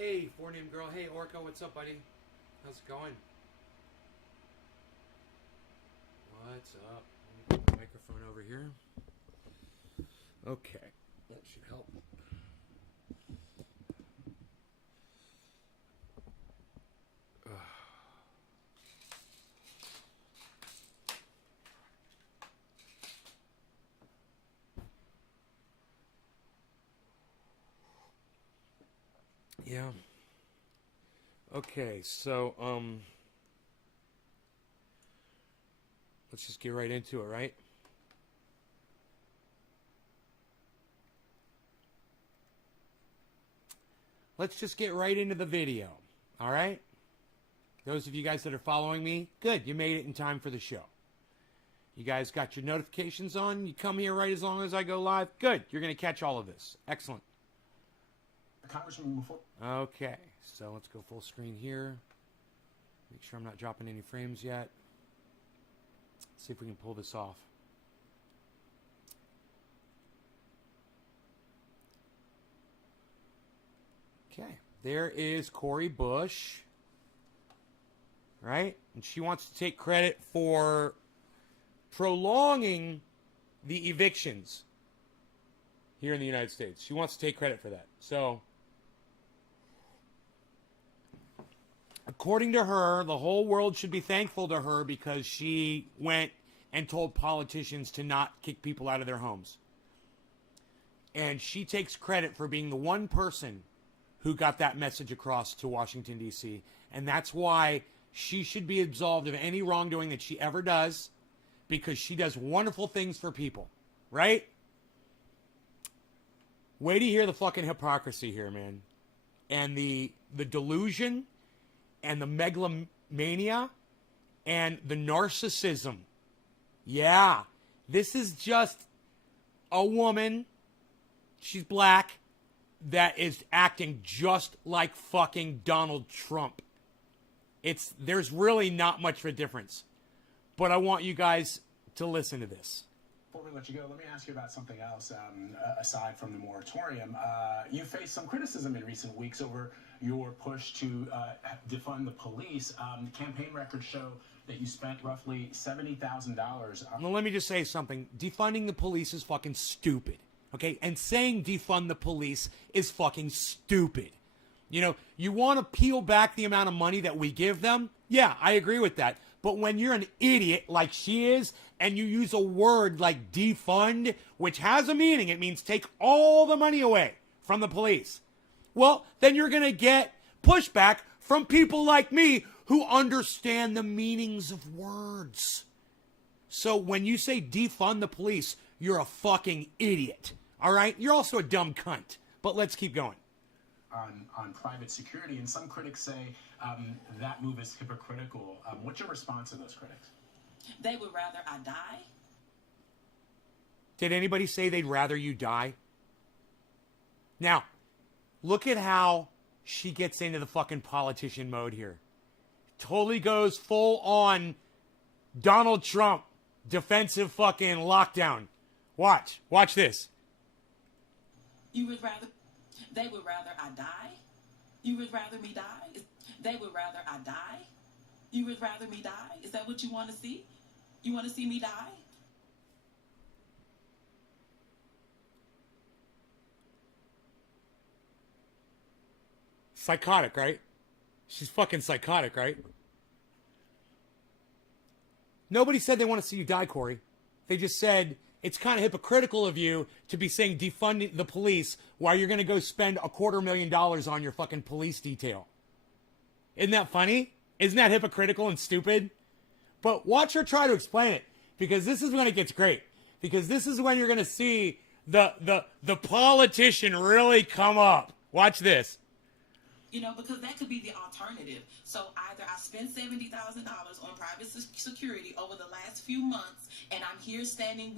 Hey, four-name girl. Hey, Orca, what's up, buddy? How's it going? What's up? Let me put the microphone over here. Okay, that should help. Yeah. Okay, so let's just get right into it, right? Let's just get right into the video. All right? Those of you guys that are following me, good. You made it in time for the show. You guys got your notifications on. You come here right as long as I go live. Good. You're going to catch all of this. Excellent. Congressman, before. Okay. So let's go full screen here. Make sure I'm not dropping any frames yet. Let's see if we can pull this off. Okay. There is Cori Bush. Right? And she wants to take credit for prolonging the evictions here in the United States. She wants to take credit for that. So, according to her, the whole world should be thankful to her because she went and told politicians to not kick people out of their homes. And she takes credit for being the one person who got that message across to Washington, D.C. And that's why she should be absolved of any wrongdoing that she ever does, because she does wonderful things for people, right? Wait to hear the fucking hypocrisy here, man. And the delusion and the megalomania and the narcissism. Yeah, this is just a woman, she's black, that is acting just like fucking Donald Trump. There's really not much of a difference. But I want you guys to listen to this. Before we let you go, let me ask you about something else aside from the moratorium. You faced some criticism in recent weeks over your push to defund the police. Campaign records show that you spent roughly $70,000. Well, let me just say something. Defunding the police is fucking stupid. Okay? And saying defund the police is fucking stupid. You know, you want to peel back the amount of money that we give them? Yeah, I agree with that. But when you're an idiot like she is, and you use a word like defund, which has a meaning, it means take all the money away from the police. Well, then you're going to get pushback from people like me who understand the meanings of words. So when you say defund the police, you're a fucking idiot. All right? You're also a dumb cunt. But let's keep going. On private security, and some critics say that move is hypocritical. What's your response to those critics? They would rather I die. Did anybody say they'd rather you die? Now, look at how she gets into the fucking politician mode here. Totally goes full on Donald Trump defensive fucking lockdown. Watch this. They would rather I die. You would rather me die. They would rather I die. You would rather me die. Is that what you want to see? You want to see me die? Psychotic, right? She's fucking psychotic, right? Nobody said they want to see you die, Cori. They just said it's kind of hypocritical of you to be saying defund the police while you're going to go spend $250,000 on your fucking police detail. Isn't that funny? Isn't that hypocritical and stupid? But watch her try to explain it, because this is when it gets great. Because this is when you're going to see the politician really come up. Watch this. You know, because that could be the alternative. So either I spent $70,000 on private security over the last few months, and I'm here standing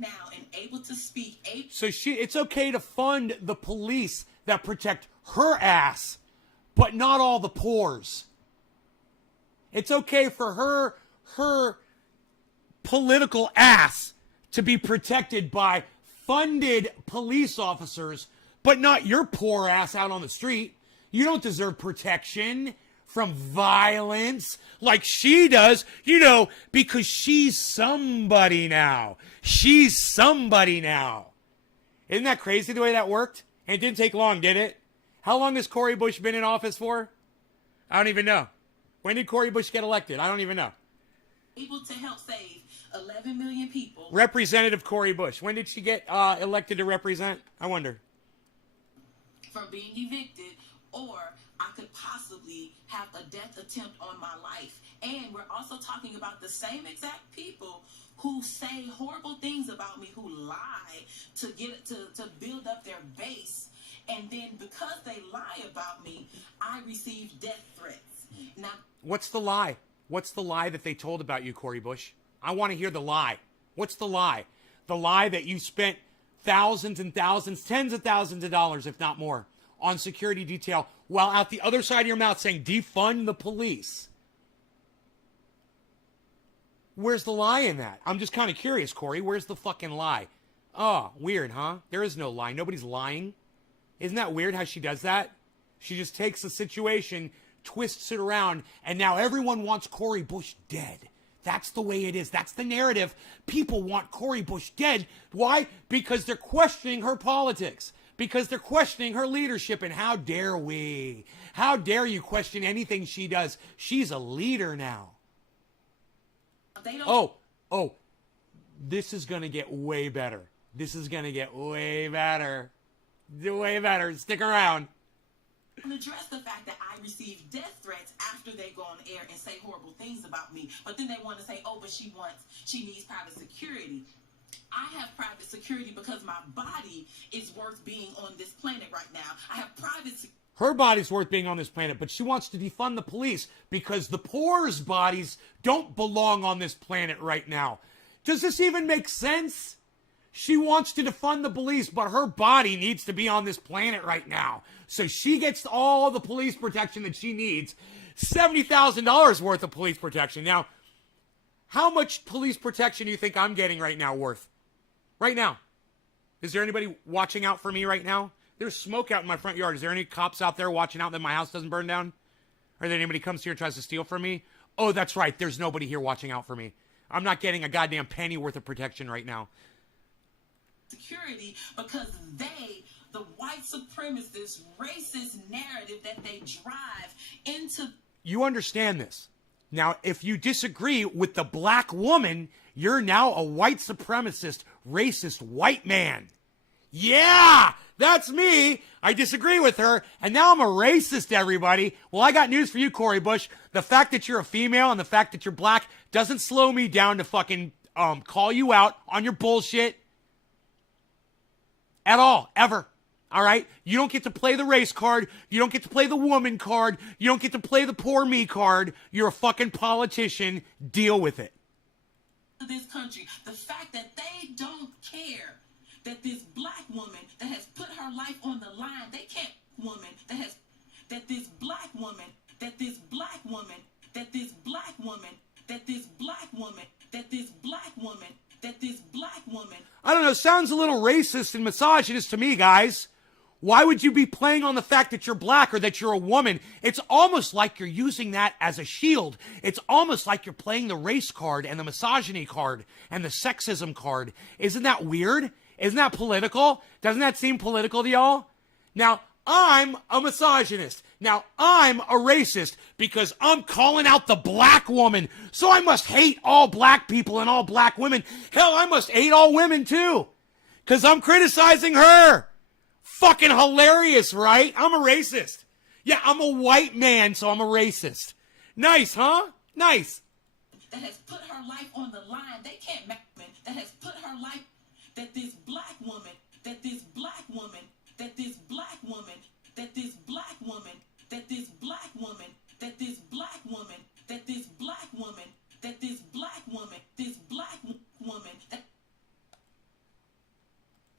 now and able to speak. So it's okay to fund the police that protect her ass, but not all the pores. It's okay for her political ass to be protected by funded police officers, but not your poor ass out on the street. You don't deserve protection from violence like she does, because she's somebody now. She's somebody now. Isn't that crazy the way that worked? And it didn't take long, did it? How long has Cori Bush been in office for? I don't even know. When did Cori Bush get elected? I don't even know. Able to help save 11 million people. Representative Cori Bush. When did she get elected to represent? I wonder. From being evicted, or I could possibly have a death attempt on my life. And we're also talking about the same exact people who say horrible things about me, who lie to build up their base. And then because they lie about me, I receive death threats. Now, what's the lie? What's the lie that they told about you, Cori Bush? I want to hear the lie. What's the lie? The lie that you spent thousands and thousands, tens of thousands of dollars, if not more, on security detail, while out the other side of your mouth saying, defund the police. Where's the lie in that? I'm just kind of curious, Cori. Where's the fucking lie? Oh, weird, huh? There is no lie. Nobody's lying. Isn't that weird how she does that? She just takes the situation, twists it around, and now everyone wants Cori Bush dead. That's the way it is. That's the narrative. People want Cori Bush dead. Why? Because they're questioning her politics. Because they're questioning her leadership. And how dare we? How dare you question anything she does? She's a leader now. Oh, this is going to get way better. This is going to get way better. Way better. Stick around. Address the fact that I receive death threats after they go on air and say horrible things about me. But then they want to say, oh, but she needs private security. I have private security because my body is worth being on this planet right now. I have private security. Her body's worth being on this planet, but she wants to defund the police because the poor's bodies don't belong on this planet right now. Does this even make sense? She wants to defund the police, but her body needs to be on this planet right now. So she gets all the police protection that she needs. $70,000 worth of police protection. Now, how much police protection do you think I'm getting right now worth? Right now. Is there anybody watching out for me right now? There's smoke out in my front yard. Is there any cops out there watching out that my house doesn't burn down? Or that anybody comes here and tries to steal from me? Oh, that's right. There's nobody here watching out for me. I'm not getting a goddamn penny worth of protection right now. Security because they, the white supremacist, racist narrative that they drive into. You understand this. Now, if you disagree with the black woman, you're now a white supremacist, racist white man. Yeah, that's me. I disagree with her, and now I'm a racist, everybody. Well, I got news for you, Cori Bush. The fact that you're a female and the fact that you're black doesn't slow me down to fucking call you out on your bullshit. At all, ever. All right? You don't get to play the race card. You don't get to play the woman card. You don't get to play the poor me card. You're a fucking politician. Deal with it. This country, the fact that they don't care that this black woman that has put her life on the line, they can't woman that this black woman, that this black woman, that this black woman, that this black woman, that this black woman, that this black woman. I don't know, sounds a little racist and misogynist to me, guys. Why would you be playing on the fact that you're black or that you're a woman? It's almost like you're using that as a shield. It's almost like you're playing the race card and the misogyny card and the sexism card. Isn't that weird? Isn't that political? Doesn't that seem political to y'all? Now, I'm a misogynist. Now, I'm a racist because I'm calling out the black woman. So I must hate all black people and all black women. Hell, I must hate all women too. Because I'm criticizing her. Fucking hilarious, right? I'm a racist. Yeah, I'm a white man, so I'm a racist. Nice, huh? Nice. That has put her life on the line. They can't make it. That has put her life, that this black woman, that this black woman, that this black woman, that this black woman, that this black woman, that this black woman, that this black woman, that this black woman, this black woman, that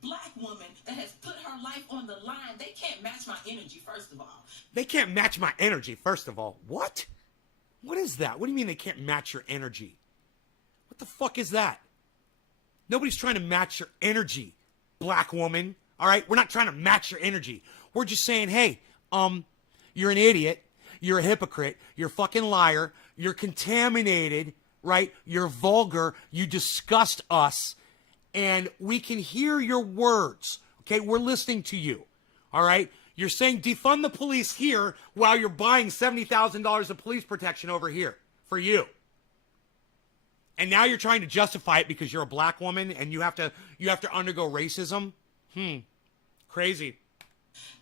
black woman that has put her life on the line. They can't match my energy, first of all. They can't match my energy, first of all. What? What is that? What do you mean they can't match your energy? What the fuck is that? Nobody's trying to match your energy, black woman. All right? We're not trying to match your energy. We're just saying, hey, you're an idiot. You're a hypocrite. You're a fucking liar. You're contaminated, right? You're vulgar. You disgust us. And we can hear your words. Okay? We're listening to you. All right? You're saying defund the police here while you're buying $70,000 of police protection over here for you. And now you're trying to justify it because you're a black woman and you have to undergo racism? Crazy.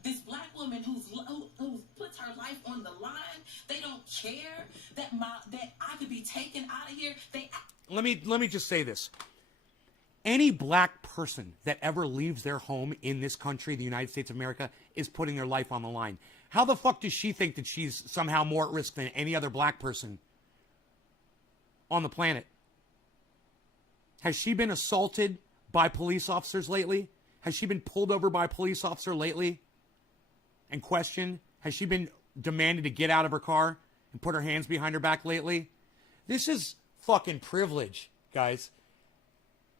This black woman who puts her life on the line, they don't care that I could be taken out of here. Let me just say this. Any black person that ever leaves their home in this country, the United States of America, is putting their life on the line. How the fuck does she think that she's somehow more at risk than any other black person on the planet? Has she been assaulted by police officers lately? Has she been pulled over by a police officer lately and questioned? Has she been demanded to get out of her car and put her hands behind her back lately? This is fucking privilege, guys.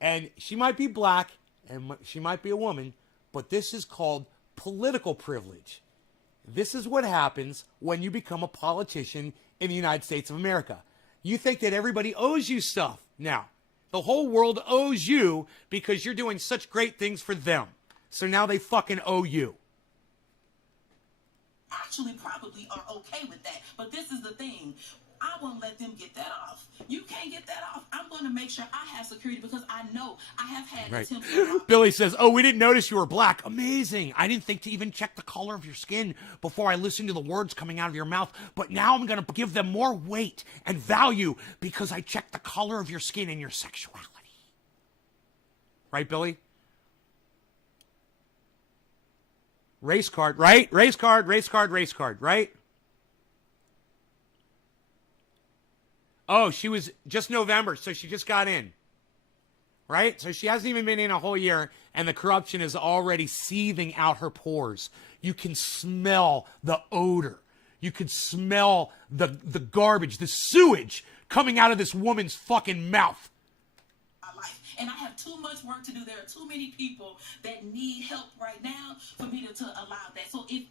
And she might be black and she might be a woman, but this is called political privilege. This is what happens when you become a politician in the United States of America. You think that everybody owes you stuff. Now, the whole world owes you because you're doing such great things for them. So now they fucking owe you. Actually probably are okay with that. But this is the thing. I won't let them get that off. You can't get that off. I'm going to make sure I have security because I know I have had attempts. Billy says, oh, we didn't notice you were black. Amazing. I didn't think to even check the color of your skin before I listened to the words coming out of your mouth. But now I'm going to give them more weight and value because I checked the color of your skin and your sexuality. Right, Billy? Race card, right? Race card, right? Oh, she was just November, so she just got in. Right? So she hasn't even been in a whole year, and the corruption is already seething out her pores. You can smell the odor. You can smell the garbage, the sewage coming out of this woman's fucking mouth. And I have too much work to do. There are too many people that need help right now for me to allow that. So if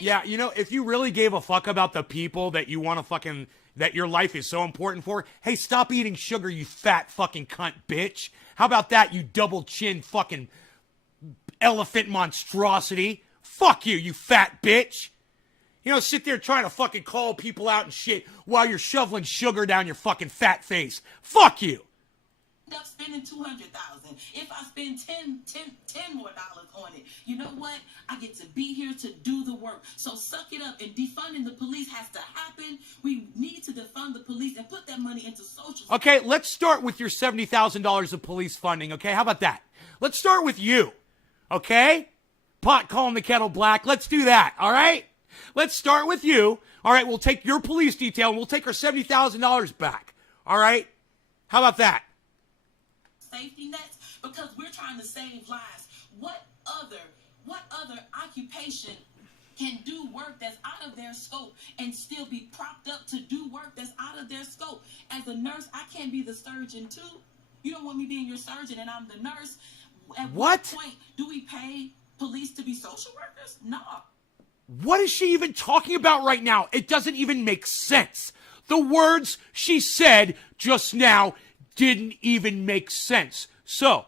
yeah, you know, if you really gave a fuck about the people that you want to fucking, that your life is so important for, hey, stop eating sugar, you fat fucking cunt bitch. How about that, you double chin fucking elephant monstrosity? Fuck you, you fat bitch. You know, sit there trying to fucking call people out and shit while you're shoveling sugar down your fucking fat face. Fuck you. Up spending $200,000. If I spend $10 more on it, you know what? I get to be here to do the work. So suck it up. And defunding the police has to happen. We need to defund the police and put that money into social. Okay, let's start with your $70,000 of police funding. Okay, how about that? Let's start with you. Okay, pot calling the kettle black. Let's do that. All right. Let's start with you. All right, we'll take your police detail and we'll take our $70,000 back. All right. How about that? Safety nets because we're trying to save lives. What other occupation can do work that's out of their scope and still be propped up to do work that's out of their scope? As a nurse, I can't be the surgeon too. You don't want me being your surgeon and I'm the nurse. At what point do we pay police to be social workers? No. What is she even talking about right now? It doesn't even make sense. The words she said just now didn't even make sense. So,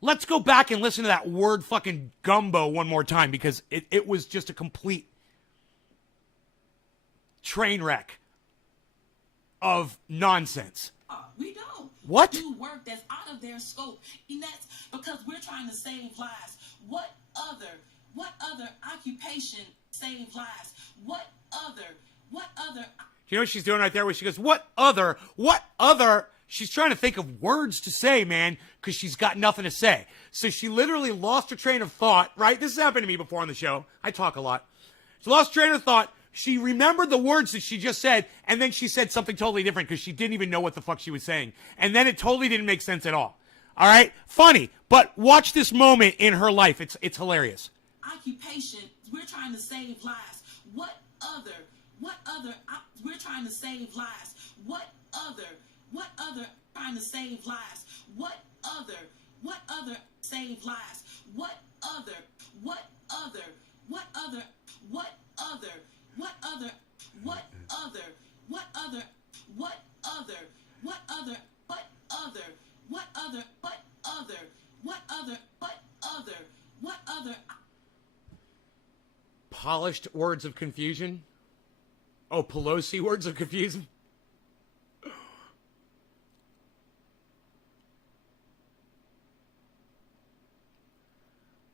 let's go back and listen to that word fucking gumbo one more time because it was just a complete train wreck of nonsense. We don't. What? Do work that's out of their scope. And that's because we're trying to save lives. What other occupation save lives? What other? You know what she's doing right there where she goes, what other? She's trying to think of words to say, man, because she's got nothing to say. So she literally lost her train of thought, right? This has happened to me before on the show. I talk a lot. She lost train of thought. She remembered the words that she just said, and then she said something totally different because she didn't even know what the fuck she was saying. And then it totally didn't make sense at all. All right? Funny, but watch this moment in her life. It's hilarious. Occupation, we're trying to save lives. What other, we're trying to save lives. What other, trying to save lives. What other, save lives. What other, what other, what other, what other, what other, what other, what other, what other, what other, what other, what other, what other, what other, what other, what other. Polished words of confusion? Oh, Pelosi words of confusion?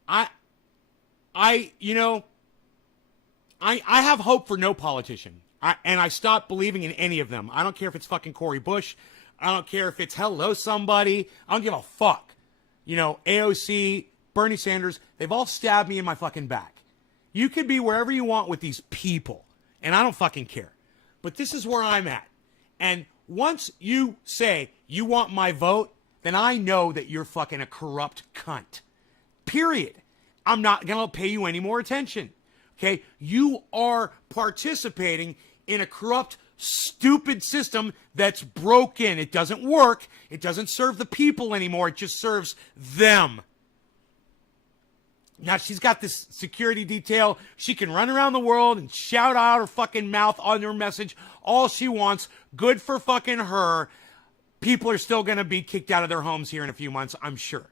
I have hope for no politician. And I stopped believing in any of them. I don't care if it's fucking Cori Bush. I don't care if it's hello somebody. I don't give a fuck. AOC, Bernie Sanders, they've all stabbed me in my fucking back. You could be wherever you want with these people, and I don't fucking care. But this is where I'm at. And once you say you want my vote, then I know that you're fucking a corrupt cunt. Period. I'm not going to pay you any more attention. Okay? You are participating in a corrupt, stupid system that's broken. It doesn't work. It doesn't serve the people anymore. It just serves them. Now, she's got this security detail. She can run around the world and shout out her fucking mouth on her message all she wants. Good for fucking her. People are still going to be kicked out of their homes here in a few months, I'm sure.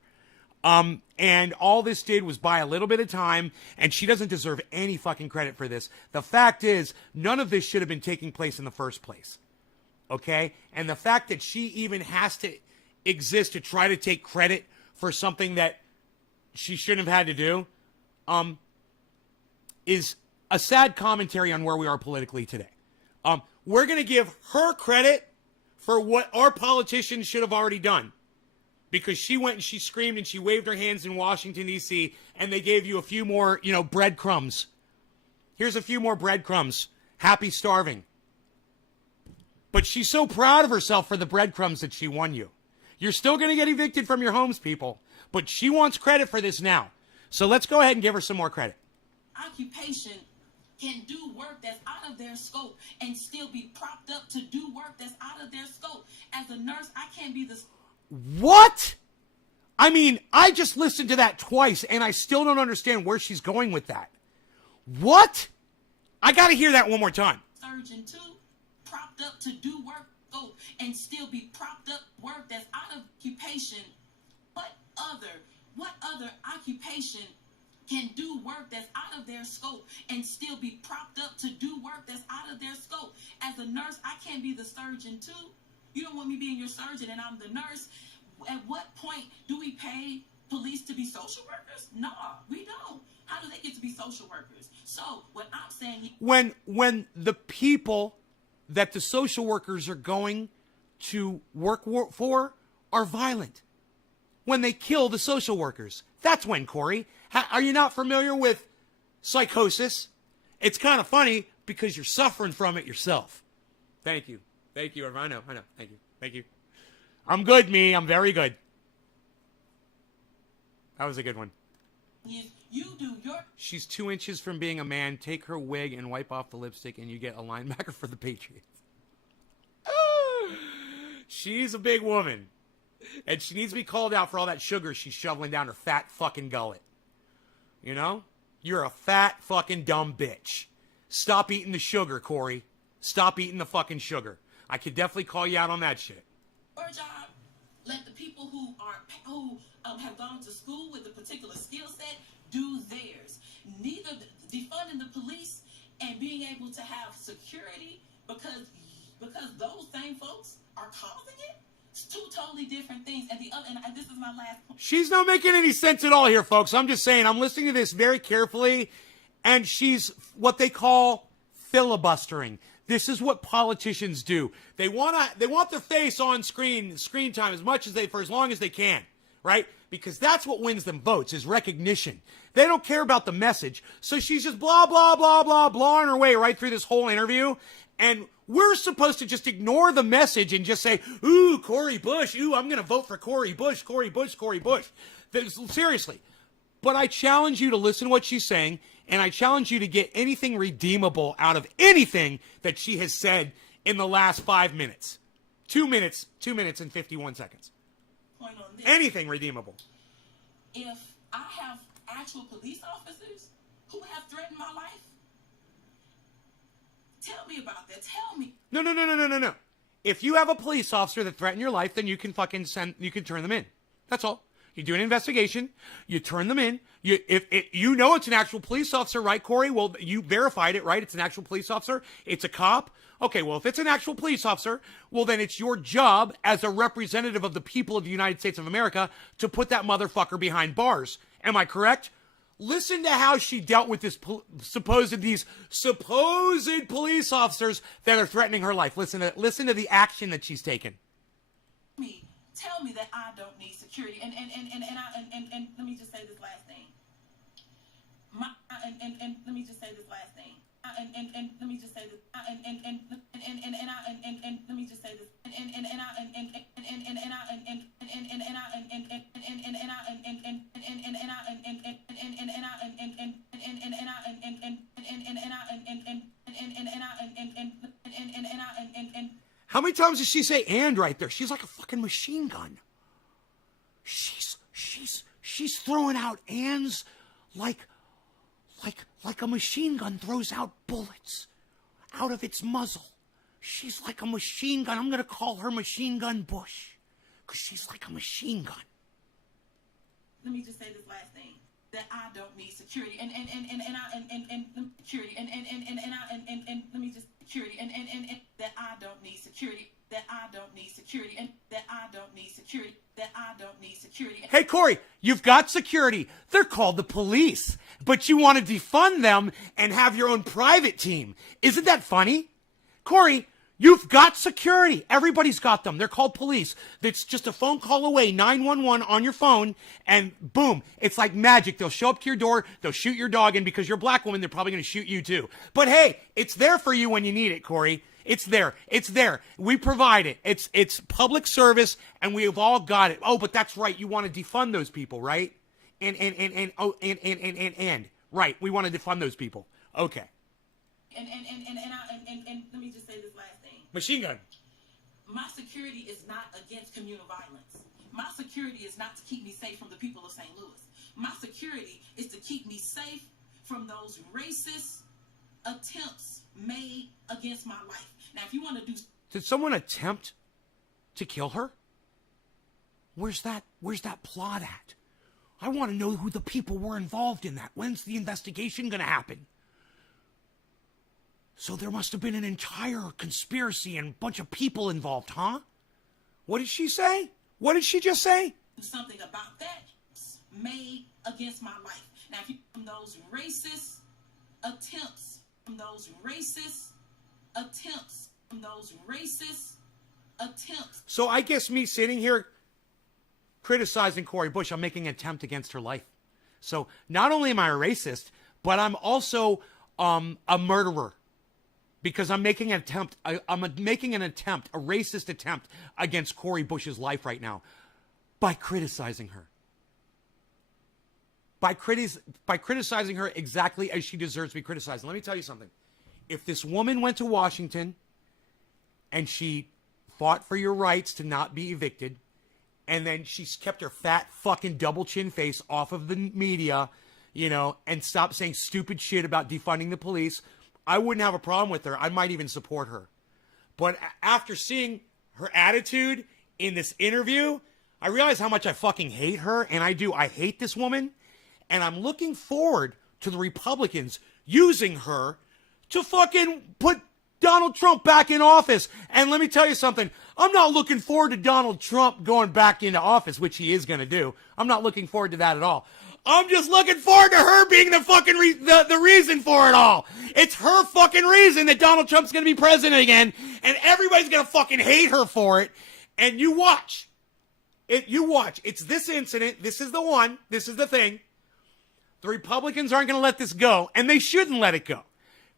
And all this did was buy a little bit of time, and she doesn't deserve any fucking credit for this. The fact is, none of this should have been taking place in the first place. Okay? And the fact that she even has to exist to try to take credit for something that she shouldn't have had to do, is a sad commentary on where we are politically today. We're going to give her credit for what our politicians should have already done. Because she went and she screamed and she waved her hands in Washington, D.C., and they gave you a few more, breadcrumbs. Here's a few more breadcrumbs. Happy starving. But she's so proud of herself for the breadcrumbs that she won you. You're still going to get evicted from your homes, people. But she wants credit for this now. So let's go ahead and give her some more credit. Occupation can do work that's out of their scope and still be propped up to do work that's out of their scope. As a nurse, I can't be the... What? I mean, I just listened to that twice, and I still don't understand where she's going with that. What? I got to hear that one more time. Surgeon, too, propped up to do work scope and still be propped up work that's out of occupation. What other occupation can do work that's out of their scope and still be propped up to do work that's out of their scope? As a nurse, I can't be the surgeon, too. You don't want me being your surgeon and I'm the nurse. At what point do we pay police to be social workers? No, we don't. How do they get to be social workers? So what I'm saying... When the people that the social workers are going to work for are violent. When they kill the social workers. That's when, Cori. Are you not familiar with psychosis? It's kind of funny because you're suffering from it yourself. Thank you. Thank you. I know. Thank you. Thank you. I'm good, me. I'm very good. That was a good one. You do your... She's 2 inches from being a man. Take her wig and wipe off the lipstick and you get a linebacker for the Patriots. She's a big woman. And she needs to be called out for all that sugar she's shoveling down her fat fucking gullet. You know? You're a fat fucking dumb bitch. Stop eating the sugar, Cori. Stop eating the fucking sugar. I could definitely call you out on that shit. Your job, let the people who have gone to school with a particular skill set do theirs. Neither defunding the police and being able to have security because those same folks are causing it. It's two totally different things. And this is my last point. She's not making any sense at all here, folks. I'm just saying, I'm listening to this very carefully, and she's what they call filibustering. This is what politicians do. They want their face on screen time for as long as they can, right? Because that's what wins them votes, is recognition. They don't care about the message. So she's just blah, blah, blah, blah, blahing her way right through this whole interview. And we're supposed to just ignore the message and just say, ooh, Cori Bush. Ooh, I'm going to vote for Cori Bush, Cori Bush, Cori Bush. Seriously. But I challenge you to listen to what she's saying, and I challenge you to get anything redeemable out of anything that she has said in the last 5 minutes. 2 minutes and 51 seconds. Point on this. Anything redeemable. If I have actual police officers who have threatened my life? Tell me about that. Tell me. No. If you have a police officer that threatened your life, then you can you can turn them in. That's all. You do an investigation, you turn them in. If you know it's an actual police officer, right, Cori? Well, you verified it, right? It's an actual police officer. It's a cop. Okay, well, if it's an actual police officer, well, then it's your job as a representative of the people of the United States of America to put that motherfucker behind bars. Am I correct? Listen to how she dealt with these supposed police officers that are threatening her life. Listen to the action that she's taken. Tell me that I don't need security. And let me just say this last thing. Let me just say this last thing. Let me just say this. Let me just say this. How many times does she say "and" right there? She's like a fucking machine gun. She's throwing out "ands" like a machine gun throws out bullets out of its muzzle. She's like a machine gun. I'm gonna call her Machine Gun Bush, because she's like a machine gun. Let me just say this last thing. That I don't need security. And security. Let me just security. That I don't need security. That I don't need security. And that I don't need security. That I don't need security. Hey, Cori, you've got security. They're called the police, but you want to defund them and have your own private team. Isn't that funny? Cori, you've got security. Everybody's got them. They're called police. It's just a phone call away, 911 on your phone, and boom, it's like magic. They'll show up to your door, they'll shoot your dog, and because you're a black woman, they're probably going to shoot you too. But hey, it's there for you when you need it, Cori. It's there. It's there. We provide it. It's public service, and we've all got it. Oh, but that's right. You want to defund those people, right? And right. We want to defund those people. Okay. And let me just say this last thing. Machine gun. My security is not against communal violence. My security is not to keep me safe from the people of St. Louis. My security is to keep me safe from those racist attempts made against my life. Now, if you want to do... Did someone attempt to kill her? Where's that plot at? I want to know who the people were involved in that. When's the investigation going to happen? So there must have been an entire conspiracy and a bunch of people involved, huh? What did she say? What did she just say? Something about that made against my life. Now, if you from those racist attempts, from those racist attempts, from those racist attempts. So I guess me sitting here criticizing Cori Bush, I'm making an attempt against her life. So not only am I a racist, but I'm also a murderer. Because I'm making an attempt, a racist attempt against Cori Bush's life right now by criticizing her. By criticizing her exactly as she deserves to be criticized. And let me tell you something. If this woman went to Washington and she fought for your rights to not be evicted, and then she's kept her fat fucking double chin face off of the media, you know, and stopped saying stupid shit about defunding the police, I wouldn't have a problem with her. I might even support her. But after seeing her attitude in this interview, I realize how much I fucking hate her. And I do. I hate this woman. And I'm looking forward to the Republicans using her to fucking put Donald Trump back in office. And let me tell you something. I'm not looking forward to Donald Trump going back into office, which he is going to do. I'm not looking forward to that at all. I'm just looking forward to her being the fucking the reason for it all. It's her fucking reason that Donald Trump's going to be president again, and everybody's going to fucking hate her for it. And you watch. You watch. It's this incident. This is the one. This is the thing. The Republicans aren't going to let this go, and they shouldn't let it go,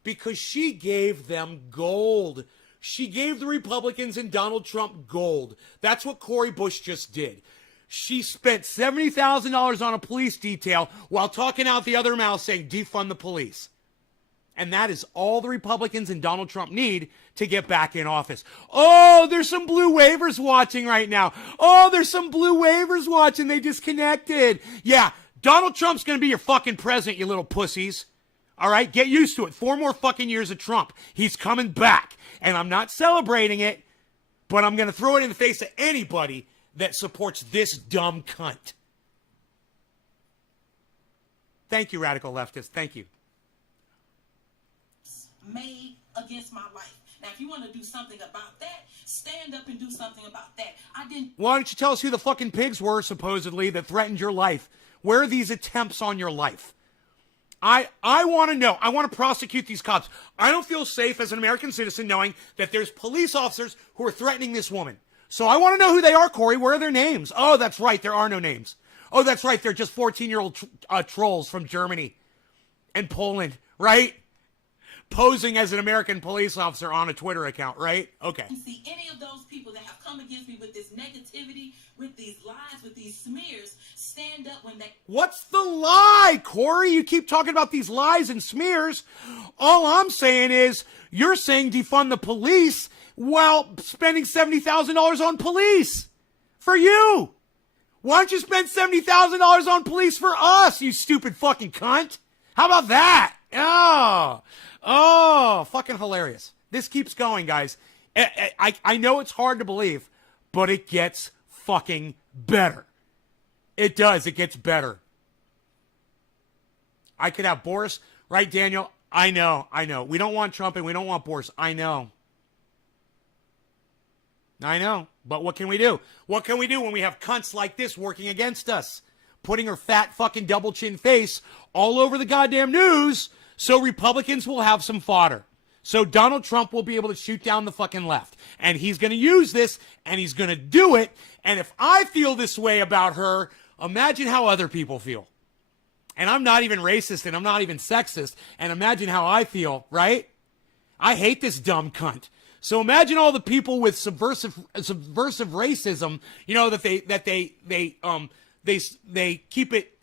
because she gave them gold. She gave the Republicans and Donald Trump gold. That's what Cori Bush just did. She spent $70,000 on a police detail while talking out the other mouth saying defund the police. And that is all the Republicans and Donald Trump need to get back in office. Oh, there's some blue waivers watching right now. Oh, there's some blue waivers watching. They disconnected. Yeah, Donald Trump's going to be your fucking president, you little pussies. All right? Get used to it. 4 more fucking years of Trump. He's coming back. And I'm not celebrating it, but I'm going to throw it in the face of anybody that supports this dumb cunt. Thank you, radical leftists. Thank you. Made against my life. Now, if you want to do something about that, stand up and do something about that. I didn't. Why don't you tell us who the fucking pigs were, supposedly, that threatened your life? Where are these attempts on your life? I want to know. I want to prosecute these cops. I don't feel safe as an American citizen knowing that there's police officers who are threatening this woman. So I want to know who they are, Cori. Where are their names? Oh, that's right. There are no names. Oh, that's right. They're just 14-year-old trolls from Germany and Poland, right? Posing as an American police officer on a Twitter account, right? Okay. See any of those people that have come against me with this negativity, with these lies, with these smears, stand up when they... What's the lie, Cori? You keep talking about these lies and smears. All I'm saying is you're saying defund the police while spending $70,000 on police for you. Why don't you spend $70,000 on police for us, you stupid fucking cunt? How about that? Oh, fucking hilarious. This keeps going, guys. I know it's hard to believe, but it gets fucking better. It does. It gets better. I could have Boris, right, Daniel? I know. We don't want Trump and we don't want Boris. I know. But what can we do? What can we do when we have cunts like this working against us? Putting her fat fucking double chin face all over the goddamn news so Republicans will have some fodder. So Donald Trump will be able to shoot down the fucking left. And he's going to use this, and he's going to do it. And if I feel this way about her, imagine how other people feel. And I'm not even racist, and I'm not even sexist. And imagine how I feel, right? I hate this dumb cunt. So imagine all the people with subversive racism, you know, that they keep it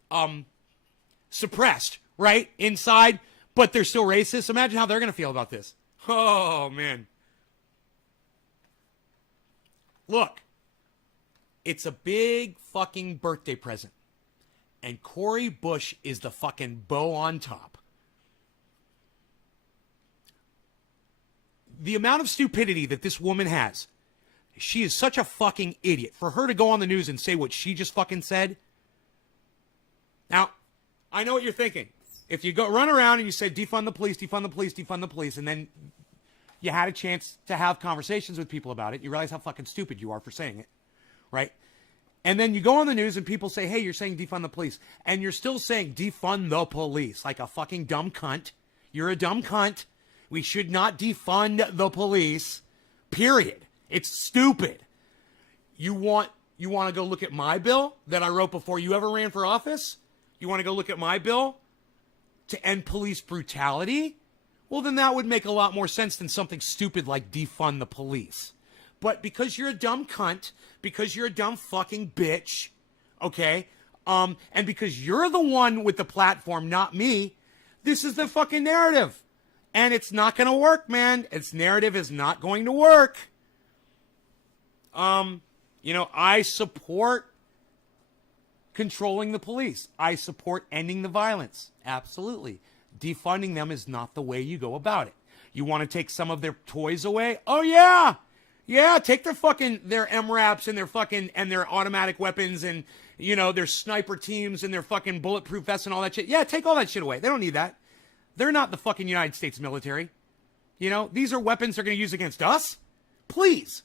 suppressed, right, inside, but they're still racist. Imagine how they're going to feel about this. Oh, man. Look, it's a big fucking birthday present. And Cori Bush is the fucking bow on top. The amount of stupidity that this woman has, she is such a fucking idiot. For her to go on the news and say what she just fucking said. Now, I know what you're thinking. If you go run around and you said defund the police, defund the police, defund the police, and then you had a chance to have conversations with people about it, you realize how fucking stupid you are for saying it, right? And then you go on the news and people say, hey, you're saying defund the police. And you're still saying defund the police like a fucking dumb cunt. You're a dumb cunt. We should not defund the police, period. It's stupid. You want to go look at my bill that I wrote before you ever ran for office? You want to go look at my bill to end police brutality? Well, then that would make a lot more sense than something stupid like defund the police. But because you're a dumb cunt, because you're a dumb fucking bitch, okay, and because you're the one with the platform, not me, this is the fucking narrative. And it's not going to work, man. Its narrative is not going to work. I support controlling the police. I support ending the violence. Absolutely. Defunding them is not the way you go about it. You want to take some of their toys away? Oh, yeah. Yeah, take their MRAPs and their automatic weapons and, their sniper teams and their fucking bulletproof vests and all that shit. Yeah, take all that shit away. They don't need that. They're not the fucking United States military. These are weapons they're going to use against us. Please.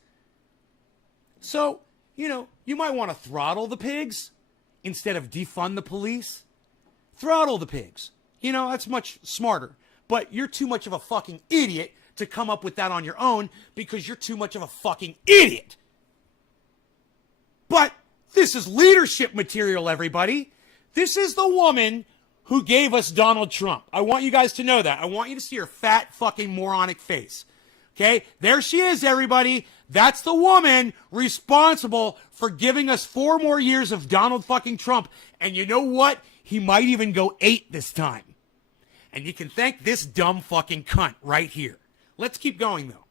So, you might want to throttle the pigs instead of defund the police. Throttle the pigs. That's much smarter. But you're too much of a fucking idiot to come up with that on your own because you're too much of a fucking idiot. But this is leadership material, everybody. This is the woman who gave us Donald Trump. I want you guys to know that. I want you to see her fat fucking moronic face. Okay? There she is, everybody. That's the woman responsible for giving us 4 more years of Donald fucking Trump. And you know what? He might even go 8 this time. And you can thank this dumb fucking cunt right here. Let's keep going, though.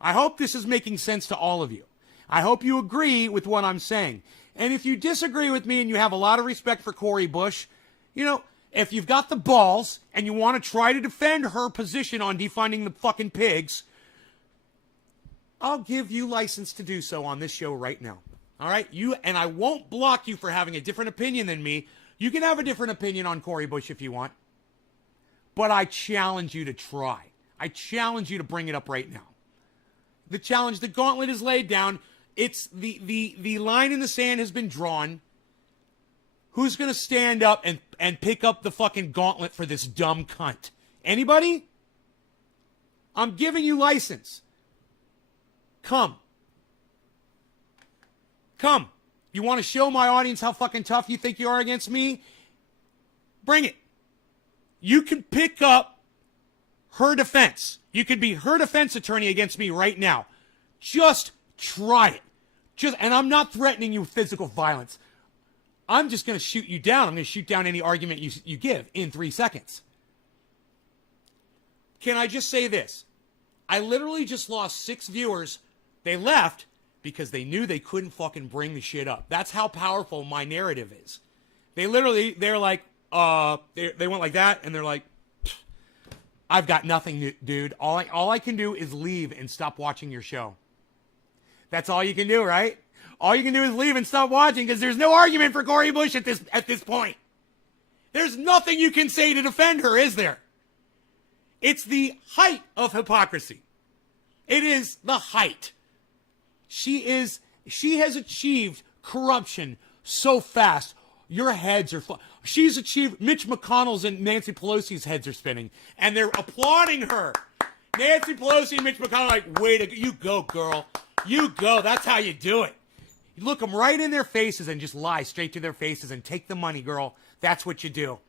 I hope this is making sense to all of you. I hope you agree with what I'm saying. And if you disagree with me and you have a lot of respect for Cori Bush, you know, if you've got the balls and you want to try to defend her position on defunding the fucking pigs, I'll give you license to do so on this show right now. All right? And I won't block you for having a different opinion than me. You can have a different opinion on Cori Bush if you want. But I challenge you to try. I challenge you to bring it up right now. The challenge, the gauntlet is laid down. It's the line in the sand has been drawn. Who's going to stand up and pick up the fucking gauntlet for this dumb cunt? Anybody? I'm giving you license. Come. Come. You want to show my audience how fucking tough you think you are against me? Bring it. You can pick up her defense. You could be her defense attorney against me right now. Just try it. And I'm not threatening you with physical violence. I'm just going to shoot you down. I'm going to shoot down any argument you give in 3 seconds. Can I just say this? I literally just lost 6 viewers. They left because they knew they couldn't fucking bring the shit up. That's how powerful my narrative is. They're like, they went like that, and they're like, I've got nothing, dude. All I can do is leave and stop watching your show. That's all you can do, right? All you can do is leave and stop watching because there's no argument for Cori Bush at this point. There's nothing you can say to defend her, is there? It's the height of hypocrisy. It is the height. She has achieved corruption so fast. Your heads are she's achieved, Mitch McConnell's and Nancy Pelosi's heads are spinning, and they're applauding her. Nancy Pelosi and Mitch McConnell are like, you go, girl. You go. That's how you do it. You look them right in their faces and just lie straight to their faces and take the money, girl. That's what you do.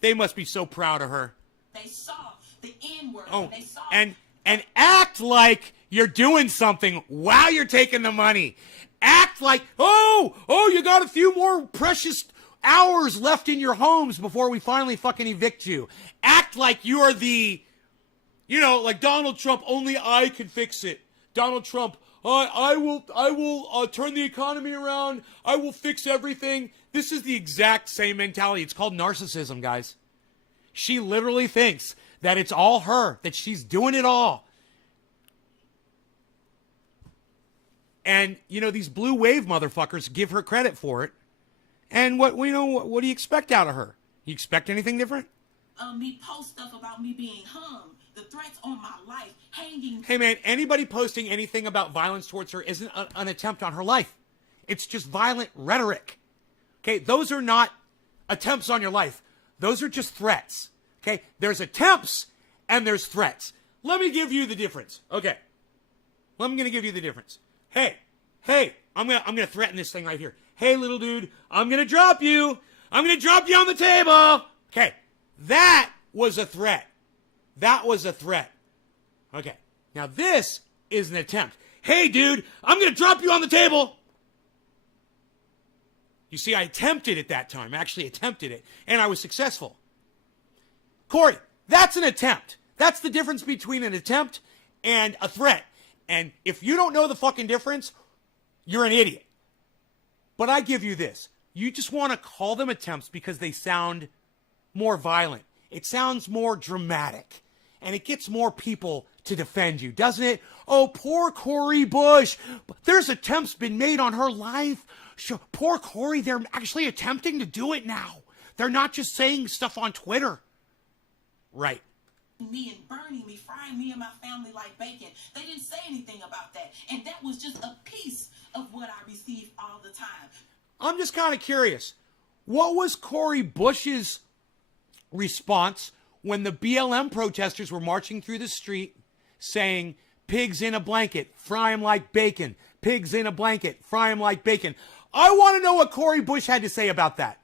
They must be so proud of her. They saw the N-word. Oh, They saw and act like you're doing something while you're taking the money. Act like, you got a few more precious hours left in your homes before we finally fucking evict you. Act like you're like Donald Trump, only I can fix it. Donald Trump, I will turn the economy around. I will fix everything. This is the exact same mentality. It's called narcissism, guys. She literally thinks that it's all her, that she's doing it all. And, these blue wave motherfuckers give her credit for it. And what do you expect out of her? You expect anything different? me post stuff about me being hung, the threats on my life, hanging. Hey, man, anybody posting anything about violence towards her isn't an attempt on her life. It's just violent rhetoric. Okay, those are not attempts on your life. Those are just threats. Okay, there's attempts and there's threats. Let me give you the difference. Okay, I'm going to give you the difference. Hey, I'm gonna threaten this thing right here. Hey, little dude, I'm going to drop you. I'm going to drop you on the table. Okay, that was a threat. That was a threat. Okay, now this is an attempt. Hey, dude, I'm going to drop you on the table. You see, I attempted it that time. I actually attempted it, and I was successful. Cori, that's an attempt. That's the difference between an attempt and a threat. And if you don't know the fucking difference, you're an idiot. But I give you this. You just want to call them attempts because they sound more violent. It sounds more dramatic. And it gets more people to defend you, doesn't it? Oh, poor Cori Bush. There's attempts been made on her life. Sure, poor Cori, they're actually attempting to do it now. They're not just saying stuff on Twitter. Right. Me and burning me, frying me and my family like bacon. They didn't say anything about that. And that was just a piece of what I received all the time. I'm just kind of curious. What was Cori Bush's response when the BLM protesters were marching through the street saying, pigs in a blanket, fry them like bacon. Pigs in a blanket, fry them like bacon. I want to know what Cori Bush had to say about that.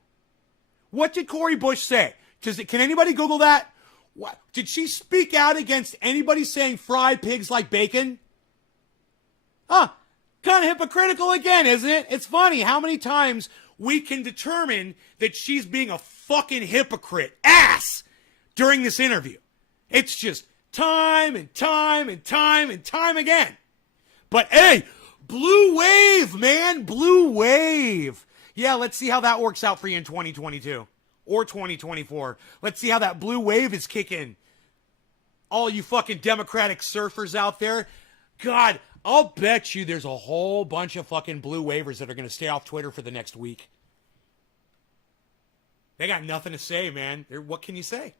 What did Cori Bush say? Can anybody Google that? What? Did she speak out against anybody saying fry pigs like bacon? Huh. Kind of hypocritical again, isn't it? It's funny how many times we can determine that she's being a fucking hypocrite ass during this interview. It's just time and time and time and time again. But hey, Blue wave, man. Blue wave. Yeah, let's see how that works out for you in 2022 or 2024. Let's see how that blue wave is kicking. All you fucking Democratic surfers out there. God, I'll bet you there's a whole bunch of fucking blue wavers that are going to stay off Twitter for the next week. They got nothing to say, man. What can you say?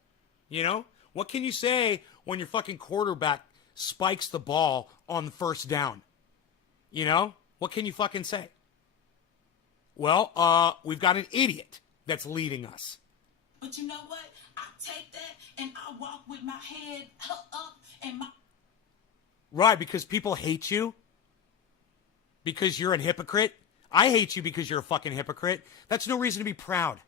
You know? What can you say when your fucking quarterback spikes the ball on the first down? You know? What can you fucking say? Well, we've got an idiot that's leading us. But you know what? I take that and I walk with my head up and my... Right, because people hate you. Because you're a hypocrite. I hate you because you're a fucking hypocrite. That's no reason to be proud.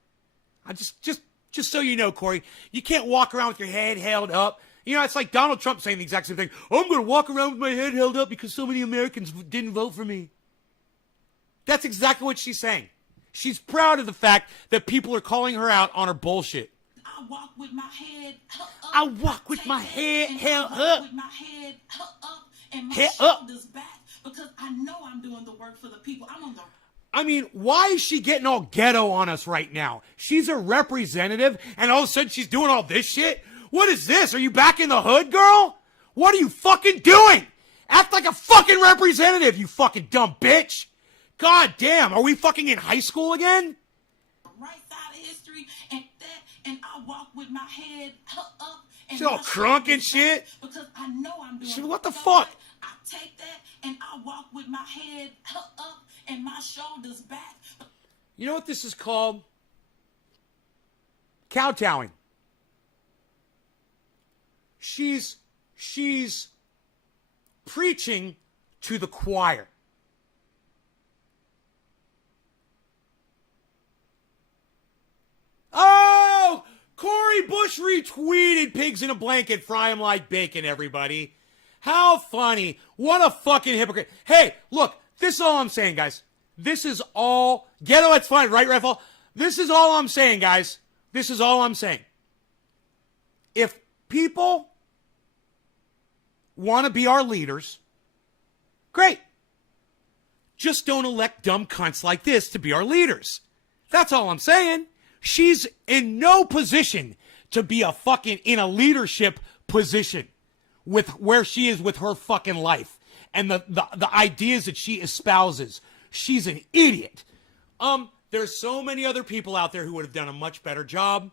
I just so you know, Corey, you can't walk around with your head held up. You know, it's like Donald Trump saying the exact same thing. I'm going to walk around with my head held up because so many Americans didn't vote for me. That's exactly what she's saying. She's proud of the fact that people are calling her out on her bullshit. I walk with my head up. I walk with my head held up. With my head up and my Head up. shoulders back because I know I'm doing the work for the people. I'm on the... I mean, why is she getting all ghetto on us right now? She's a representative, and all of a sudden she's doing all this shit? What is this? Are you back in the hood, girl? What are you fucking doing? Act like a fucking representative, you fucking dumb bitch. God damn, are we fucking in high school again? right side of history and that, and I walk with my head up. And She's all crunk and shit. Because I know I'm doing. What the fuck? I take that and I walk with my head up and my shoulders back. You know what this is called? Kowtowing. She's preaching to the choir. Oh, Cori Bush retweeted pigs in a blanket, fry 'em like bacon, everybody. How funny. What a fucking hypocrite. Hey, look, this is all I'm saying, guys. This is all, ghetto, it's fine, right, Rifle? This is all I'm saying, guys. This is all I'm saying. If people want to be our leaders, great. Just don't elect dumb cunts like this to be our leaders. That's all I'm saying. She's in no position to be in a leadership position with where she is with her fucking life and the ideas that she espouses. She's an idiot. There's so many other people out there who would have done a much better job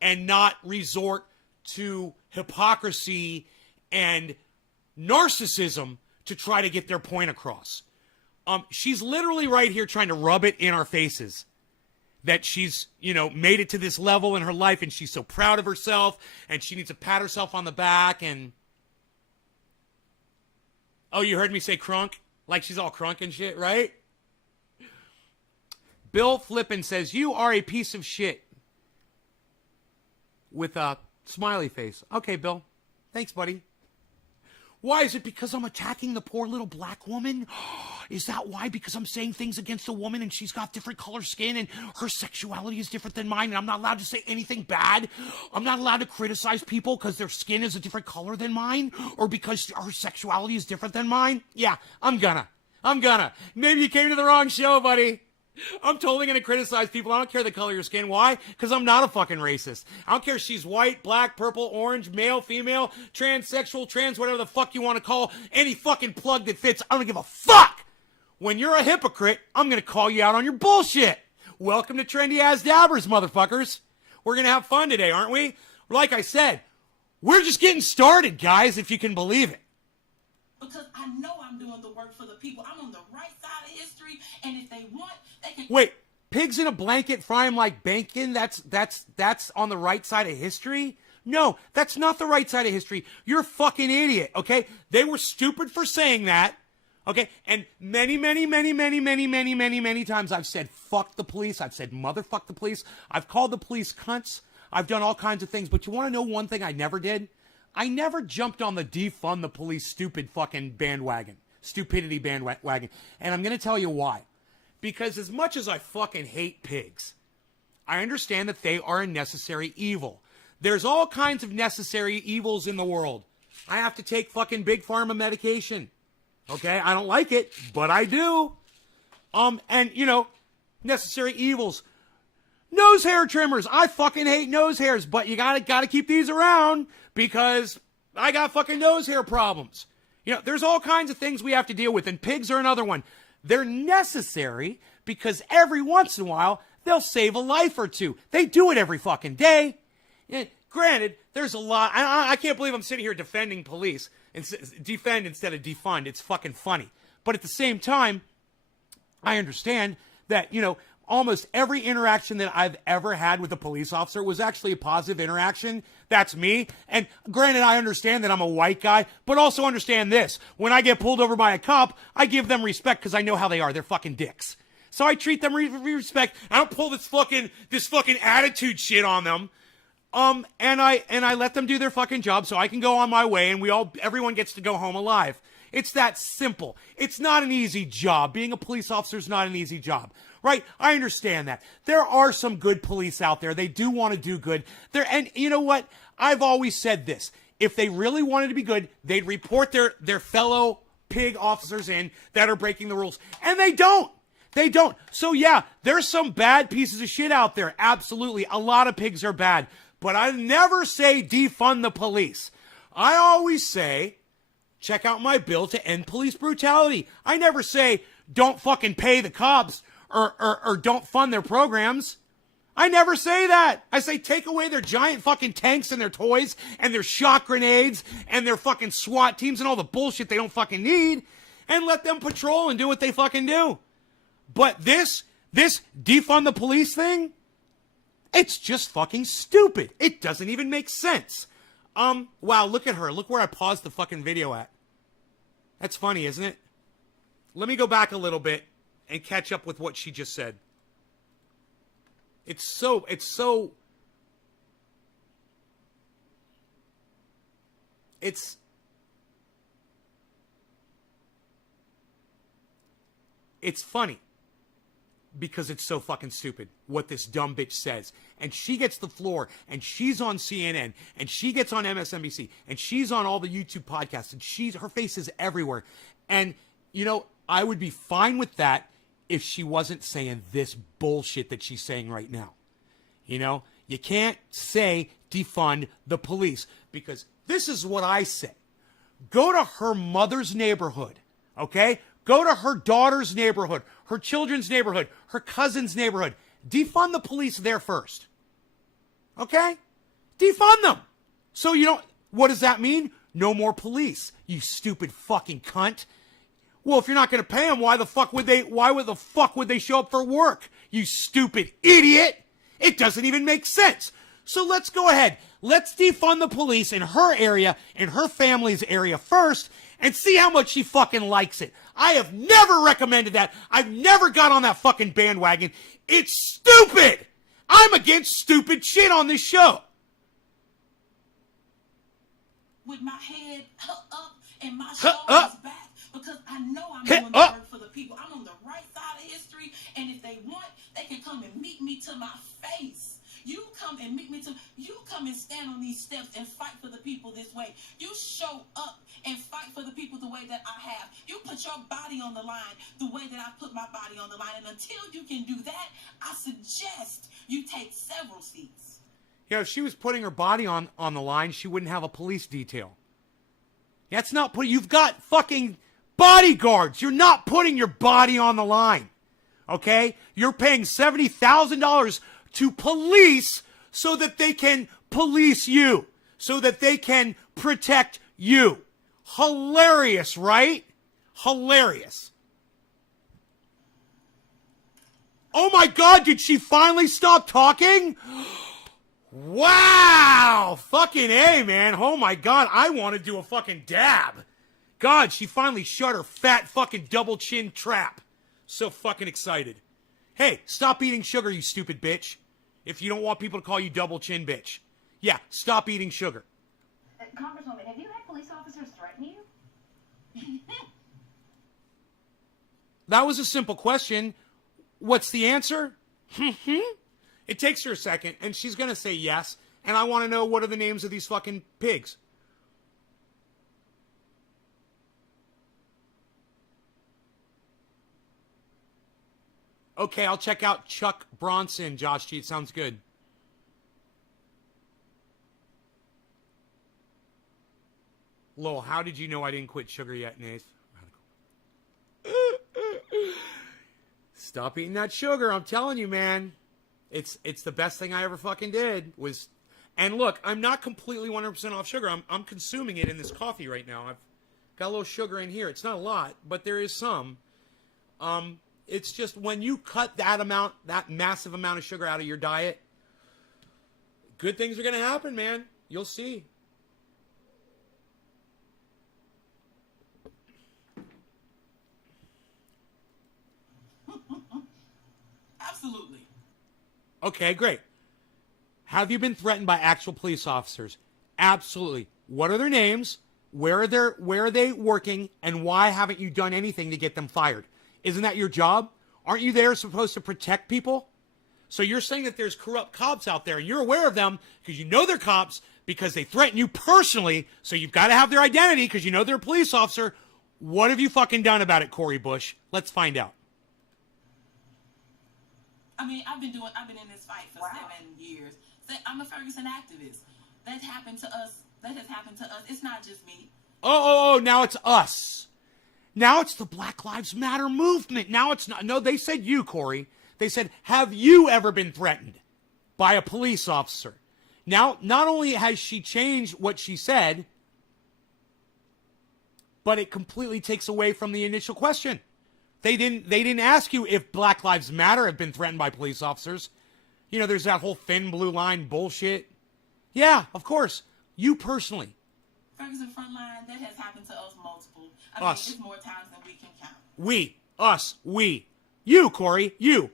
and not resort to hypocrisy and narcissism to try to get their point across. She's literally right here trying to rub it in our faces that she's, made it to this level in her life and she's so proud of herself and she needs to pat herself on the back and... Oh, you heard me say crunk? Like she's all crunk and shit, right? Bill Flippin says, you are a piece of shit. With a smiley face. Okay, Bill. Thanks, buddy. Why? Is it because I'm attacking the poor little black woman? Is that why? Because I'm saying things against a woman and she's got different color skin and her sexuality is different than mine and I'm not allowed to say anything bad? I'm not allowed to criticize people because their skin is a different color than mine or because her sexuality is different than mine? Yeah, I'm gonna. Maybe you came to the wrong show, buddy. I'm totally going to criticize people. I don't care the color of your skin. Why? Because I'm not a fucking racist. I don't care if she's white, black, purple, orange, male, female, transsexual, trans, whatever the fuck you want to call any fucking plug that fits. I don't give a fuck. When you're a hypocrite, I'm going to call you out on your bullshit. Welcome to Trendy Ass Dabbers, motherfuckers. We're going to have fun today, aren't we? Like I said, we're just getting started, guys, if you can believe it. Because I know I'm doing the work for the people. I'm on the right side of history, and if they want, they can... Wait, pigs in a blanket, fry 'em like bacon? That's on the right side of history? No, that's not the right side of history. You're a fucking idiot, okay? They were stupid for saying that, okay? And many times I've said fuck the police. I've said motherfuck the police. I've called the police cunts. I've done all kinds of things. But you want to know one thing I never did? I never jumped on the defund the police stupid fucking bandwagon. Stupidity bandwagon. And I'm going to tell you why. Because as much as I fucking hate pigs, I understand that they are a necessary evil. There's all kinds of necessary evils in the world. I have to take fucking big pharma medication. Okay? I don't like it, but I do. And, you know, necessary evils. Nose hair trimmers. I fucking hate nose hairs, but you gotta keep these around because I got fucking nose hair problems. You know, there's all kinds of things we have to deal with, and pigs are another one. They're necessary because every once in a while, they'll save a life or two. They do it every fucking day. And granted, there's a lot. I can't believe I'm sitting here defending police. Defend instead of defund. It's fucking funny. But at the same time, I understand that, you know, almost every interaction that I've ever had with a police officer was actually a positive interaction. That's me. And granted, I understand that I'm a white guy, but also understand this. When I get pulled over by a cop, I give them respect because I know how they are. They're fucking dicks. So I treat them with respect. I don't pull this fucking attitude shit on them. And I let them do their fucking job so I can go on my way and everyone gets to go home alive. It's that simple. It's not an easy job. Being a police officer is not an easy job. Right? I understand that. There are some good police out there. They do want to do good. And you know what? I've always said this. If they really wanted to be good, they'd report their fellow pig officers in that are breaking the rules. And they don't. They don't. So yeah, there's some bad pieces of shit out there. Absolutely. A lot of pigs are bad. But I never say defund the police. I always say, check out my bill to end police brutality. I never say, don't fucking pay the cops. Or don't fund their programs. I never say that. I say take away their giant fucking tanks and their toys and their shock grenades and their fucking SWAT teams and all the bullshit they don't fucking need and let them patrol and do what they fucking do. But this defund the police thing, it's just fucking stupid. It doesn't even make sense. Wow, look at her. Look where I paused the fucking video at. That's funny, isn't it? Let me go back a little bit and catch up with what she just said. It's so funny because it's so fucking stupid what this dumb bitch says. And she gets the floor and she's on CNN and she gets on MSNBC and she's on all the YouTube podcasts and her face is everywhere. And, you know, I would be fine with that if she wasn't saying this bullshit that she's saying right now. You know, you can't say defund the police because this is what I say. Go to her mother's neighborhood, okay? Go to her daughter's neighborhood, her children's neighborhood, her cousin's neighborhood. Defund the police there first, okay? Defund them. So you don't, what does that mean? No more police, you stupid fucking cunt. Well, if you're not going to pay them, why the fuck would they show up for work? You stupid idiot. It doesn't even make sense. So let's go ahead. Let's defund the police in her area, in her family's area first, and see how much she fucking likes it. I have never recommended that. I've never got on that fucking bandwagon. It's stupid. I'm against stupid shit on this show. With my head up and my shoulders back. Because I know I'm doing the work for the people. I'm on the right side of history. And if they want, they can come and meet me to my face. You come and stand on these steps and fight for the people this way. You show up and fight for the people the way that I have. You put your body on the line the way that I put my body on the line. And until you can do that, I suggest you take several seats. You know, if she was putting her body on the line, she wouldn't have a police detail. That's not you've got fucking bodyguards. You're not putting your body on the line. Okay? You're paying $70,000 to police so that they can police you. So that they can protect you. Hilarious, right? Hilarious. Oh my God, did she finally stop talking? Wow! Fucking A, man. Oh my God, I want to do a fucking dab. God, she finally shut her fat fucking double chin trap. So fucking excited. Hey, stop eating sugar, you stupid bitch. If you don't want people to call you double chin bitch. Yeah, stop eating sugar. Congresswoman, have you had police officers threaten you? That was a simple question. What's the answer? It takes her a second, and she's going to say yes, and I want to know what are the names of these fucking pigs. Okay, I'll check out Chuck Bronson, Josh Cheat. Sounds good. Lowell, how did you know I didn't quit sugar yet, Nath? Stop eating that sugar. I'm telling you, man. It's the best thing I ever fucking did was... And look, I'm not completely 100% off sugar. I'm consuming it in this coffee right now. I've got a little sugar in here. It's not a lot, but there is some. It's just when you cut that amount, that massive amount of sugar out of your diet, good things are going to happen, man. You'll see. Absolutely. Okay, great. Have you been threatened by actual police officers? Absolutely. What are their names? Where are they working? And why haven't you done anything to get them fired? Isn't that your job? Aren't you there supposed to protect people? So you're saying that there's corrupt cops out there and you're aware of them because you know they're cops because they threaten you personally. So you've got to have their identity because you know they're a police officer. What have you fucking done about it, Cori Bush? Let's find out. I mean, I've been in this fight for 7 years. So I'm a Ferguson activist. That happened to us. That has happened to us. It's not just me. Oh, now it's us. Now it's the Black Lives Matter movement. Now it's not. No, they said you, Cori. They said, have you ever been threatened by a police officer? Now, not only has she changed what she said, but it completely takes away from the initial question. They didn't ask you if Black Lives Matter have been threatened by police officers. You know, there's that whole thin blue line bullshit. Yeah, of course. You personally. Ferguson Frontline, that has happened to us multiple. Us. It's more times than we can count. We. Us. We. You, Cori. You.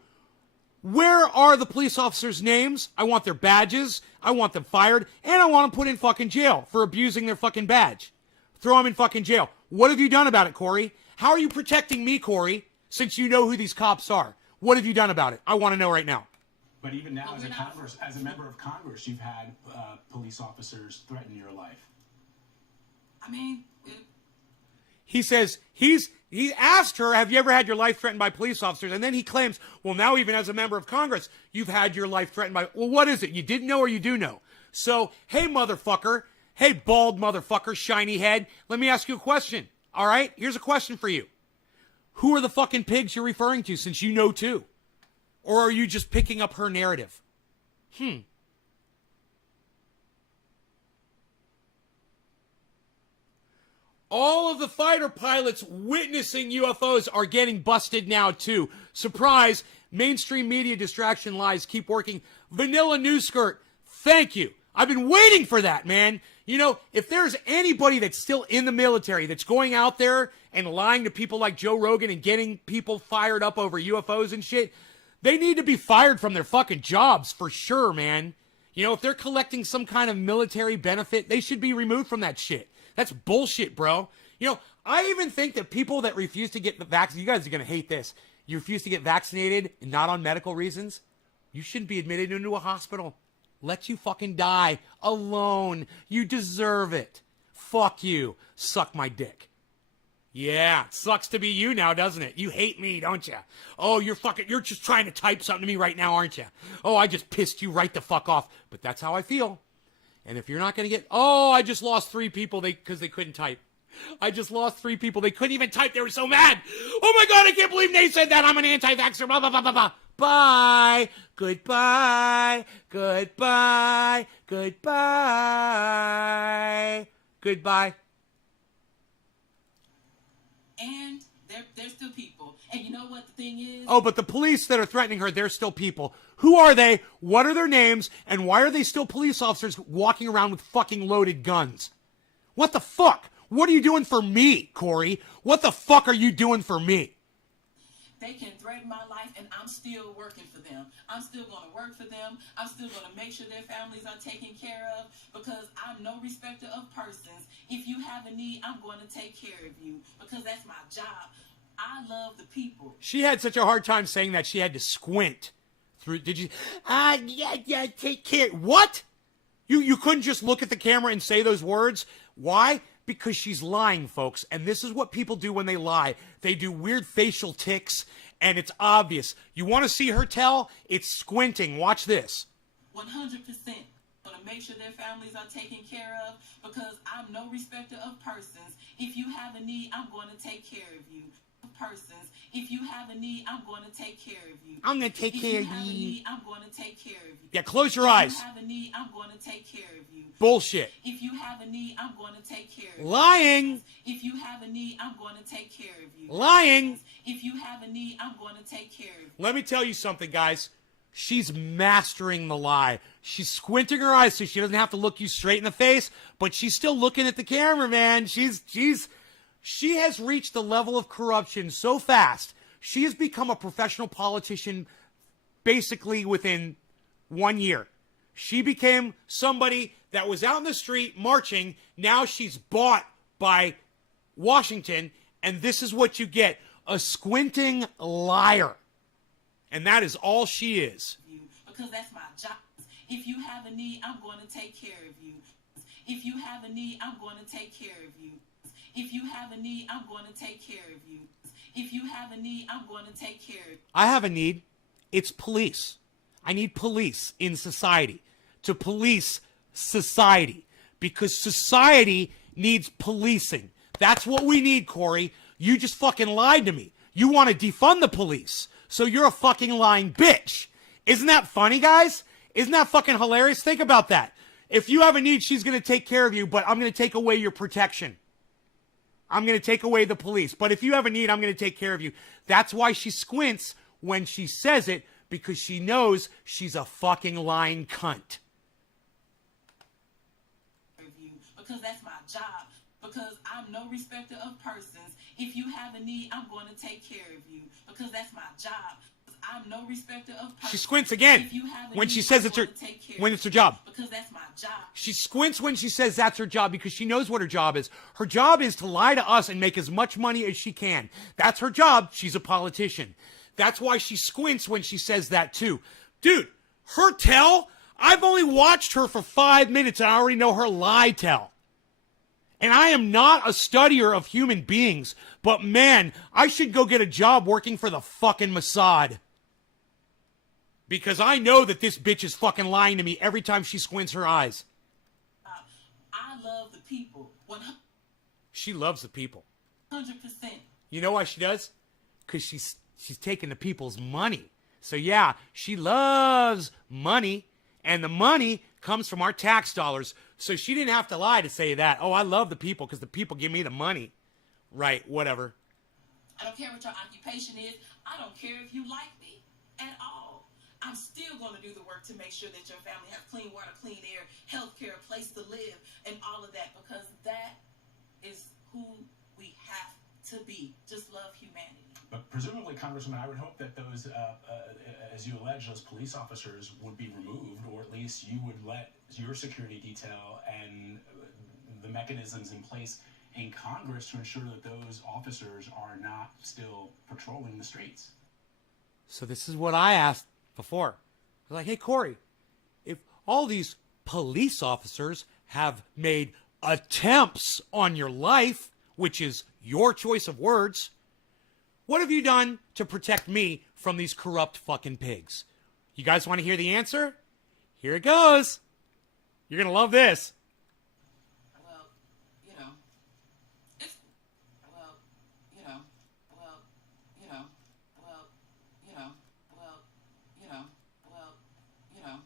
Where are the police officers' names? I want their badges. I want them fired. And I want them put in fucking jail for abusing their fucking badge. Throw them in fucking jail. What have you done about it, Cori? How are you protecting me, Cori, since you know who these cops are? What have you done about it? I want to know right now. But even now, as a member of Congress, you've had police officers threaten your life. I mean, He says he asked her, have you ever had your life threatened by police officers? And then he claims, well, now even as a member of Congress, you've had your life threatened by, well, what is it? You didn't know or you do know? So, hey, motherfucker. Hey, bald motherfucker, shiny head. Let me ask you a question. All right? Here's a question for you. Who are the fucking pigs you're referring to, since you know too? Or are you just picking up her narrative? All of the fighter pilots witnessing UFOs are getting busted now too. Surprise, mainstream media distraction lies keep working. Vanilla news skirt, thank you. I've been waiting for that, man. You know, if there's anybody that's still in the military that's going out there and lying to people like Joe Rogan and getting people fired up over UFOs and shit, they need to be fired from their fucking jobs for sure, man. You know, if they're collecting some kind of military benefit, they should be removed from that shit. That's bullshit, bro. You know, I even think that people that refuse to get the vaccine, you guys are going to hate this. You refuse to get vaccinated and not on medical reasons, you shouldn't be admitted into a hospital. Let you fucking die alone. You deserve it. Fuck you. Suck my dick. Yeah, it sucks to be you now, doesn't it? You hate me, don't you? Oh, you're just trying to type something to me right now, aren't you? Oh, I just pissed you right the fuck off. But that's how I feel. And if you're not going to get, oh, I just lost 3 people because they couldn't type. I just lost 3 people. They couldn't even type. They were so mad. Oh my God, I can't believe Nate said that. I'm an anti-vaxxer. Blah, blah, blah, blah, blah. Bye. Goodbye. Goodbye. Goodbye. Goodbye. and they're still people. And you know what the thing is? Oh, but the police that are threatening her, they're still people. Who are they? What are their names? And why are they still police officers walking around with fucking loaded guns? What the fuck? What are you doing for me, Cori? What the fuck are you doing for me? They can threaten my life, and I'm still working for them. I'm still going to work for them. I'm still going to make sure their families are taken care of, because I'm no respecter of persons. If you have a need, I'm going to take care of you, because that's my job. I love the people. She had such a hard time saying that she had to squint through. Did you? Yeah, take care. What? You couldn't just look at the camera and say those words? Why? Because she's lying, folks. And this is what people do when they lie. They do weird facial tics And it's obvious. You want to see her tell? It's squinting. Watch this. 100% going to make sure their families are taken care of, because I'm no respecter of persons. If you have a need, I'm going to take care of you. Persons, if you have a need, I'm going to take care of you. I'm going to take care of If you have a you. need, I'm going to take care of you. Yeah, close your If eyes. you have a need, I'm going to take care of you. Bullshit. If you have a need, I'm going to take care of you. Lying. If you have a need, I'm going to take care of you. Lying. If you have a need, I'm going to take care of you. Let me tell you something, guys. She's mastering the lie. She's squinting her eyes so she doesn't have to look you straight in the face, but she's still looking at the camera, man. She has reached the level of corruption so fast. She has become a professional politician basically within 1 year. She became somebody that was out in the street marching. Now she's bought by Washington, and this is what you get. A squinting liar. And that is all she is. Because that's my job. If you have a need, I'm going to take care of you. If you have a need, I'm going to take care of you. If you have a need, I'm going to take care of you. If you have a need, I'm going to take care of you. I have a need. It's police. I need police in society to police society because society needs policing. That's what we need, Cori. You just fucking lied to me. You want to defund the police, so you're a fucking lying bitch. Isn't that funny, guys? Isn't that fucking hilarious? Think about that. If you have a need, she's going to take care of you, but I'm going to take away your protection. I'm going to take away the police. But if you have a need, I'm going to take care of you. That's why she squints when she says it, because she knows she's a fucking lying cunt. Because that's my job. Because I'm no respecter of persons. If you have a need, I'm going to take care of you. Because that's my job. I'm no respecter of persons. She squints again when she says it's her job. Because that's my job. She squints when she says that's her job because she knows what her job is. Her job is to lie to us and make as much money as she can. That's her job. She's a politician. That's why she squints when she says that too. Dude, her tell, I've only watched her for 5 minutes and I already know her lie tell. And I am not a studier of human beings, but man, I should go get a job working for the fucking Mossad. Because I know that this bitch is fucking lying to me every time she squints her eyes. I love the people. 100%. She loves the people. You know why she does? Because she's taking the people's money. So yeah, she loves money, and the money comes from our tax dollars. So she didn't have to lie to say that. Oh, I love the people because the people give me the money. Right, whatever. I don't care what your occupation is. I don't care if you like me at all. I'm still going to do the work to make sure that your family has clean water, clean air, health care, a place to live, and all of that, because that is who we have to be. Just love humanity. But presumably, Congresswoman, I would hope that those, as you allege, those police officers would be removed, or at least you would let your security detail and the mechanisms in place in Congress to ensure that those officers are not still patrolling the streets. So this is what I asked before. I was like, hey, Cori, if all these police officers have made attempts on your life, which is your choice of words, what have you done to protect me from these corrupt fucking pigs? You guys want to hear the answer? Here it goes. You're going to love this. Well, you know, it's, well, you know, well, you know, well, you know, well, you know, well, you know.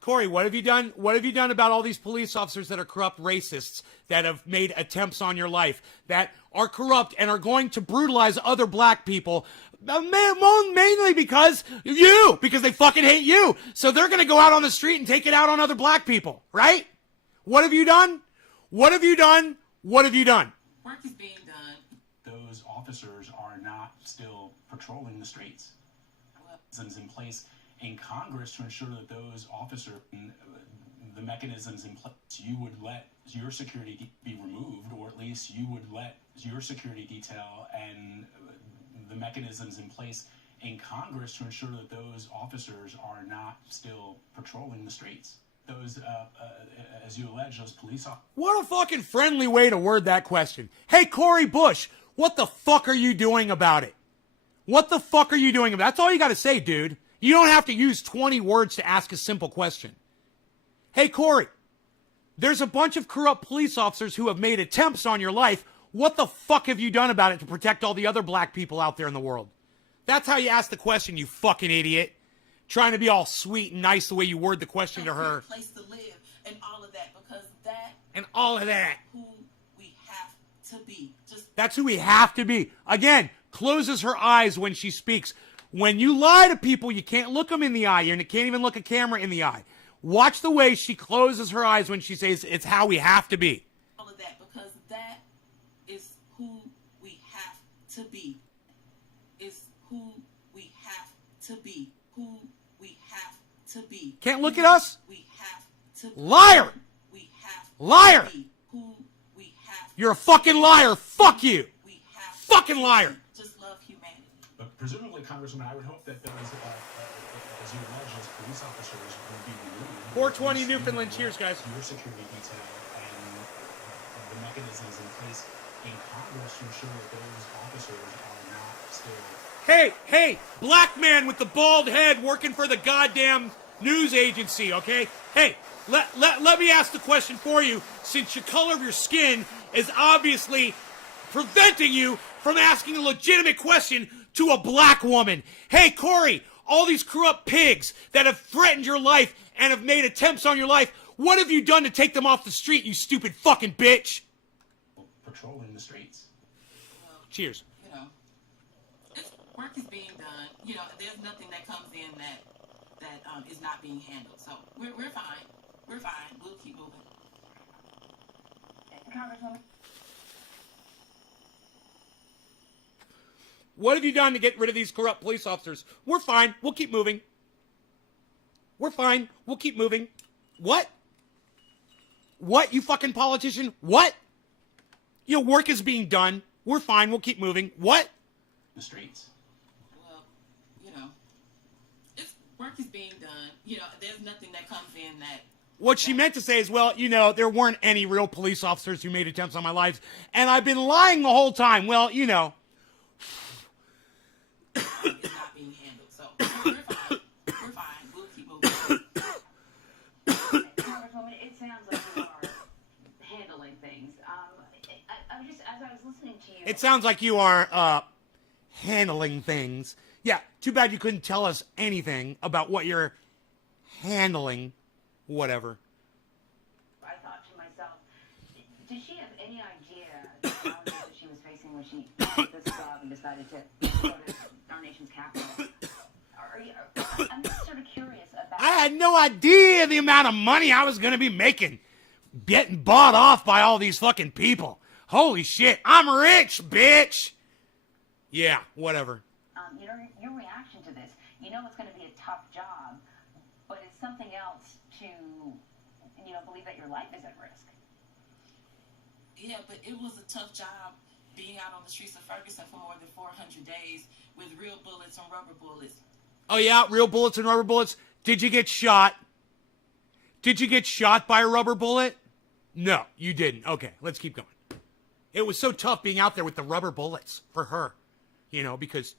Cori, what have you done? What have you done about all these police officers that are corrupt racists that have made attempts on your life, that are corrupt and are going to brutalize other black people, mainly because they fucking hate you. So they're going to go out on the street and take it out on other black people, right? What have you done? What have you done? What have you done? Work is being done. Those officers are not still patrolling the streets. Mechanisms in place in Congress to ensure that those officers, the mechanisms in place, you would let your security be removed, or at least you would let your security detail and the mechanisms in place in Congress to ensure that those officers are not still patrolling the streets. Those, as you allege, those police officers. What a fucking friendly way to word that question. Hey, Cori Bush, what the fuck are you doing about it? What the fuck are you doing? That's all you got to say, dude. You don't have to use 20 words to ask a simple question. Hey, Cori, there's a bunch of corrupt police officers who have made attempts on your life. What the fuck have you done about it to protect all the other black people out there in the world? That's how you ask the question, you fucking idiot. Trying to be all sweet and nice the way you word the question to her. Place to live and all of that, because that And all of that. who we have to be. That's who we have to be. Again, closes her eyes when she speaks. When you lie to people, you can't look them in the eye. You can't even look a camera in the eye. Watch the way she closes her eyes when she says it's how we have to be. All of that, because that is who we have to be. Is who we have to be. Who we have to be. Can't look at us? We have to be. Liar! We have Liar! to be. Who we have. You're a fucking liar. Fuck you. We have Fucking liar. Just love humanity. But presumably, Congresswoman, I would hope that those, as you allege, those police officers would be removed. 420 Newfoundland. Cheers, guys. Your security detail and the mechanisms in place in Congress to ensure that those officers are not still. Hey, black man with the bald head working for the goddamn news agency, okay? Hey, let me ask the question for you, since your color of your skin is obviously preventing you from asking a legitimate question to a black woman. Hey, Cori, all these corrupt pigs that have threatened your life and have made attempts on your life, what have you done to take them off the street, you stupid fucking bitch? Patrolling the streets. Well, Cheers. you know, work is being done. You know, there's nothing that comes in that is not being handled. So we're fine. We're fine. We'll keep moving. Congresswoman. What have you done to get rid of these corrupt police officers? We're fine. We'll keep moving. We're fine. We'll keep moving. What? What, you fucking politician? What? Your work is being done. We're fine. We'll keep moving. What? The streets. Well, you know, work is being done. You know, there's nothing that comes in that. What she meant to say is, well, you know, there weren't any real police officers who made attempts on my life, and I've been lying the whole time. Well, you know. It's not being handled. So we're fine. We're fine. We'll keep moving. Congresswoman, it sounds like you are handling things. I was just, as I was listening to you. It sounds like you are handling things. Yeah, too bad you couldn't tell us anything about what you're handling. Whatever. I thought to myself, did she have any idea the challenges that she was facing when she got this job and decided to go to our nation's capital? I'm just sort of curious about. I had no idea the amount of money I was going to be making. Getting bought off by all these fucking people. Holy shit, I'm rich, bitch. Yeah, whatever. You know, your reaction to this, you know it's going to be a tough job, but it's something else to, you know, believe that your life is at risk. Yeah, but it was a tough job being out on the streets of Ferguson for more than 400 days with real bullets and rubber bullets. Oh yeah, real bullets and rubber bullets. Did you get shot? Did you get shot by a rubber bullet? No, you didn't. Okay, let's keep going. It was so tough being out there with the rubber bullets for her, you know, because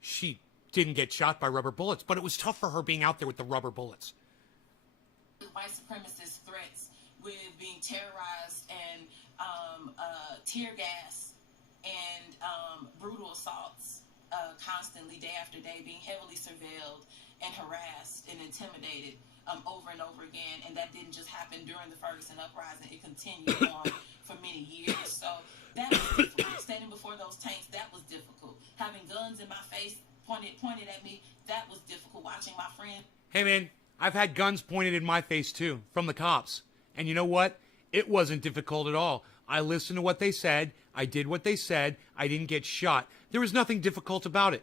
she didn't get shot by rubber bullets, but it was tough for her being out there with the rubber bullets. White supremacist threats with being terrorized and tear gas and brutal assaults constantly, day after day, being heavily surveilled and harassed and intimidated over and over again. And that didn't just happen during the Ferguson uprising. It continued on for many years. So that was difficult. Standing before those tanks, that was difficult. Having guns in my face pointed at me, that was difficult. Watching my friend. Hey man, I've had guns pointed in my face too, from the cops. And you know what? It wasn't difficult at all. I listened to what they said. I did what they said. I didn't get shot. There was nothing difficult about it.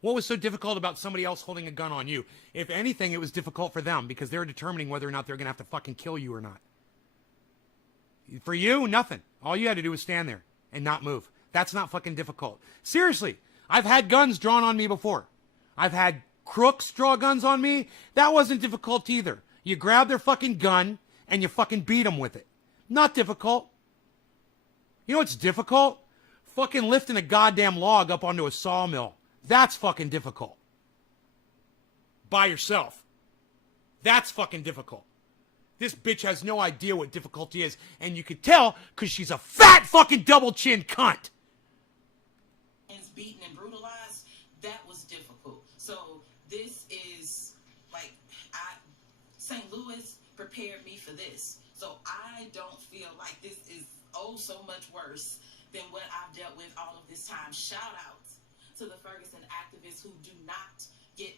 What was so difficult about somebody else holding a gun on you? If anything, it was difficult for them because they're determining whether or not they're going to have to fucking kill you or not. For you, nothing. All you had to do was stand there and not move. That's not fucking difficult. Seriously, I've had guns drawn on me before. I've had crooks draw guns on me. That wasn't difficult either. You grab their fucking gun and you fucking beat them with it. Not difficult. You know what's difficult? Fucking lifting a goddamn log up onto a sawmill That's fucking difficult. By yourself. That's fucking difficult. This bitch has no idea what difficulty is, and you can tell because she's a fat fucking double-chin cunt. Beaten and brutalized, that was difficult. So this is like, St. Louis prepared me for this. So I don't feel like this is so much worse than what I've dealt with all of this time. Shout outs to the Ferguson activists who do not get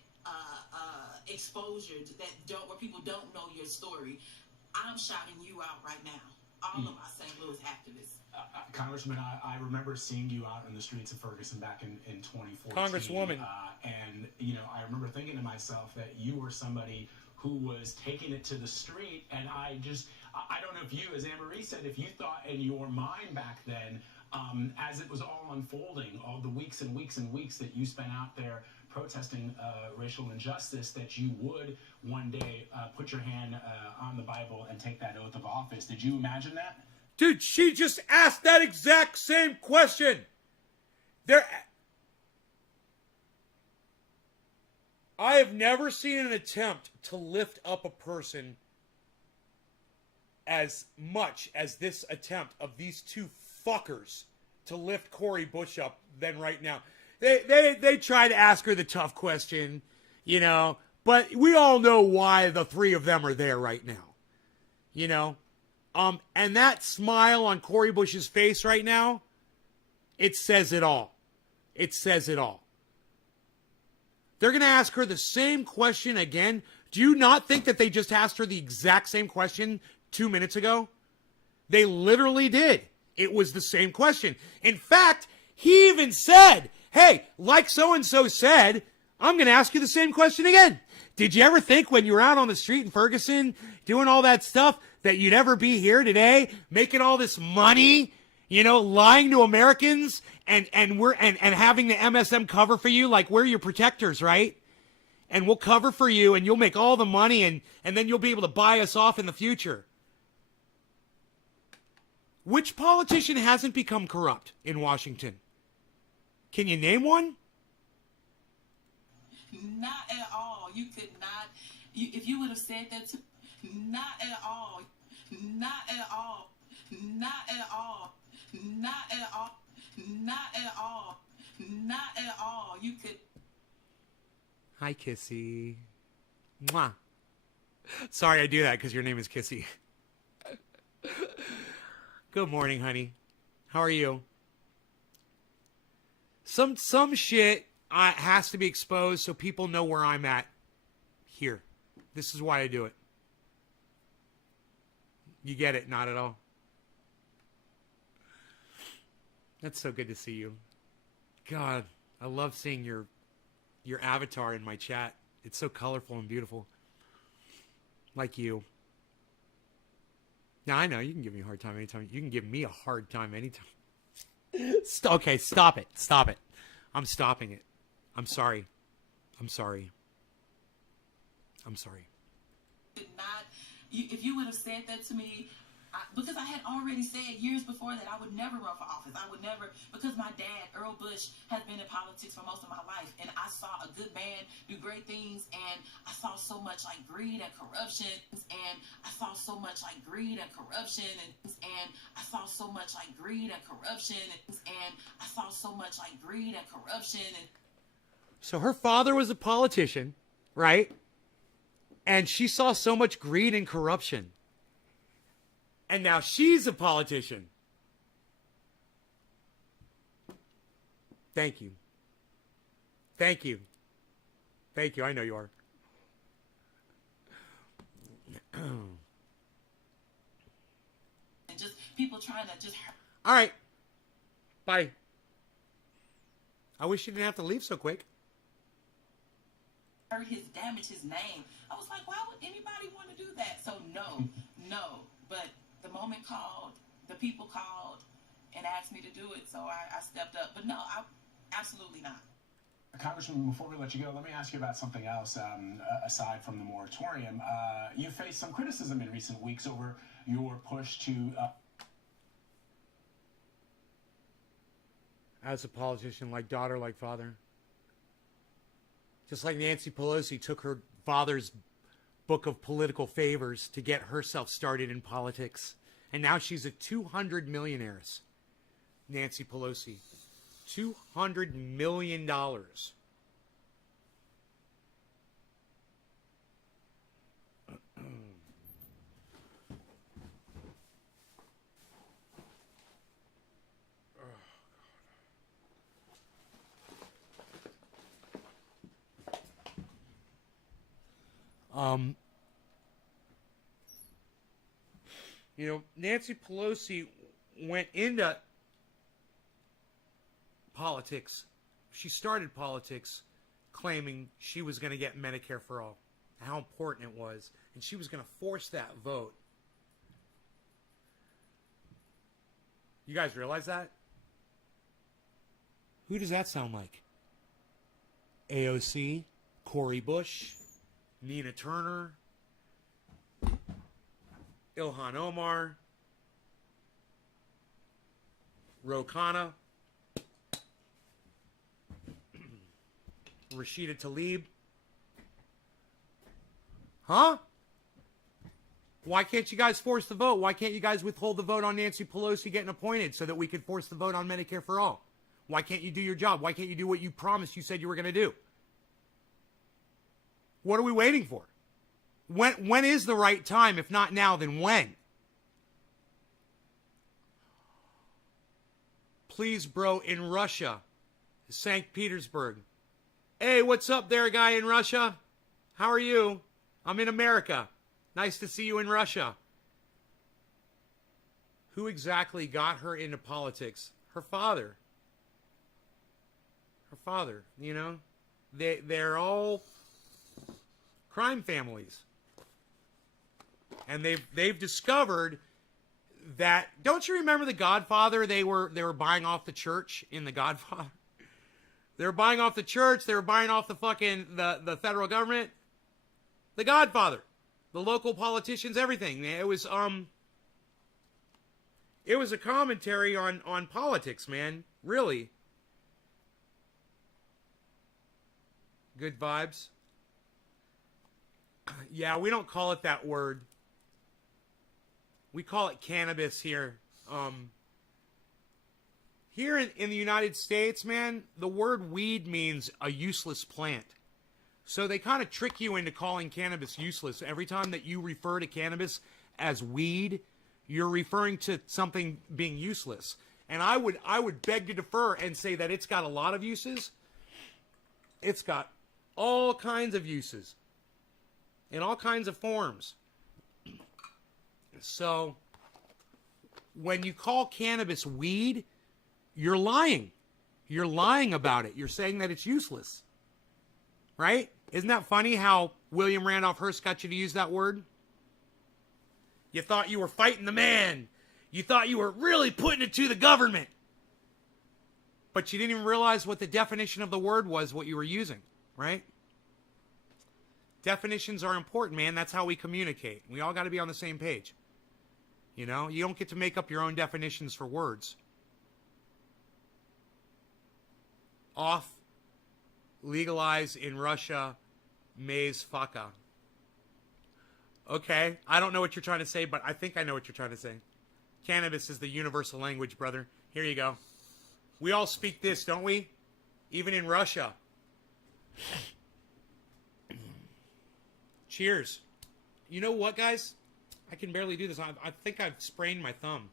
exposure where people don't know your story. I'm shouting you out right now. All of my St. Louis activists. Congressman, I remember seeing you out in the streets of Ferguson back in 2014. Congresswoman. And, you know, I remember thinking to myself that you were somebody who was taking it to the street. And I don't know if you, as Anne-Marie said, if you thought in your mind back then, as it was all unfolding, all the weeks and weeks and weeks that you spent out there protesting racial injustice, that you would one day put your hand on the Bible and take that oath of office. Did you imagine that? Dude, she just asked that exact same question. I have never seen an attempt to lift up a person as much as this attempt of these two fuckers to lift Cori Bush up than right now. They try to ask her the tough question, you know, but we all know why the three of them are there right now, you know. And that smile on Cori Bush's face right now, it says it all. It says it all. They're going to ask her the same question again. Do you not think that they just asked her the exact same question 2 minutes ago? They literally did. It was the same question. In fact, he even said, hey, like so-and-so said, I'm going to ask you the same question again. Did you ever think when you were out on the street in Ferguson doing all that stuff that you'd ever be here today making all this money, you know, lying to Americans and having the MSM cover for you like we're your protectors, right? And we'll cover for you and you'll make all the money and then you'll be able to buy us off in the future. Which politician hasn't become corrupt in Washington? Can you name one? Not at all. You could not. If you would have said that to, not at all. Not at all. Not at all. Not at all. Not at all. Not at all. You could. Hi, Kissy. Mwah. Sorry I do that because your name is Kissy. Good morning, honey. How are you? Some shit has to be exposed so people know where I'm at here. This is why I do it. You get it? Not at all. That's so good to see you. God, I love seeing your avatar in my chat. It's so colorful and beautiful. Like you. Now, I know you can give me a hard time anytime. You can give me a hard time anytime. Okay, stop it. Stop it. I'm stopping it. I'm sorry. I'm sorry. I'm sorry. If you would have said that to me, because I had already said years before that I would never run for office. I would never, because my dad, Earl Bush, has been in politics for most of my life. And I saw a good man do great things. And I saw so much like greed and corruption. And I saw so much like greed and corruption. And I saw so much like greed and corruption. And I saw so much like greed and corruption. So her father was a politician, right? And she saw so much greed and corruption. And now she's a politician. Thank you. Thank you. Thank you. I know you are. And just people trying to just... All right. Bye. I wish you didn't have to leave so quick. Damage his name. I was like, why would anybody want to do that? So no. But the moment called, the people called and asked me to do it, so I stepped up. But no, absolutely not. Congressman, before we let you go, let me ask you about something else aside from the moratorium. You faced some criticism in recent weeks over your push to... As a politician, like daughter, like father. Just like Nancy Pelosi took her father's book of political favors to get herself started in politics. And now she's a 200 millionaires. Nancy Pelosi. $200 million. You know, Nancy Pelosi went into politics. She started politics claiming she was going to get Medicare for all, how important it was, and she was going to force that vote. You guys realize that? Who does that sound like? AOC, Cori Bush, Nina Turner, Ilhan Omar, Ro Khanna, Rashida Tlaib. Huh? Why can't you guys force the vote? Why can't you guys withhold the vote on Nancy Pelosi getting appointed so that we could force the vote on Medicare for all? Why can't you do your job? Why can't you do what you promised you said you were going to do? What are we waiting for? When is the right time? If not now, then when? Please, bro, in Russia, St. Petersburg. Hey, what's up there, guy in Russia? How are you? I'm in America. Nice to see you in Russia. Who exactly got her into politics? Her father. Her father, you know? They're all crime families. And they've discovered that, don't you remember The Godfather? They were buying off the church in The Godfather. They were buying off the church, they were buying off the fucking the federal government. The Godfather. The local politicians, everything. It was a commentary on politics, man. Really. Good vibes. Yeah, we don't call it that word. We call it cannabis here. Here in the United States, man, the word weed means a useless plant. So they kind of trick you into calling cannabis useless. Every time that you refer to cannabis as weed, you're referring to something being useless. And I would beg to differ and say that it's got a lot of uses. It's got all kinds of uses in all kinds of forms. So when you call cannabis weed, you're lying. You're lying about it. You're saying that it's useless. Right? Isn't that funny how William Randolph Hearst got you to use that word? You thought you were fighting the man. You thought you were really putting it to the government. But you didn't even realize what the definition of the word was, what you were using. Right? Definitions are important, man. That's how we communicate. We all got to be on the same page. You know, you don't get to make up your own definitions for words. Off, legalize in Russia, maize faka. Okay, I don't know what you're trying to say, but I think I know what you're trying to say. Cannabis is the universal language, brother. Here you go. We all speak this, don't we? Even in Russia. Cheers. You know what, guys? I can barely do this. I think I've sprained my thumb.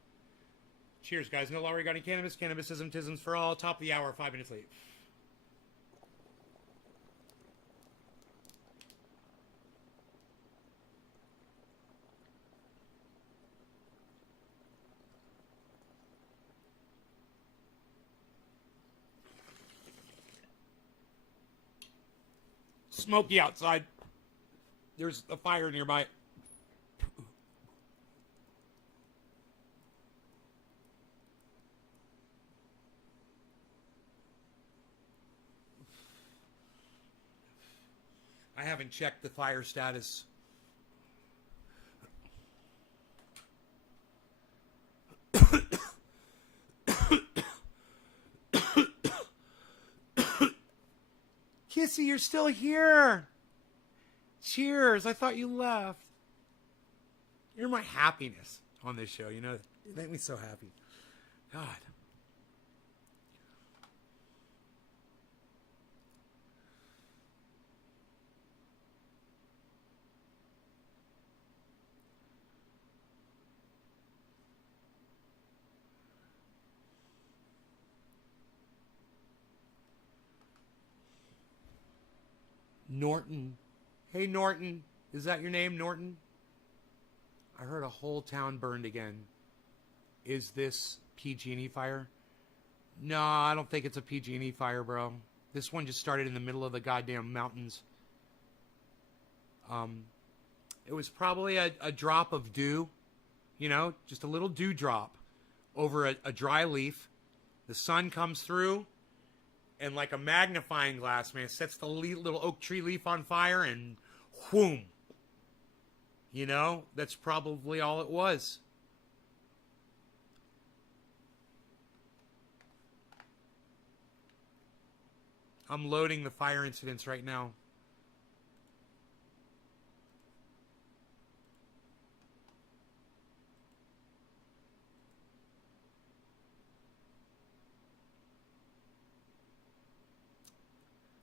Cheers, guys. No law regarding cannabis. Cannabisism, tisms for all. Top of the hour, 5 minutes late. Smoky outside. There's a fire nearby. I haven't checked the fire status. Kissy, you're still here. Cheers. I thought you left. You're my happiness on this show. You know, you make me so happy. God. Norton. Hey, Norton. Is that your name, Norton? I heard a whole town burned again. Is this PG&E fire? No, I don't think it's a PG&E fire, bro. This one just started in the middle of the goddamn mountains. It was probably a drop of dew. You know, just a little dew drop over a dry leaf. The sun comes through. And like a magnifying glass, man, sets the little oak tree leaf on fire and whoom. You know, that's probably all it was. I'm loading the fire incidents right now.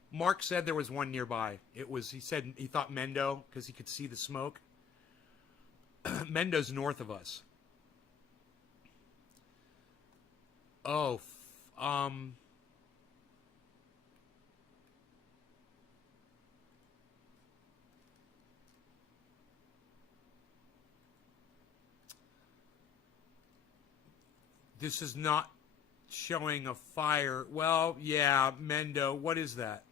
Mark said there was one nearby. He said he thought Mendo, because he could see the smoke. Mendo's north of us. Oh, this is not showing a fire. Well, yeah, Mendo, what is that?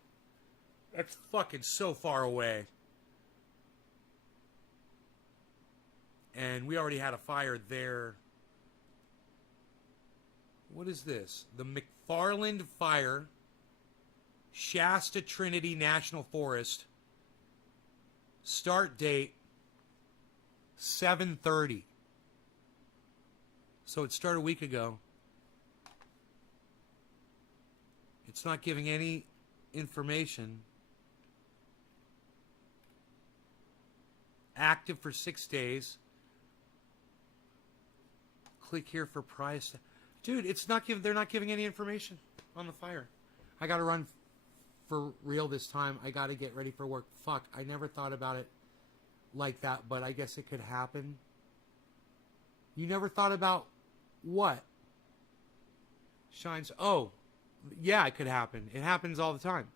That's fucking so far away. And we already had a fire there. What is this? The McFarland Fire, Shasta Trinity National Forest. Start date 7:30. So it started a week ago. It's not giving any information. Active for 6 days. Click here for price. Dude, it's not giving. They're not giving any information on the fire. I got to run for real this time. I got to get ready for work. Fuck, I never thought about it like that, but I guess it could happen. You never thought about what? Shines. Oh, yeah, it could happen. It happens all the time.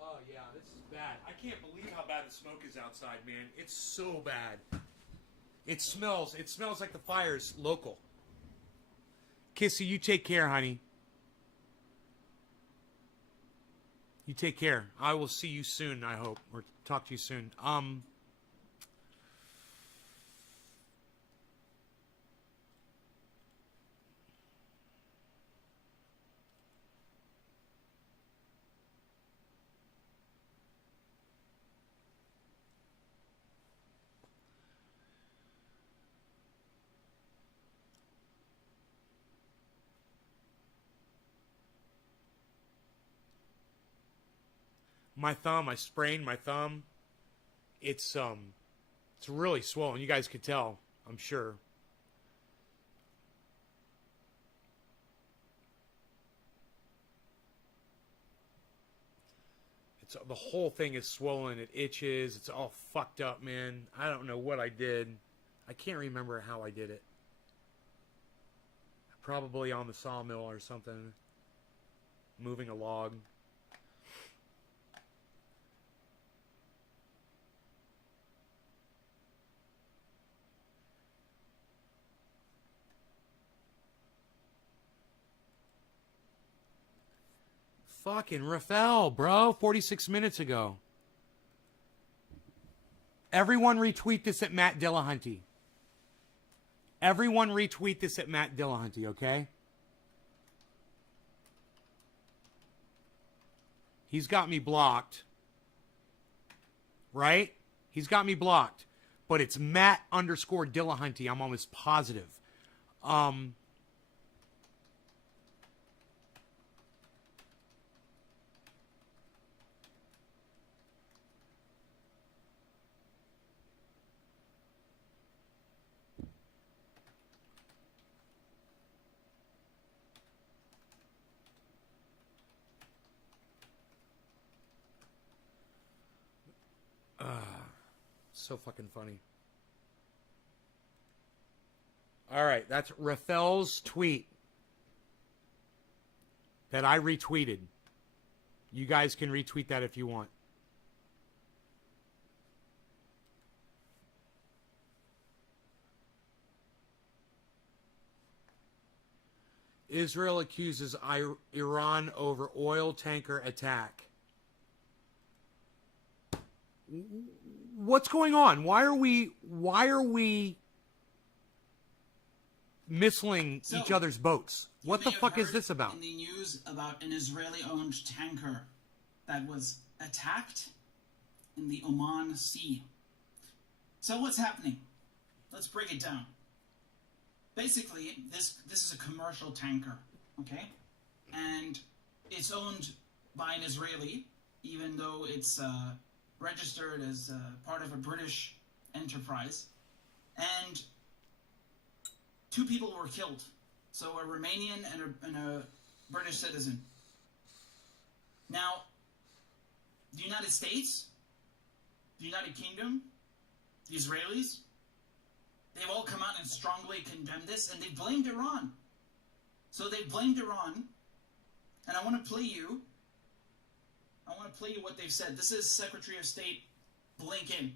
Oh, yeah, this is bad. I can't believe how bad the smoke is outside, man. It's so bad. It smells like the fire's local. Kissy, you take care, honey. You take care. I will see you soon, I hope. Or talk to you soon. My thumb, I sprained my thumb. It's really swollen. You guys could tell, I'm sure. The whole thing is swollen. It itches. It's all fucked up, man. I don't know what I did. I can't remember how I did it. Probably on the sawmill or something. Moving a log. Fucking Rafael, bro. 46 minutes ago. Everyone retweet this at Matt Dillahunty. Everyone retweet this at Matt Dillahunty, okay? He's got me blocked. Right? He's got me blocked. But it's Matt _ Dillahunty. I'm almost positive. So fucking funny. All right, that's Rafael's tweet that I retweeted. You guys can retweet that if you want. Israel accuses Iran over oil tanker attack. What's going on? Why are we missiling each other's boats? What the fuck is this about? In the news about an Israeli-owned tanker that was attacked in the Oman Sea. So what's happening? Let's break it down. Basically, this is a commercial tanker, okay? And it's owned by an Israeli, even though it's registered as part of a British enterprise. And 2 people were killed. So a Romanian and a British citizen. Now, the United States, the United Kingdom, the Israelis, they've all come out and strongly condemned this, and they blamed Iran. So they blamed Iran, and I want to play you what they've said. This is Secretary of State Blinken.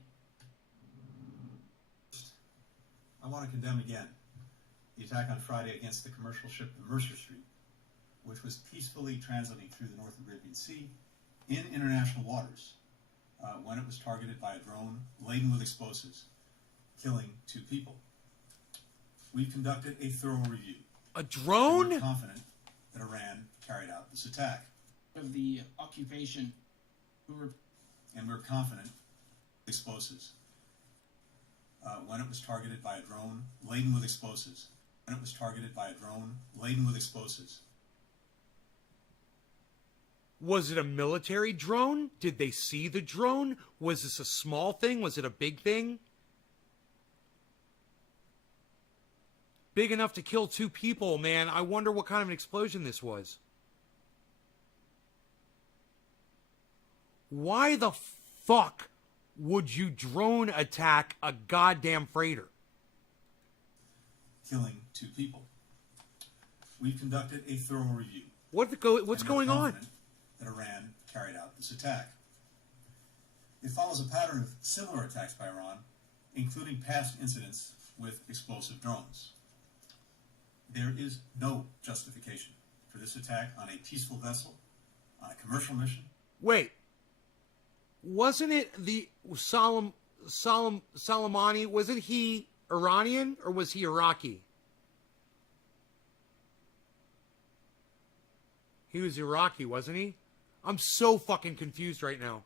I want to condemn again the attack on Friday against the commercial ship the Mercer Street, which was peacefully transiting through the North Arabian Sea in international waters when it was targeted by a drone laden with explosives, killing 2 people. We've conducted a thorough review. A drone? We're confident that Iran carried out this attack. Of the occupation, And we're confident explosives when it was targeted by a drone laden with explosives. When it was targeted by a drone laden with explosives. Was it a military drone? Did they see the drone? Was this a small thing? Was it a big thing? Big enough to kill 2 people, man. I wonder what kind of an explosion this was. Why the fuck would you drone attack a goddamn freighter? Killing 2 people. We've conducted a thorough review. What's going on? That Iran carried out this attack. It follows a pattern of similar attacks by Iran, including past incidents with explosive drones. There is no justification for this attack on a peaceful vessel, on a commercial mission. Wait. Wasn't it the Soleimani? Wasn't he Iranian or was he Iraqi? He was Iraqi, wasn't he? I'm so fucking confused right now.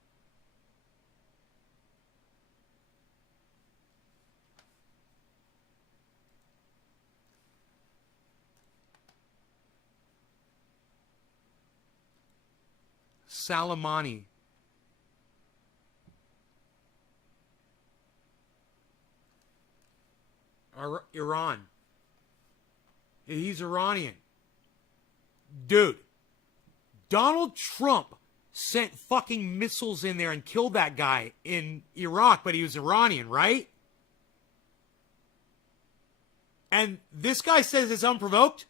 Soleimani. Iran. He's Iranian. Dude. Donald Trump sent fucking missiles in there and killed that guy in Iraq, but he was Iranian, right? And this guy says it's unprovoked?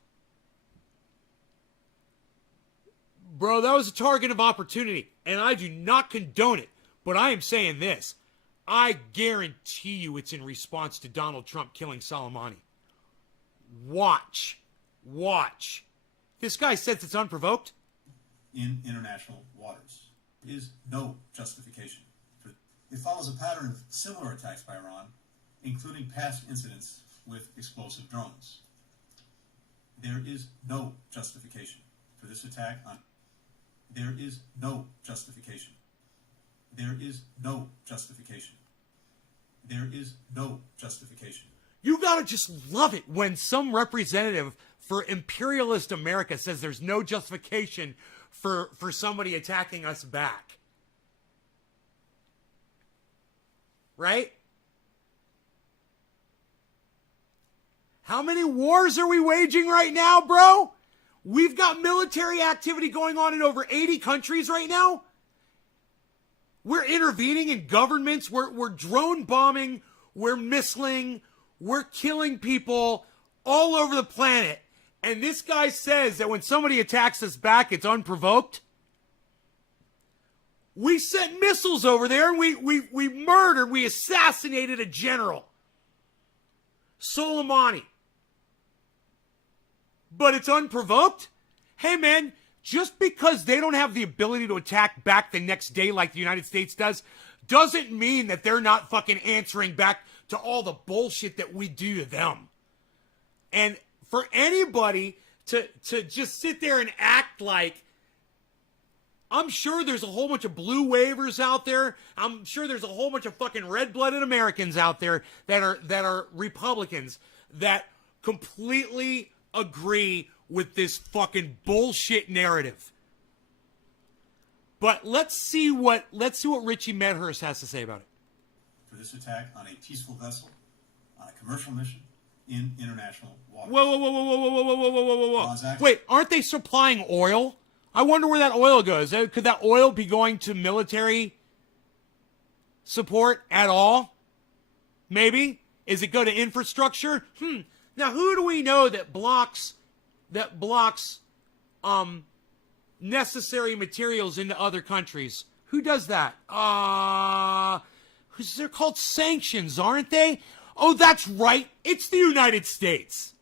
Bro, that was a target of opportunity, and I do not condone it, but I am saying this. I guarantee you it's in response to Donald Trump killing Soleimani. Watch. This guy says it's unprovoked? in international waters. There is no justification for it. It follows a pattern of similar attacks by Iran, including past incidents with explosive drones. There is no justification for this attack on. There is no justification. There is no justification. There is no justification. You gotta just love it when some representative for imperialist America says there's no justification for somebody attacking us back. Right? How many wars are we waging right now, bro? We've got military activity going on in over 80 countries right now. We're intervening in governments. We're drone bombing. We're missiling. We're killing people all over the planet. And this guy says that when somebody attacks us back, it's unprovoked. We sent missiles over there and we murdered, we assassinated a general. Soleimani. But it's unprovoked? Hey man, just because they don't have the ability to attack back the next day like the United States doesn't mean that they're not fucking answering back to all the bullshit that we do to them. And for anybody to just sit there and act like, I'm sure there's a whole bunch of blue waivers out there. I'm sure there's a whole bunch of fucking red-blooded Americans out there that are Republicans that completely agree with this fucking bullshit narrative. But let's see what Richie Medhurst has to say about it. For this attack on a peaceful vessel, on a commercial mission in international waters. Whoa. Wait, aren't they supplying oil? I wonder where that oil goes. Could that oil be going to military support at all? Maybe? Is it go to infrastructure? Now, who do we know that blocks necessary materials into other countries? Who does that? They're called sanctions, aren't they? Oh, that's right. It's the United States.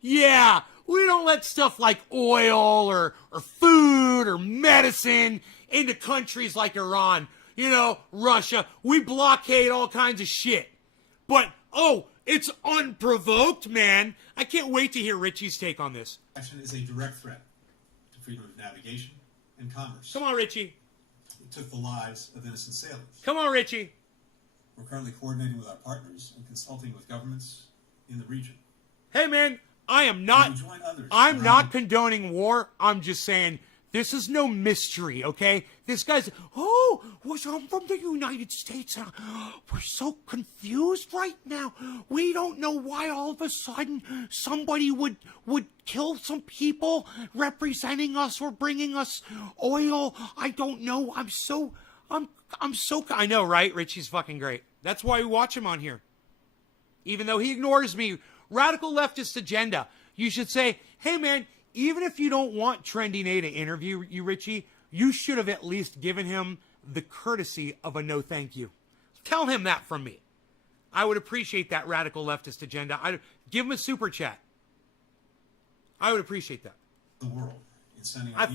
Yeah, we don't let stuff like oil or food or medicine into countries like Iran, Russia. We blockade all kinds of shit. But, it's unprovoked, man. I can't wait to hear Richie's take on this. Action is a direct threat to freedom of navigation and commerce. Come on, Richie. It took the lives of innocent sailors. Come on, Richie. We're currently coordinating with our partners and consulting with governments in the region. Hey, man, I'm not condoning war. I'm just saying this is no mystery, okay? This guy's, I'm from the United States. We're so confused right now. We don't know why all of a sudden somebody would kill some people representing us or bringing us oil. I don't know. I know, right? Richie's fucking great. That's why we watch him on here. Even though he ignores me. Radical leftist agenda. You should say, hey man, even if you don't want Trendy Nay to interview you, Richie, you should have at least given him the courtesy of a no thank you. Tell him that from me. I would appreciate that radical leftist agenda. I'd give him a super chat. I would appreciate that. The world in sending I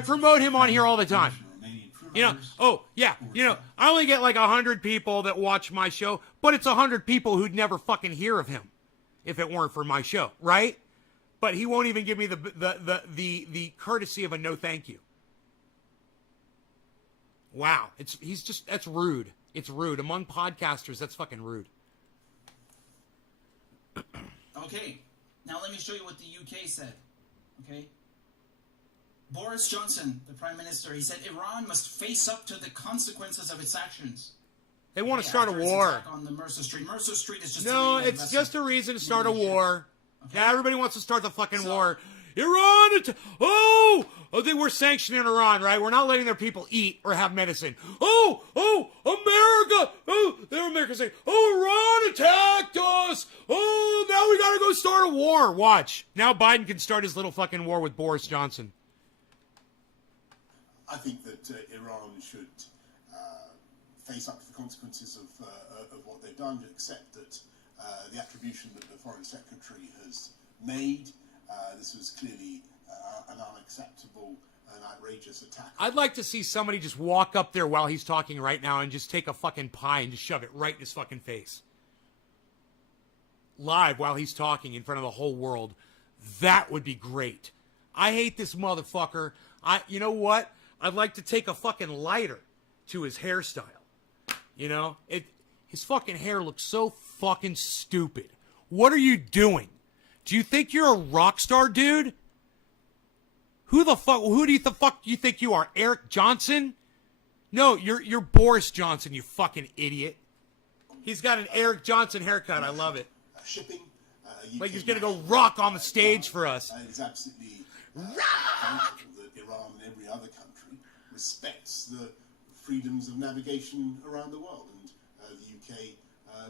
promote him on here all the time. I only get like 100 people that watch my show, but it's 100 people who'd never fucking hear of him if it weren't for my show, right? But he won't even give me the courtesy of a no thank you. Wow, that's rude. It's rude. Among podcasters, that's fucking rude. Okay, now let me show you what the UK said. Okay? Boris Johnson, the Prime Minister, he said Iran must face up to the consequences of its actions. They want to start a war. On the Mercer Street. Mercer Street is just it's just a reason to start a war. Okay. Yeah, everybody wants to start the fucking war. Iran! They were sanctioning Iran, right? We're not letting their people eat or have medicine. America! They're America saying, Iran attacked us! Now we gotta go start a war. Watch. Now Biden can start his little fucking war with Boris Johnson. I think that Iran should face up to the consequences of what they've done, accept that the attribution that the Foreign Secretary has made, this was clearly an unacceptable an outrageous attack. I'd like to see somebody just walk up there while he's talking right now and just take a fucking pie and just shove it right in his fucking face. Live while he's talking in front of the whole world. That would be great. I hate this motherfucker. You know what? I'd like to take a fucking lighter to his hairstyle. You know? His fucking hair looks so fucking stupid. What are you doing? Do you think you're a rock star, dude? Who do you think you are? Eric Johnson? No, you're Boris Johnson, you fucking idiot. He's got an Eric Johnson haircut. I love it. Shipping. Like he's going to go rock on the stage for us. It's absolutely vital that Iran and every other country respects the freedoms of navigation around the world, and the UK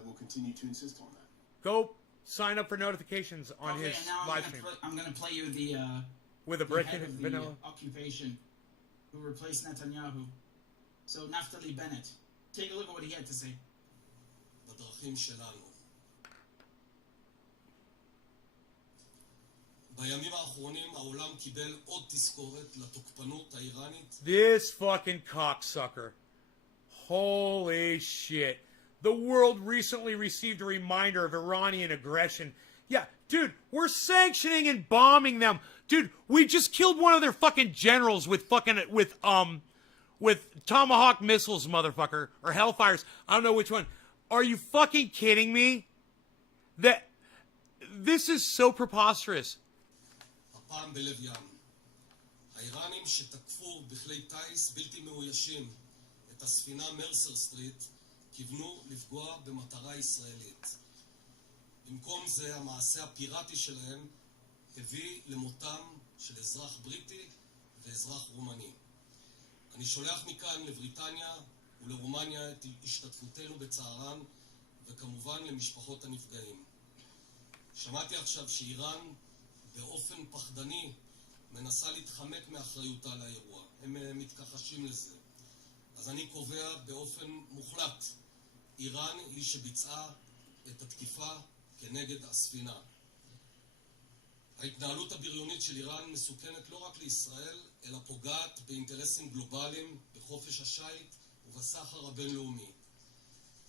will continue to insist on that. Go sign up for notifications on his live stream. I'm going to play you the With a brick head and of the vanilla. occupation who replaced Netanyahu. So Naftali Bennett. Take a look at what he had to say. בדרכים שלנו. בימים האחרונים העולם קיבל עוד תזכורת לתוקפנות האיראנית. This fucking cocksucker. Holy shit. The world recently received a reminder of Iranian aggression. Yeah, dude, we're sanctioning and bombing them. Dude, we just killed one of their fucking generals with Tomahawk missiles, motherfucker. Or Hellfires. I don't know which one. Are you fucking kidding me? This is so preposterous. הפעם בלב ים. האיראנים שתקפו בכלי טייס בלתי מאוישים את הספינה מרסר סטריט כיוונו לפגוע במטרה ישראלית. במקום זה המעשה הפיראטי שלהם הביא למותם של אזרח בריטי ואזרח רומני. אני שולח מכאן לבריטניה ולרומניה את השתתפותנו בצערן וכמובן למשפחות הנפגעים. שמעתי עכשיו שאיראן באופן פחדני מנסה להתחמק מאחריותה לאירוע. הם מתכחשים לזה. אז אני קובע באופן מוחלט, איראן היא שביצעה את התקיפה כנגד הספינה. ההתנהלות הבריונית של איראן מסוכנת לא רק לישראל, אלא פוגעת באינטרסים גלובליים, בחופש השיט ובסחר הבינלאומי.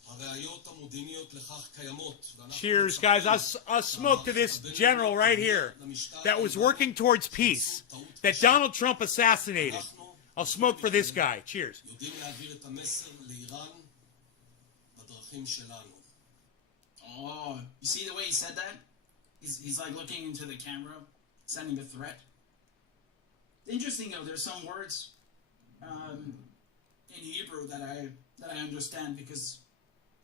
הראיות המודיעיניות לכך קיימות. Cheers, guys. I'll smoke to this general right here that was working towards peace, that Donald Trump assassinated. I'll smoke for this guy. Cheers. יודעים להעביר את המסר לאיראן בדרכים שלנו. Oh, you see the way he said that? He's like looking into the camera, sending a threat. Interesting though, there's some words in Hebrew that I understand because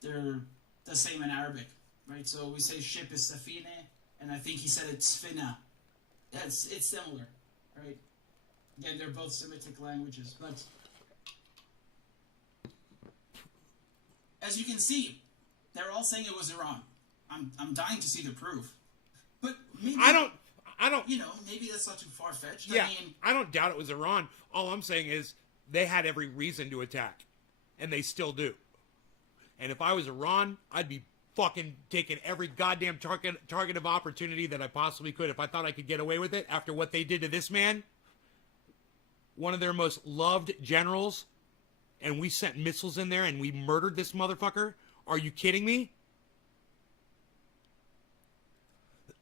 they're the same in Arabic, right? So we say ship is safine, and I think he said it's sfina. Yeah, it's similar, right? Again, they're both Semitic languages, but as you can see, they're all saying it was Iran. I'm dying to see the proof, but maybe I don't. You know, maybe that's not too far-fetched. Yeah, I mean, I don't doubt it was Iran. All I'm saying is they had every reason to attack, and they still do. And if I was Iran, I'd be fucking taking every goddamn target of opportunity that I possibly could. If I thought I could get away with it after what they did to this man, one of their most loved generals, and we sent missiles in there and we murdered this motherfucker. Are you kidding me?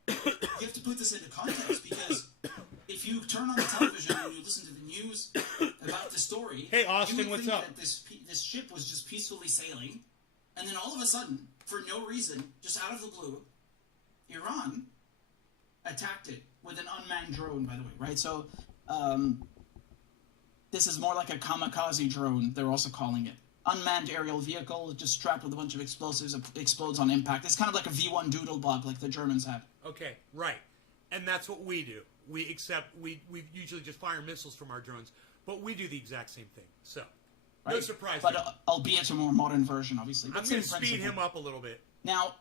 you have to put this into context because if you turn on the television and you listen to the news about the story, Hey, Austin, you would what's think up? that this ship was just peacefully sailing, and then all of a sudden, for no reason, just out of the blue, Iran attacked it with an unmanned drone, by the way, right? So, this is more like a kamikaze drone, they're also calling it. Unmanned aerial vehicle, just strapped with a bunch of explosives, explodes on impact. It's kind of like a V1 Doodlebug like the Germans had. Okay, right. And that's what we do. We usually just fire missiles from our drones, but we do the exact same thing. So, no Right? surprise. But there. albeit a more modern version, obviously. But I'm going to same speed principle. him up a little bit. Now,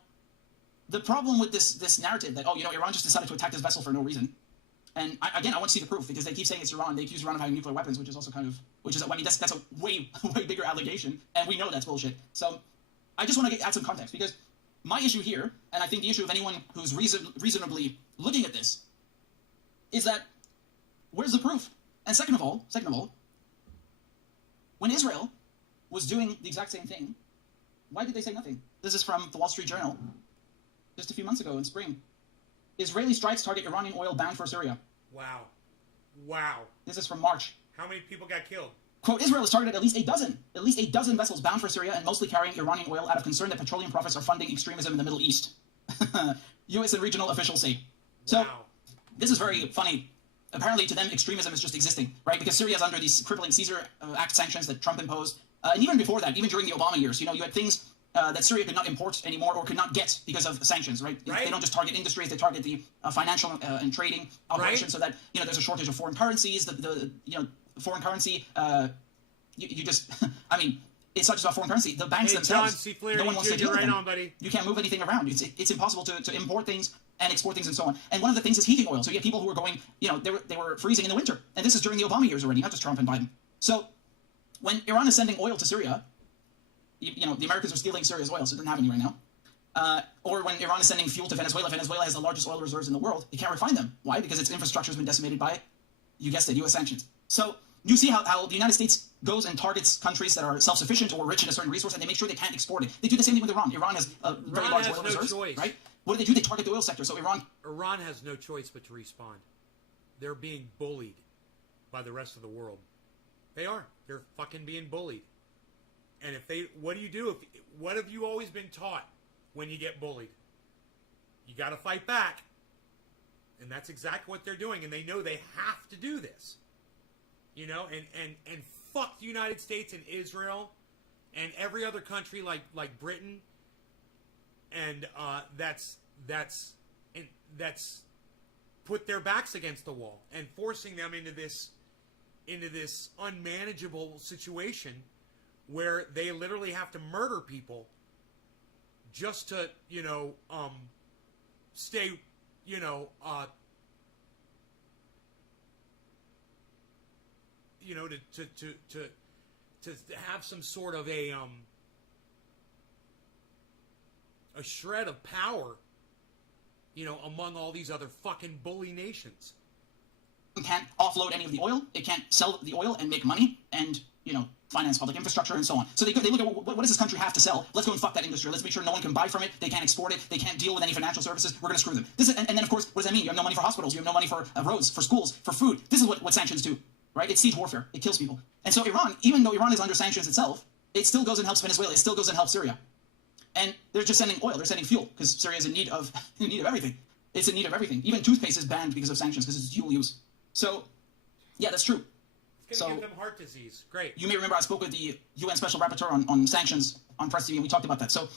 the problem with this narrative that, Iran just decided to attack this vessel for no reason, and I want to see the proof because they keep saying it's Iran. They accuse Iran of having nuclear weapons, which is also that's a way bigger allegation, and we know that's bullshit. So I just want to add some context because my issue here, and I think the issue of anyone who's reasonably looking at this, is that where's the proof? And second of all, when Israel was doing the exact same thing, why did they say nothing? This is from the Wall Street Journal, just a few months ago in spring. Israeli strikes target Iranian oil bound for Syria. Wow. Wow. This is from March. How many people got killed? Quote, Israel has targeted at least a dozen vessels bound for Syria and mostly carrying Iranian oil out of concern that petroleum profits are funding extremism in the Middle East. U.S. and regional officials say. So, Wow. this is very funny. Apparently, to them, extremism is just existing, right? Because Syria is under these crippling Caesar Act sanctions that Trump imposed. And even before that, even during the Obama years, you had things that Syria could not import anymore or could not get because of sanctions, right? Right. They don't just target industries, they target the financial and trading operations, so that, there's a shortage of foreign currencies. The foreign currency, you just, I mean, it's not just about foreign currency. The banks themselves, John C. Flaherty no one wants to Jr., deal with right them. on, buddy. You can't move anything around. It's impossible to import things and export things and so on. And one of the things is heating oil. So you have people who are going, they were freezing in the winter. And this is during the Obama years already, not just Trump and Biden. So when Iran is sending oil to Syria, the Americans are stealing Syria's oil, so it doesn't have any right now. Or when Iran is sending fuel to Venezuela, Venezuela has the largest oil reserves in the world. It can't refine them. Why? Because its infrastructure has been decimated by, you guessed it, U.S. sanctions. So you see how the United States goes and targets countries that are self-sufficient or rich in a certain resource, and they make sure they can't export it. They do the same thing with Iran. Iran has a very large has oil no reserves, choice. right? What do? They target the oil sector. So Iran has no choice but to respond. They're being bullied by the rest of the world. They are. They're fucking being bullied. And what do you do? What have you always been taught when you get bullied? You got to fight back. And that's exactly what they're doing. And they know they have to do this. And fuck the United States and Israel and every other country like Britain. And that's put their backs against the wall and forcing them into this unmanageable situation where they literally have to murder people just to stay to have some sort of a shred of power, among all these other fucking bully nations. It can't offload any of the oil. It can't sell the oil and make money and, finance public infrastructure and so on. So they look at what does this country have to sell? Let's go and fuck that industry. Let's make sure no one can buy from it. They can't export it. They can't deal with any financial services. We're going to screw them. And then, of course, what does that mean? You have no money for hospitals. You have no money for roads, for schools, for food. This is what sanctions do, right? It's siege warfare. It kills people. And so Iran, even though Iran is under sanctions itself, it still goes and helps Venezuela. It still goes and helps Syria. And they're just sending oil. They're sending fuel because Syria is in need of everything. It's in need of everything. Even toothpaste is banned because of sanctions because it's dual use. So, yeah, that's true. It's going to give them heart disease. Great. You may remember I spoke with the UN Special Rapporteur on sanctions on Press TV, and we talked about that. So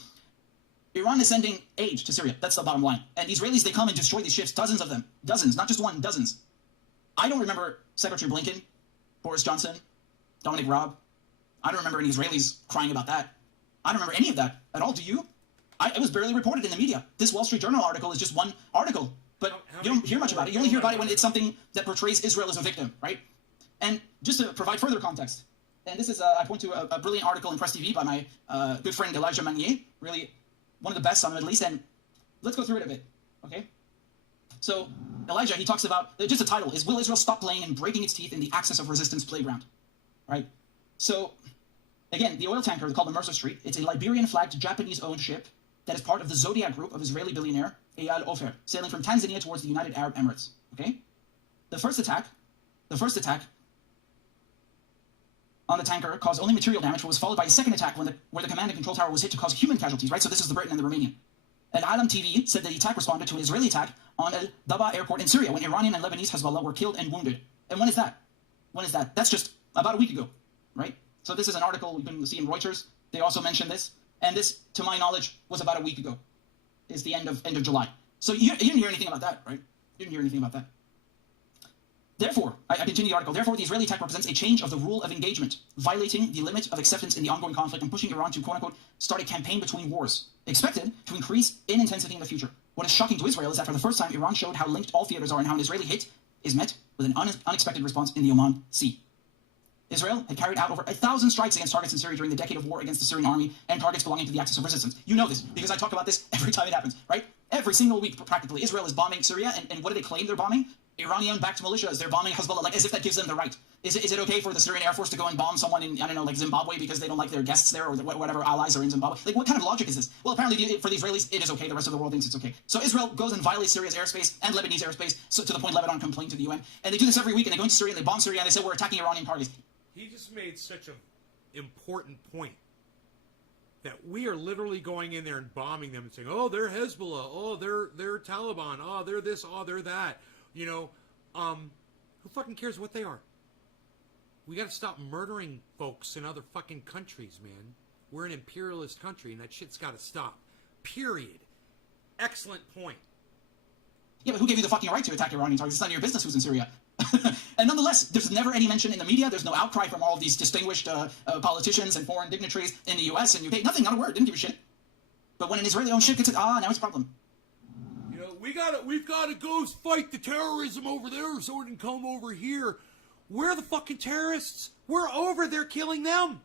Iran is sending aid to Syria. That's the bottom line. And the Israelis, they come and destroy these ships, dozens of them. Dozens, not just one, dozens. I don't remember Secretary Blinken, Boris Johnson, Dominic Raab. I don't remember any Israelis crying about that. I don't remember any of that at all. Do you? It was barely reported in the media. This Wall Street Journal article is just one article. But you don't hear much about it. You only hear about it when it's something that portrays Israel as a victim, right? And just to provide further context, and this is, I point to a brilliant article in Press TV by my good friend Elijah Manier, really one of the best on the Middle East, and let's go through it a bit, okay? So Elijah, he talks about, just the title is, Will Israel Stop Playing and Breaking Its Teeth in the Axis of Resistance Playground, right? So, again, the oil tanker called the Mercer Street, it's a Liberian-flagged Japanese-owned ship that is part of the Zodiac Group of Israeli billionaire Eyal Ofer, sailing from Tanzania towards the United Arab Emirates, okay? The first attack on the tanker caused only material damage, but was followed by a second attack where the command and control tower was hit to cause human casualties, right? So this is the Briton and the Romanian. Al Alam TV said that the attack responded to an Israeli attack on El Daba airport in Syria when Iranian and Lebanese Hezbollah were killed and wounded. And when is that? When is that? That's just about a week ago, right? So this is an article you can see in Reuters. They also mentioned this. And this, to my knowledge, was about a week ago. Is the end of July. So you didn't hear anything about that, right? You didn't hear anything about that. Therefore, I continue the article, therefore the Israeli attack represents a change of the rule of engagement, violating the limit of acceptance in the ongoing conflict and pushing Iran to, quote-unquote, start a campaign between wars, expected to increase in intensity in the future. What is shocking to Israel is that for the first time, Iran showed how linked all theaters are and how an Israeli hit is met with an unexpected response in the Oman Sea. Israel had carried out over 1,000 strikes against targets in Syria during the decade of war against the Syrian army and targets belonging to the Axis of Resistance. You know this, because I talk about this every time it happens, right? Every single week, practically, Israel is bombing Syria, and what do they claim they're bombing? Iranian-backed militias. They're bombing Hezbollah, like as if that gives them the right. Is it okay for the Syrian Air Force to go and bomb someone in, I don't know, like Zimbabwe because they don't like their guests there or whatever allies are in Zimbabwe? Like, what kind of logic is this? Well, apparently for the Israelis, it is okay. The rest of the world thinks it's okay. So Israel goes and violates Syria's airspace and Lebanese airspace, so to the point Lebanon complained to the UN. And they do this every week, and they go into Syria and they bomb Syria, and they say we're attacking Iranian targets. He just made such an important point that we are literally going in there and bombing them and saying, oh, they're Hezbollah, oh, they're Taliban, oh, they're this, oh, they're that. You know, who fucking cares what they are? We got to stop murdering folks in other fucking countries, man. We're an imperialist country, and that shit's got to stop. Period. Excellent point. Yeah, but who gave you the fucking right to attack Iranian targets? It's none of your business who's in Syria. And nonetheless, there's never any mention in the media. There's no outcry from all of these distinguished politicians and foreign dignitaries in the US and UK. Nothing, not a word. Didn't give a shit. But when an Israeli-owned ship gets it, now it's a problem. You know, we've got to go fight the terrorism over there so it can come over here. Where are the fucking terrorists? We're over there killing them.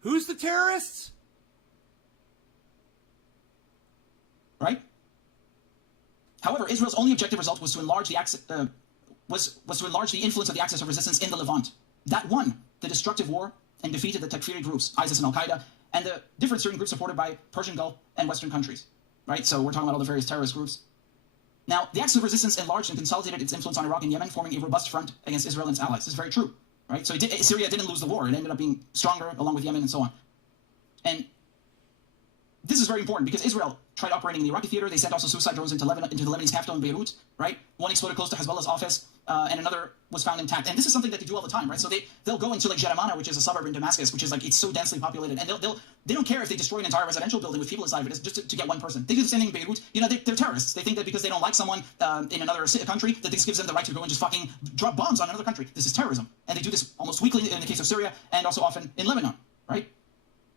Who's the terrorists? Right? However, Israel's only objective result was to enlarge the influence of the axis of resistance in the Levant. That won the destructive war and defeated the Takfiri groups, ISIS and Al-Qaeda, and the different Syrian groups supported by Persian Gulf and Western countries. Right? So we're talking about all the various terrorist groups. Now, the axis of resistance enlarged and consolidated its influence on Iraq and Yemen, forming a robust front against Israel and its allies. This is very true. Right? So Syria didn't lose the war. It ended up being stronger along with Yemen and so on. And this is very important because Israel tried operating in the Iraqi theater. They sent also suicide drones into the Lebanese capital in Beirut, right? One exploded close to Hezbollah's office, and another was found intact. And this is something that they do all the time, right? So they'll go into like Jeramana, which is a suburb in Damascus, which is like, it's so densely populated, and they don't care if they destroy an entire residential building with people inside of it just to get one person. They do the same thing in Beirut. You know, they're terrorists. They think that because they don't like someone in another country, that this gives them the right to go and just fucking drop bombs on another country. This is terrorism. And they do this almost weekly in the case of Syria, and also often in Lebanon, right?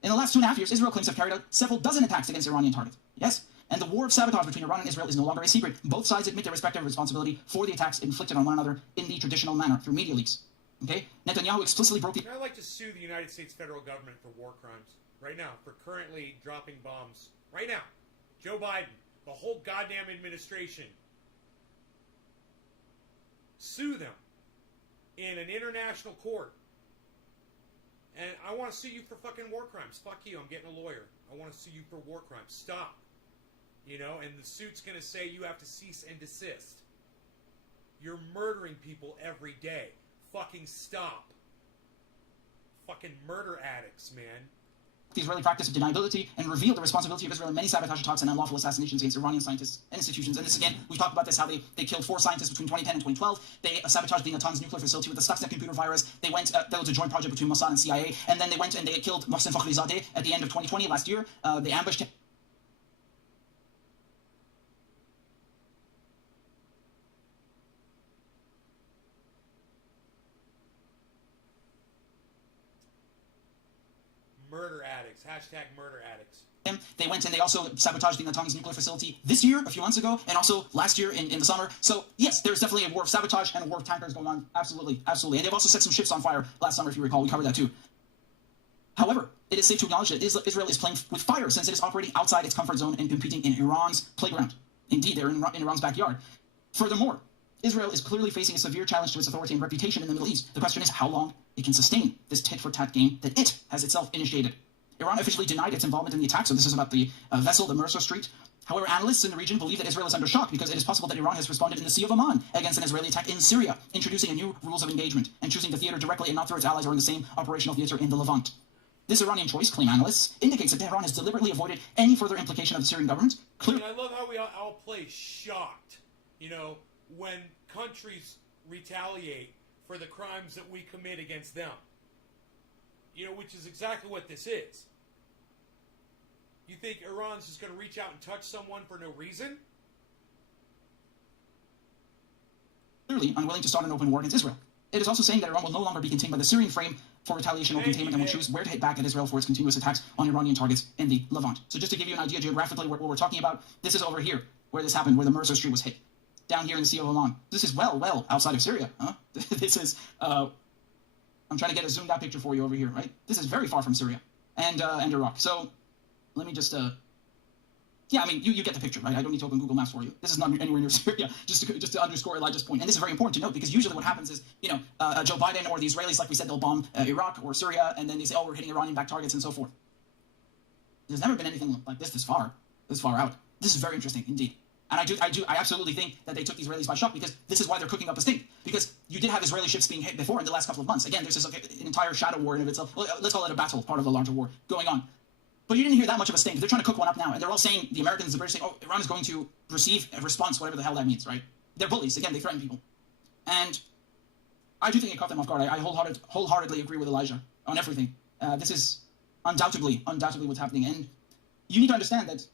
In the last 2.5 years, Israel claims to have carried out several dozen attacks against Iranian targets. Yes? And the war of sabotage between Iran and Israel is no longer a secret. Both sides admit their respective responsibility for the attacks inflicted on one another in the traditional manner, through media leaks. Okay? Netanyahu explicitly broke the... I'd like to sue the United States federal government for war crimes. Right now. For currently dropping bombs. Right now. Joe Biden. The whole goddamn administration. Sue them. In an international court. And I want to sue you for fucking war crimes. Fuck you, I'm getting a lawyer. I want to sue you for war crimes. Stop. You know, and the suit's going to say you have to cease and desist. You're murdering people every day. Fucking stop. Fucking murder addicts, man. The Israeli practice of deniability and revealed the responsibility of Israel in many sabotage attacks and unlawful assassinations against Iranian scientists and institutions. And this, again, we've talked about this, how they killed 4 scientists between 2010 and 2012. They sabotaged the Natanz nuclear facility with the Stuxnet computer virus. They went, that was a joint project between Mossad and CIA. And then they went and they killed Mohsen Fakhrizadeh at the end of 2020, last year. They ambushed him. Murder addicts. Hashtag murder addicts. They went and they also sabotaged the Natanz nuclear facility this year, a few months ago, and also last year in the summer. So, yes, there's definitely a war of sabotage and a war of tankers going on. Absolutely, absolutely. And they've also set some ships on fire last summer, if you recall. We covered that too. However, it is safe to acknowledge that Israel is playing with fire since it is operating outside its comfort zone and competing in Iran's playground. Indeed, they're in Iran's backyard. Furthermore, Israel is clearly facing a severe challenge to its authority and reputation in the Middle East. The question is how long it can sustain this tit-for-tat game that it has itself initiated. Iran officially denied its involvement in the attack, so this is about the vessel, the Mercer Street. However, analysts in the region believe that Israel is under shock because it is possible that Iran has responded in the Sea of Oman against an Israeli attack in Syria, introducing a new rules of engagement and choosing the theater directly and not through its allies or in the same operational theater in the Levant. This Iranian choice, claim analysts, indicates that Tehran has deliberately avoided any further implication of the Syrian government. I mean, I love how we all play shocked, you know, when countries retaliate for the crimes that we commit against them. You know, which is exactly what this is. You think Iran's just going to reach out and touch someone for no reason? Clearly unwilling to start an open war against Israel. It is also saying that Iran will no longer be contained by the Syrian frame for retaliation or containment and will choose where to hit back at Israel for its continuous attacks on Iranian targets in the Levant. So just to give you an idea geographically what we're talking about, this is over here where this happened, where the Mercer Street was hit. Down here in the Sea of Oman. This is well outside of Syria. Huh? This is, I'm trying to get a zoomed out picture for you over here, right? This is very far from Syria and Iraq. So let me just Yeah, I mean, you get the picture, right? I don't need to open Google Maps for you. This is not anywhere near Syria, just to underscore Elijah's point. And this is very important to note, because usually what happens is, Joe Biden or the Israelis, like we said, they'll bomb Iraq or Syria, and then they say, oh, we're hitting Iranian-backed targets and so forth. There's never been anything like this far out. This is very interesting indeed. And I absolutely think that they took the Israelis by shock, because this is why they're cooking up a stink. Because you did have Israeli ships being hit before in the last couple of months. Again, there's an entire shadow war in of itself. Well, let's call it a battle, part of the larger war going on. But you didn't hear that much of a stink. They're trying to cook one up now, and they're all saying, the Americans, the British, saying, oh, Iran is going to receive a response, whatever the hell that means, right? They're bullies. Again, they threaten people. And I do think it caught them off guard. I wholeheartedly agree with Elijah on everything. This is undoubtedly what's happening. And you need to understand that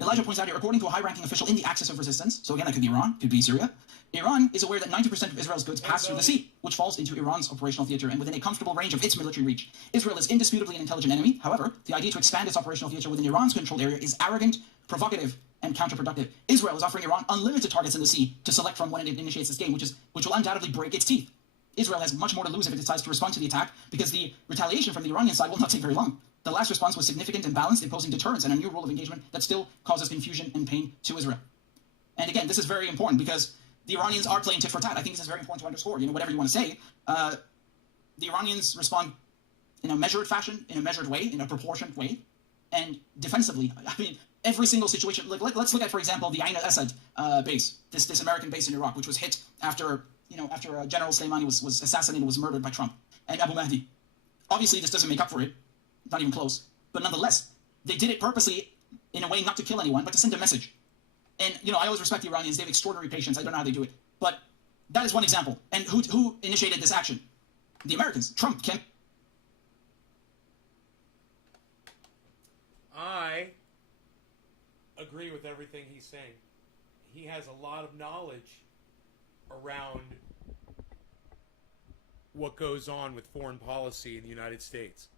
Elijah points out here, according to a high-ranking official in the axis of resistance, so again, that could be Iran, could be Syria, Iran is aware that 90% of Israel's goods pass through the sea, which falls into Iran's operational theater and within a comfortable range of its military reach. Israel is indisputably an intelligent enemy. However, the idea to expand its operational theater within Iran's controlled area is arrogant, provocative, and counterproductive. Israel is offering Iran unlimited targets in the sea to select from when it initiates this game, which will undoubtedly break its teeth. Israel has much more to lose if it decides to respond to the attack, because the retaliation from the Iranian side will not take very long. The last response was significant and balanced, imposing deterrence and a new rule of engagement that still causes confusion and pain to Israel. And again, this is very important, because the Iranians are playing tit for tat. I think this is very important to underscore. Whatever you want to say, the Iranians respond in a measured fashion, in a measured way, in a proportionate way, and defensively. I mean, every single situation. Like, let's look at, for example, the Ain al-Assad base, this American base in Iraq, which was hit after General Soleimani was assassinated, was murdered by Trump and Abu Mahdi. Obviously, this doesn't make up for it. Not even close. But nonetheless, they did it purposely in a way not to kill anyone, but to send a message. And, I always respect the Iranians. They have extraordinary patience. I don't know how they do it. But that is one example. And who initiated this action? The Americans. Trump. I agree with everything he's saying. He has a lot of knowledge around what goes on with foreign policy in the United States.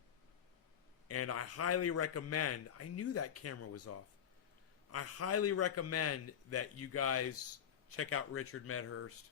And I highly recommend, I knew that camera was off. I highly recommend that you guys check out Richard Medhurst.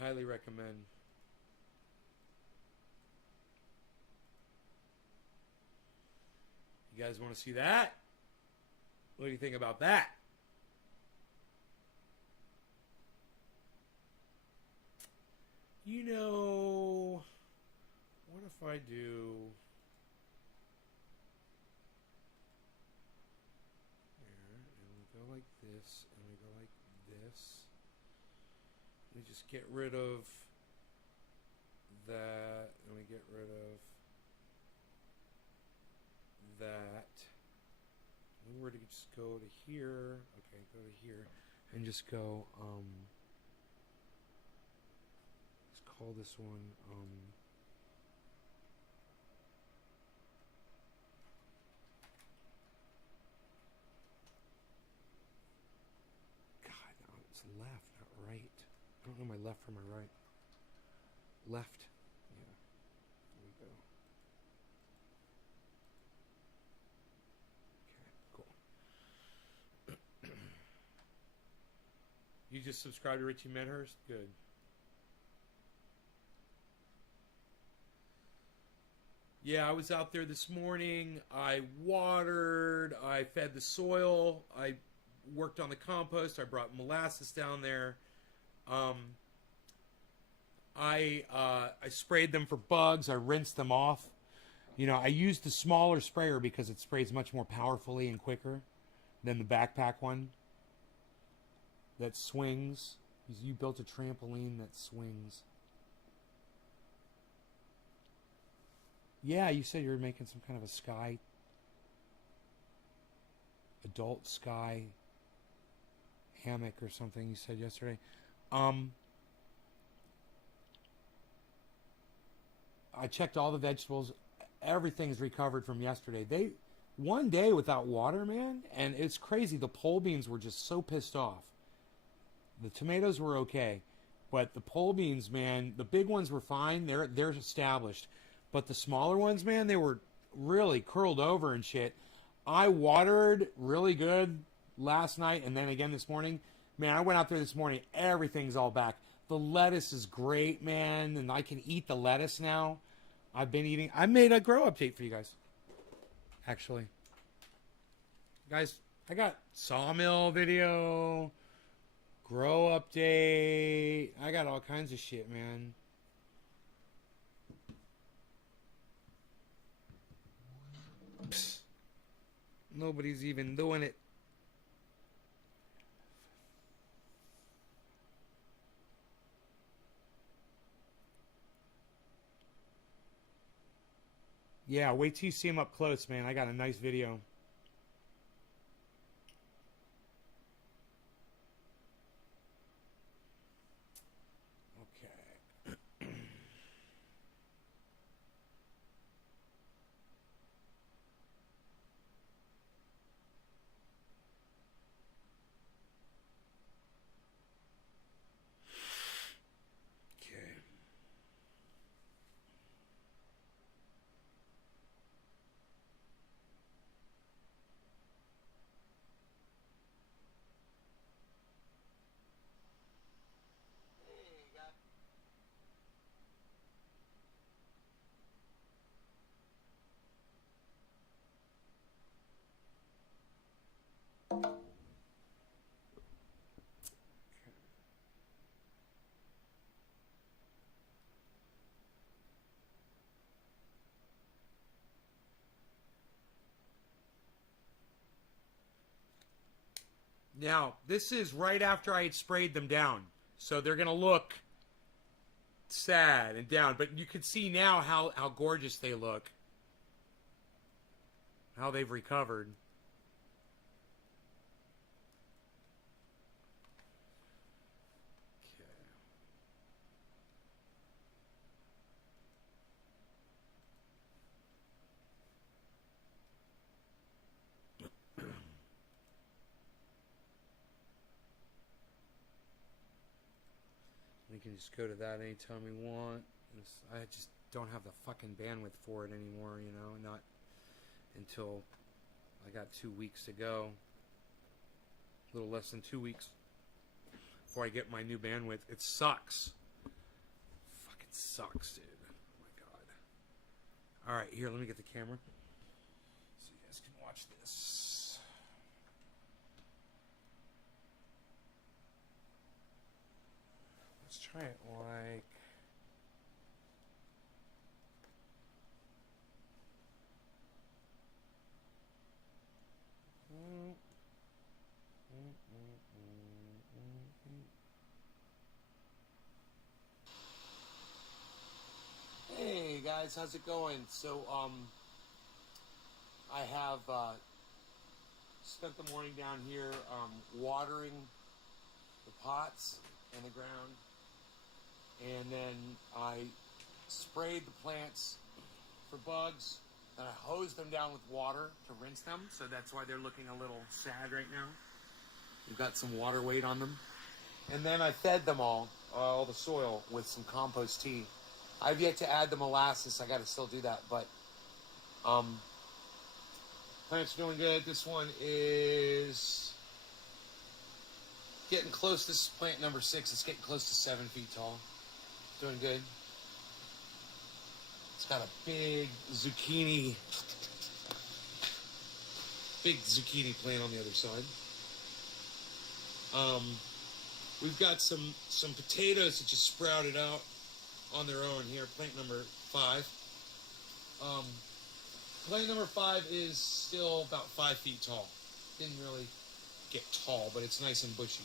Highly recommend. You guys want to see that? What do you think about that? What if I do... and we go like this, and we go like this. We just get rid of that, and we get rid of that. We were to just go to here, okay, go to here, and just go, let's call this one, God, no, it's left, not right. I don't know my left from my right. Left. Yeah. There we go. Okay, cool. You just subscribed to Richie Medhurst? Good. Yeah, I was out there this morning. I watered. I fed the soil. I worked on the compost. I brought molasses down there. I sprayed them for bugs. I rinsed them off. I used the smaller sprayer because it sprays much more powerfully and quicker than the backpack one that swings. You built a trampoline that swings. Yeah, you said you were making some kind of a sky, adult sky hammock or something you said yesterday. I checked all the vegetables. Everything's recovered from yesterday. They 1 day without water, man, and it's crazy. The pole beans were just so pissed off. The tomatoes were okay, but the pole beans, man, the big ones were fine. They're established, but the smaller ones, man, they were really curled over and shit. I watered really good last night and then again this morning. Man, I went out there this morning. Everything's all back. The lettuce is great, man, and I can eat the lettuce now. I've been eating. I made a grow update for you guys. Actually, guys, I got sawmill video, grow update. I got all kinds of shit, man. Psst. Nobody's even doing it. Yeah, wait till you see him up close, man. I got a nice video. Okay. Okay. Now, this is right after I had sprayed them down. So they're going to look sad and down. But you can see now how gorgeous they look. How they've recovered. We can just go to that anytime we want. I just don't have the fucking bandwidth for it anymore, you know, not until I got 2 weeks to go. A little less than 2 weeks before I get my new bandwidth. It sucks. Fucking sucks, dude. Oh my god. Alright, here, let me get the camera so you guys can watch this. Let's try it like... Hey guys, how's it going? So, I have spent the morning down here watering the pots in the ground, and then I sprayed the plants for bugs, and I hosed them down with water to rinse them, so that's why they're looking a little sad right now. We've got some water weight on them. And then I fed them all the soil, with some compost tea. I've yet to add the molasses. I got to still do that, but plants are doing good. This one is getting close. This is plant number 6. It's getting close to 7 feet tall. Doing good. It's got a big zucchini plant on the other side. We've got some potatoes that just sprouted out on their own here. Plant number 5. Plant number 5 is still about 5 feet tall. Didn't really get tall, but it's nice and bushy.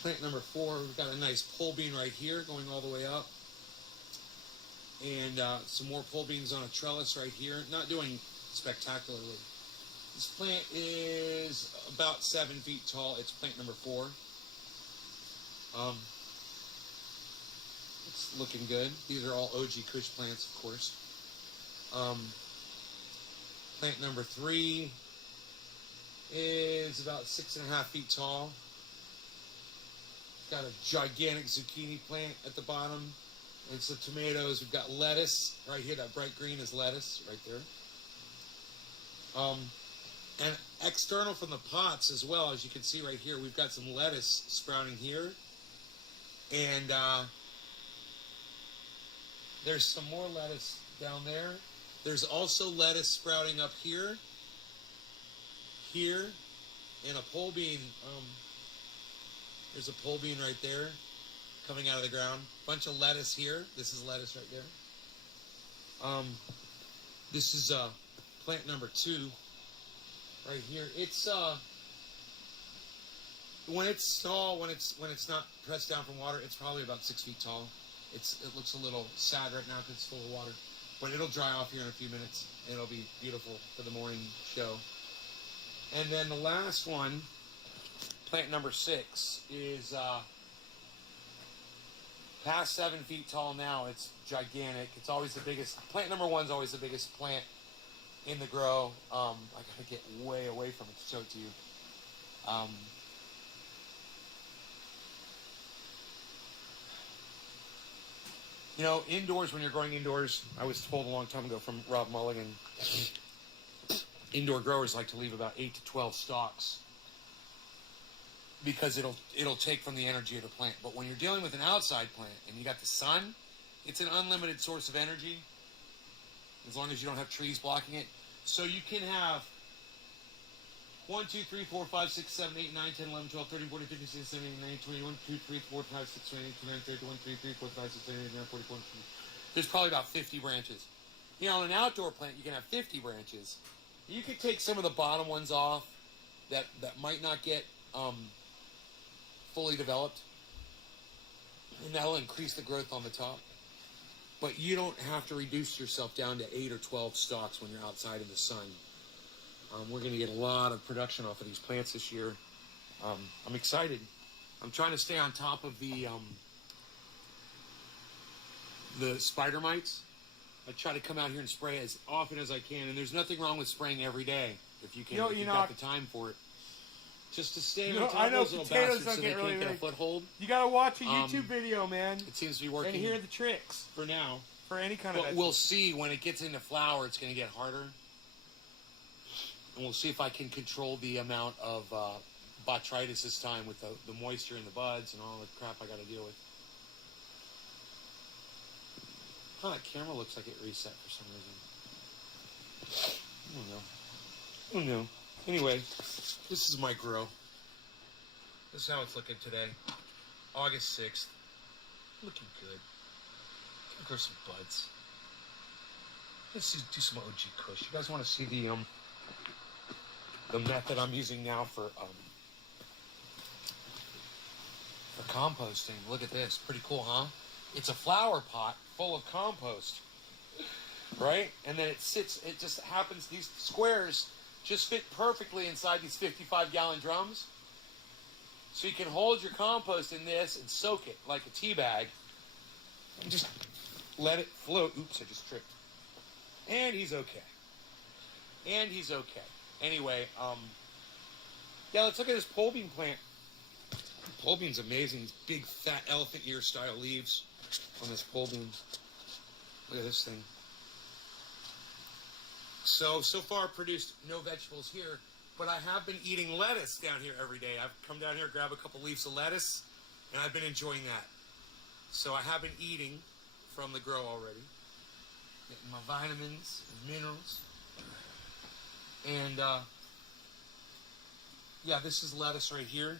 Plant number 4, we've got a nice pole bean right here going all the way up. And some more pole beans on a trellis right here. Not doing spectacularly. This plant is about 7 feet tall. It's plant number 4. It's looking good. These are all OG Kush plants, of course. Plant number 3 is about 6.5 feet tall. Got a gigantic zucchini plant at the bottom. And some tomatoes. We've got lettuce right here. That bright green is lettuce right there. And external from the pots as well, as you can see right here, we've got some lettuce sprouting here. And there's some more lettuce down there. There's also lettuce sprouting up here, and a pole bean. There's a pole bean right there coming out of the ground. Bunch of lettuce here. This is lettuce right there. This is plant number 2 right here. It's when it's tall, when it's not pressed down from water, it's probably about 6 feet tall. It looks a little sad right now because it's full of water, but it'll dry off here in a few minutes. And it'll be beautiful for the morning show. And then the last one, plant number 6, is past 7 feet tall now. It's gigantic. It's always the biggest. Plant number 1 is always the biggest plant in the grow. I gotta get way away from it to show it to you. You know, indoors, when you're growing indoors, I was told a long time ago from Rob Mulligan, indoor growers like to leave about 8 to 12 stalks because it'll take from the energy of the plant. But when you're dealing with an outside plant and you got the sun, it's an unlimited source of energy as long as you don't have trees blocking it. So you can have 1, 2, 3, 4, 5, 6, 7, 8, 9, 10, 11, 12, 13, 14, 15, 16, 17, 18, 19, 20, 1, 2, 3, 4, 5, 6, 7, 8, 9, 30, 1, 3, 3, 4, 5, 6, 7, 8, 9, 40, 41, 42. There's probably about 50 branches. You know, on an outdoor plant, you can have 50 branches. You could take some of the bottom ones off that might not get fully developed, and that'll increase the growth on the top. But you don't have to reduce yourself down to 8 or 12 stalks when you're outside in the sun. We're going to get a lot of production off of these plants this year. I'm excited. I'm trying to stay on top of the spider mites. I try to come out here and spray as often as I can, and there's nothing wrong with spraying every day if you can. If you've got the time for it. Just to stay on top of those little bastards so they can't get a foothold. You gotta watch a YouTube video, man. It seems to be working. And hear the tricks for now. For any kind of. But we'll see when it gets into flower. It's going to get harder. And we'll see if I can control the amount of botrytis this time with the moisture in the buds and all the crap I got to deal with. Oh, that camera looks like it reset for some reason. I don't know. Anyway, this is my grow. This is how it's looking today. August 6th. Looking good. Gonna grow some buds. Let's do some OG Kush. You guys want to see the method I'm using now for composting? Look at this. Pretty cool, huh? It's a flower pot full of compost, right? And then it just happens, these squares just fit perfectly inside these 55-gallon drums. So you can hold your compost in this and soak it like a tea bag and just let it float. Oops, I just tripped. And he's okay. Anyway, yeah, let's look at this pole bean plant. Pole bean's amazing. These big, fat elephant ear style leaves on this pole bean. Look at this thing. So far produced no vegetables here, but I have been eating lettuce down here every day. I've come down here, grab a couple leaves of lettuce, and I've been enjoying that. So I have been eating from the grow already. Getting my vitamins and minerals. And, yeah, this is lettuce right here.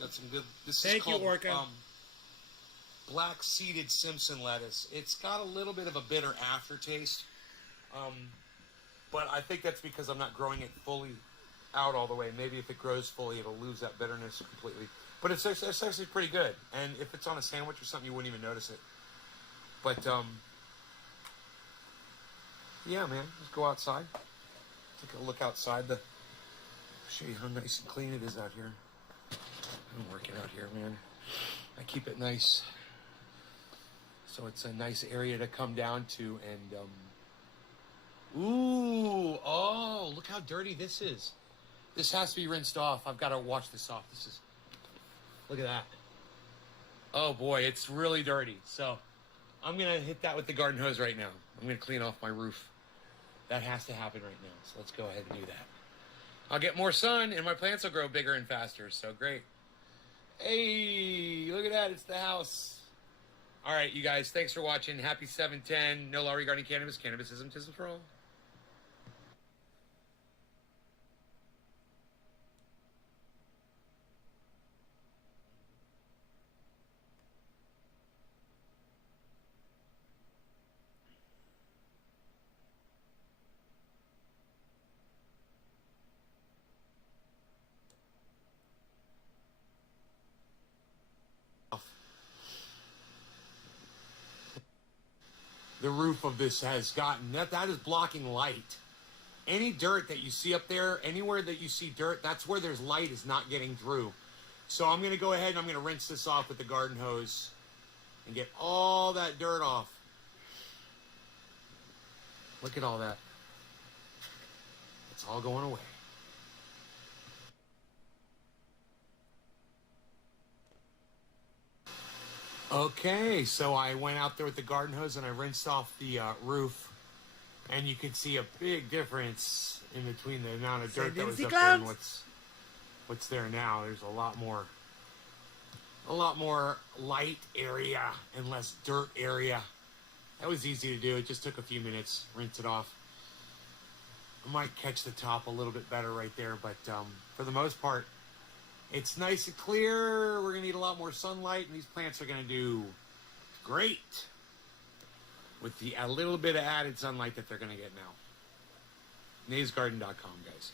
Got some good, this is called black seeded Simpson lettuce. It's got a little bit of a bitter aftertaste. But I think that's because I'm not growing it fully out all the way. Maybe if it grows fully, it'll lose that bitterness completely. But it's actually pretty good. And if it's on a sandwich or something, you wouldn't even notice it. But, yeah, man, just go outside. Take a look outside. Show you how nice and clean it is out here. I'm working out here, man. I keep it nice. So it's a nice area to come down to. And ooh, oh, look how dirty this is. This has to be rinsed off. I've got to wash this off. Look at that. Oh boy, it's really dirty. So I'm gonna hit that with the garden hose right now. I'm gonna clean off my roof. That has to happen right now. So let's go ahead and do that. I'll get more sun and my plants will grow bigger and faster. So great. Hey, look at that. It's the house. All right, you guys, thanks for watching. Happy 7/10. No law regarding cannabis. Cannabis isn't for all. The roof of this has gotten, that is blocking light. Any dirt that you see up there, anywhere that you see dirt, that's where there's light is not getting through. So I'm going to go ahead and I'm going to rinse this off with the garden hose and get all that dirt off. Look at all that. It's all going away. Okay, so I went out there with the garden hose and I rinsed off the roof, and you can see a big difference in between the amount of dirt that was up there and what's there now. There's a lot more light area and less dirt area. That was easy to do. It just took a few minutes. Rinse it off. I might catch the top a little bit better right there, but for the most part, it's nice and clear. We're going to need a lot more sunlight, and these plants are going to do great with a little bit of added sunlight that they're going to get now. NaysGarden.com, guys.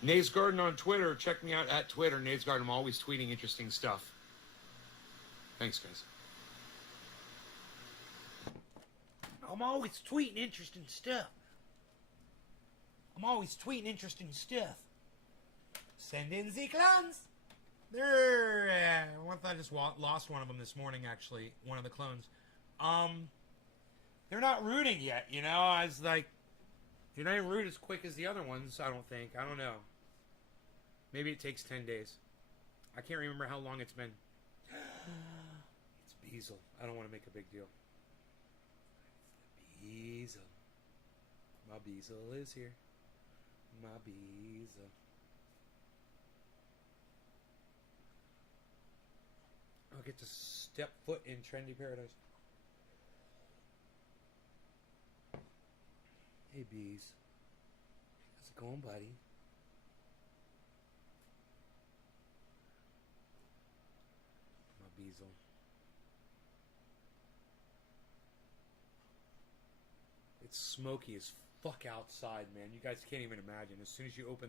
Nays Garden on Twitter. Check me out at Twitter, Nays Garden. I'm always tweeting interesting stuff. Thanks, guys. I'm always tweeting interesting stuff. Send in the clones. I just lost one of them this morning, actually. One of the clones. They're not rooting yet, you know? I was like, you're not even root as quick as the other ones, I don't think. I don't know. Maybe it takes 10 days. I can't remember how long it's been. It's Beazle. I don't want to make a big deal. It's the Beazle. My Beazle is here. My Beazle. I'll get to step foot in trendy paradise. Hey, bees. How's it going, buddy? My Beazle. It's smoky as fuck outside, man. You guys can't even imagine. As soon as you open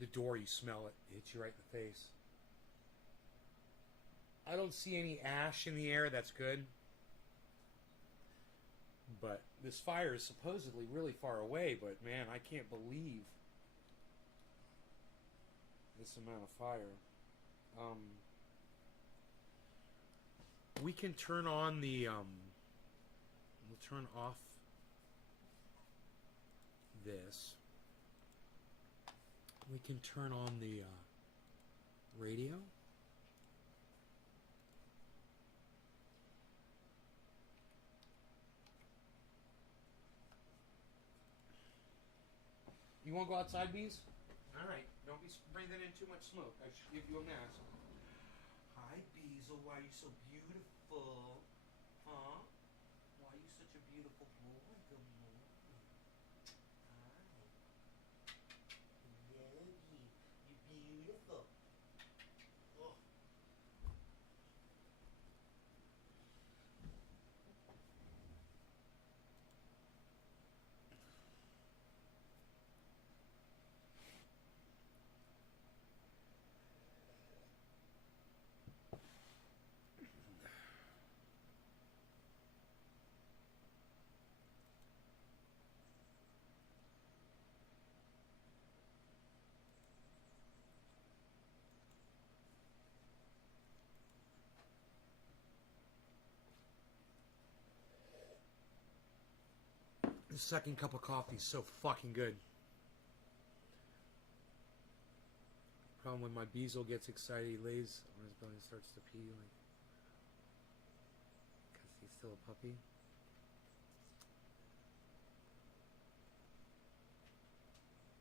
the door, you smell it. It hits you right in the face. I don't see any ash in the air. That's good. But this fire is supposedly really far away. But man, I can't believe this amount of fire. We can turn on the we'll turn off this. We can turn on the radio. You want to go outside, bees? All right. Don't be breathing in too much smoke. I should give you a mask. Hi, Beazle. Why are you so beautiful? Huh? Why are you such a beautiful boy? Good morning. Hi. Love you. You're beautiful. Oh. The second cup of coffee is so fucking good. Problem when my Beazle gets excited, he lays on his belly and starts to pee, like, because he's still a puppy.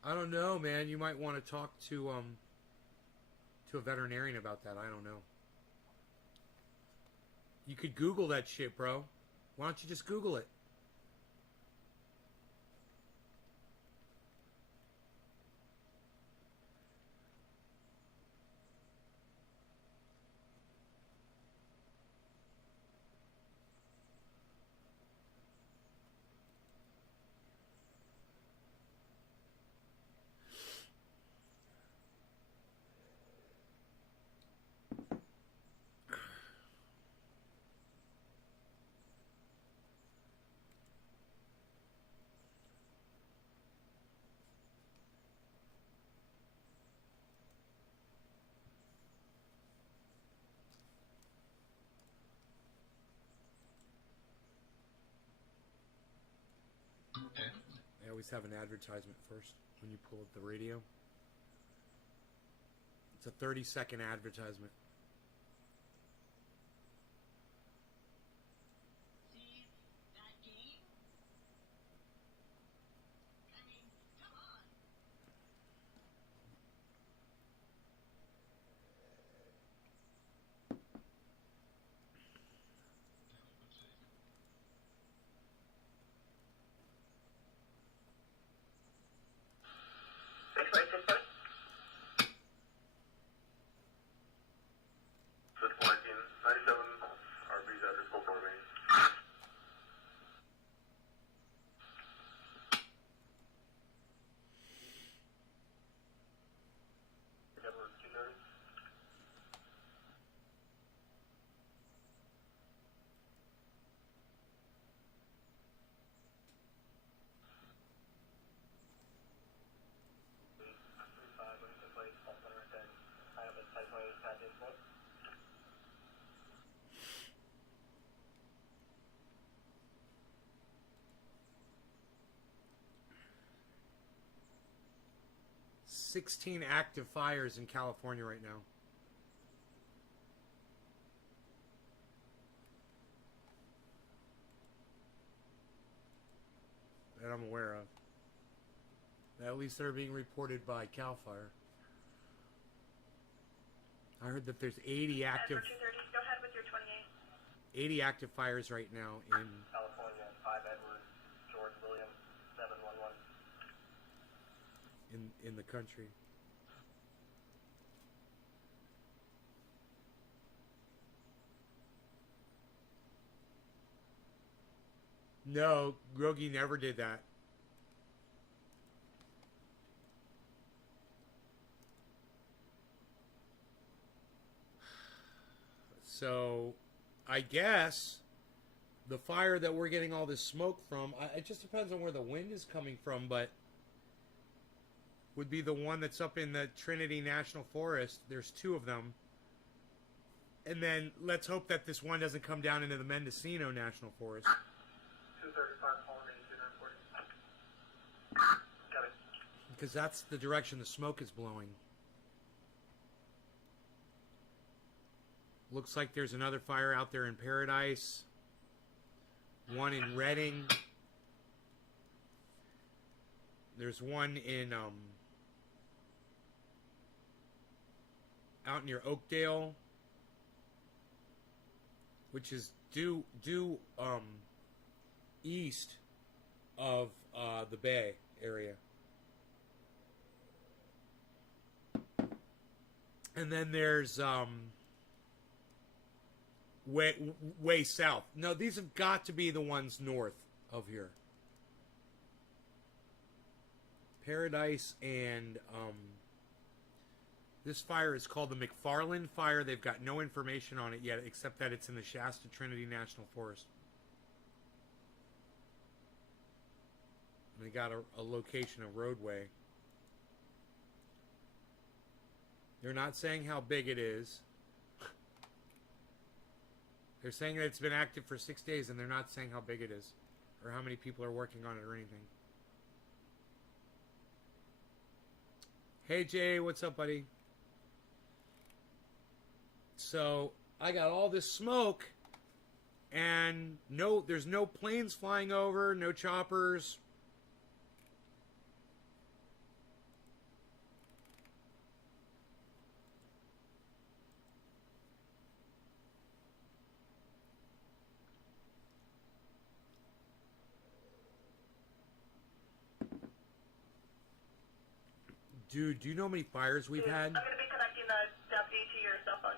I don't know, man. You might want to talk to a veterinarian about that. I don't know. You could Google that shit, bro. Why don't you just Google it? I always have an advertisement first when you pull up the radio. It's a 30-second advertisement. See that game? I mean, come on. "16 active fires in California right now." That I'm aware of. At least they're being reported by CAL FIRE. I heard that there's 80 active. Go ahead with your 28. 80 active fires right now in California, 5 Edward, George William, 711. in the country. No, Grogi never did that. So, I guess the fire that we're getting all this smoke from, it just depends on where the wind is coming from, but would be the one that's up in the Trinity National Forest. There's 2 of them. And then let's hope that this one doesn't come down into the Mendocino National Forest. 235 Polynesian reporting. Got it. Because that's the direction the smoke is blowing. Looks like there's another fire out there in Paradise. One in Redding. There's one in out near Oakdale, which is due east of the Bay area. And then there's way south. No, these have got to be the ones north of here. Paradise and this fire is called the McFarland Fire. They've got no information on it yet, except that it's in the Shasta Trinity National Forest. And they got a location, a roadway. They're not saying how big it is. They're saying that it's been active for 6 days, and they're not saying how big it is or how many people are working on it or anything. Hey Jay, what's up, buddy? So I got all this smoke, and there's no planes flying over, no choppers. Dude, do you know how many fires we've had? I'm going to be connecting the deputy to your cell phone.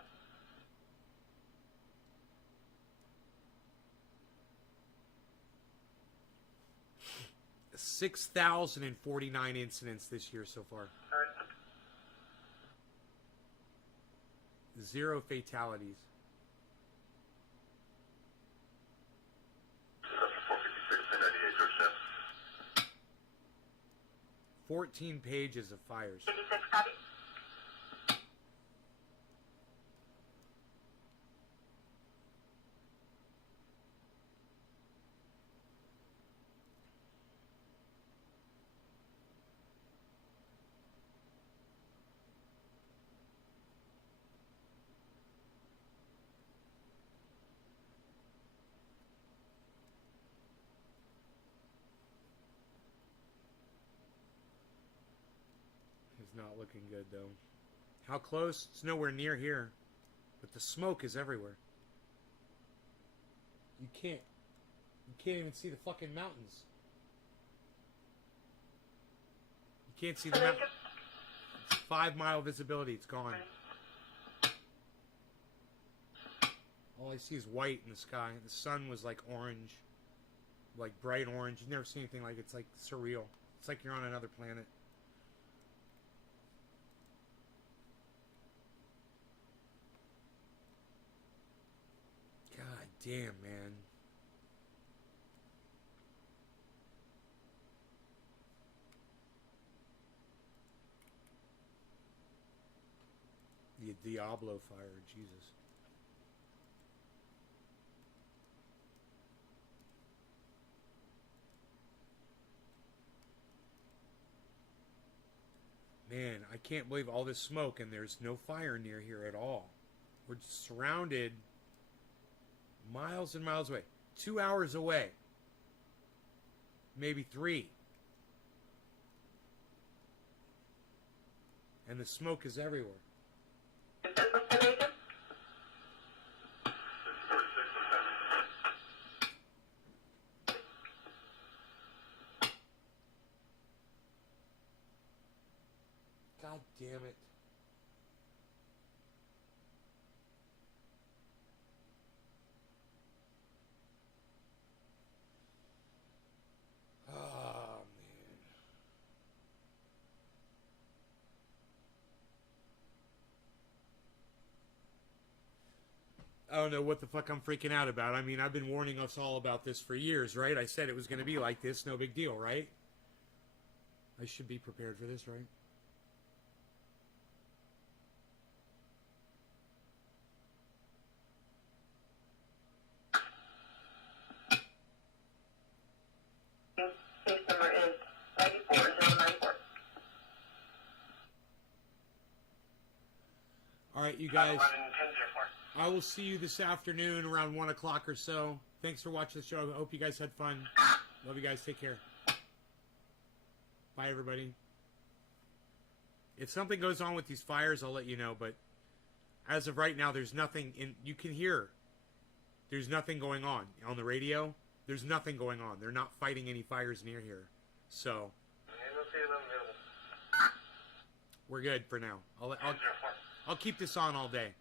6,049 incidents this year so far. Alright. 0 fatalities. 14 pages of fires. 86, copy. It's not looking good though. How close? It's nowhere near here. But the smoke is everywhere. You can't even see the fucking mountains. You can't see the mountains. It's 5-mile visibility, it's gone. All I see is white in the sky. The sun was like orange. Like bright orange. You've never seen anything like it. It's like surreal. It's like you're on another planet. God damn, man. The Diablo fire, Jesus. Man, I can't believe all this smoke and there's no fire near here at all. We're just surrounded miles and miles away. 2 hours away. Maybe 3. And the smoke is everywhere. God damn it. Oh, man. I don't know what the fuck I'm freaking out about. I mean, I've been warning us all about this for years, right? I said it was going to be like this, no big deal, right? I should be prepared for this, right? Case number is 94094. All right, you guys. 111004. I will see you this afternoon around 1 o'clock or so. Thanks for watching the show. I hope you guys had fun. Love you guys. Take care. Bye, everybody. If something goes on with these fires, I'll let you know. But as of right now, there's nothing in. You can hear. There's nothing going on the radio. There's nothing going on. They're not fighting any fires near here. So we're good for now. I'll keep this on all day.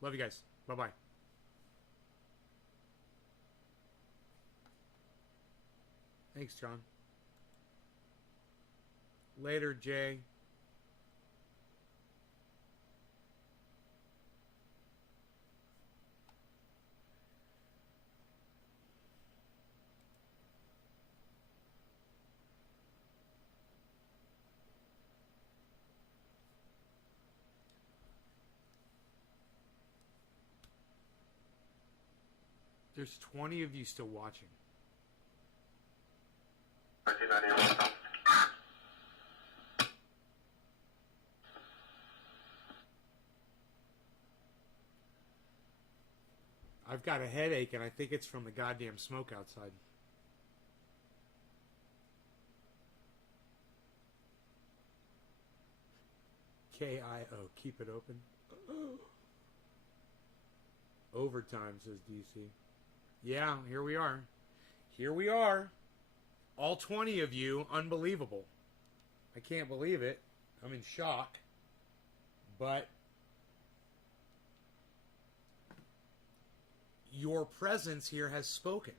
Love you guys. Bye-bye. Thanks, John. Later, Jay. There's 20 of you still watching. I've got a headache, and I think it's from the goddamn smoke outside. KIO, keep it open. Overtime, says DC. Yeah, here we are. Here we are. All 20 of you, unbelievable. I can't believe it. I'm in shock. But your presence here has spoken.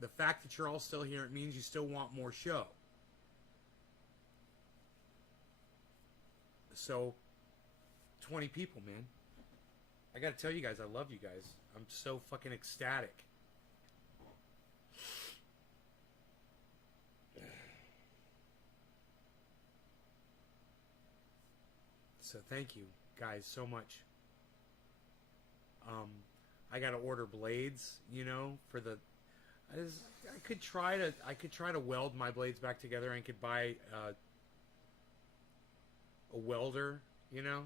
The fact that you're all still here, it means you still want more show. So, 20 people, man. I gotta tell you guys, I love you guys. I'm so fucking ecstatic. So thank you guys so much. I gotta order blades, you know, for the. I could try to weld my blades back together, and could buy a welder, you know.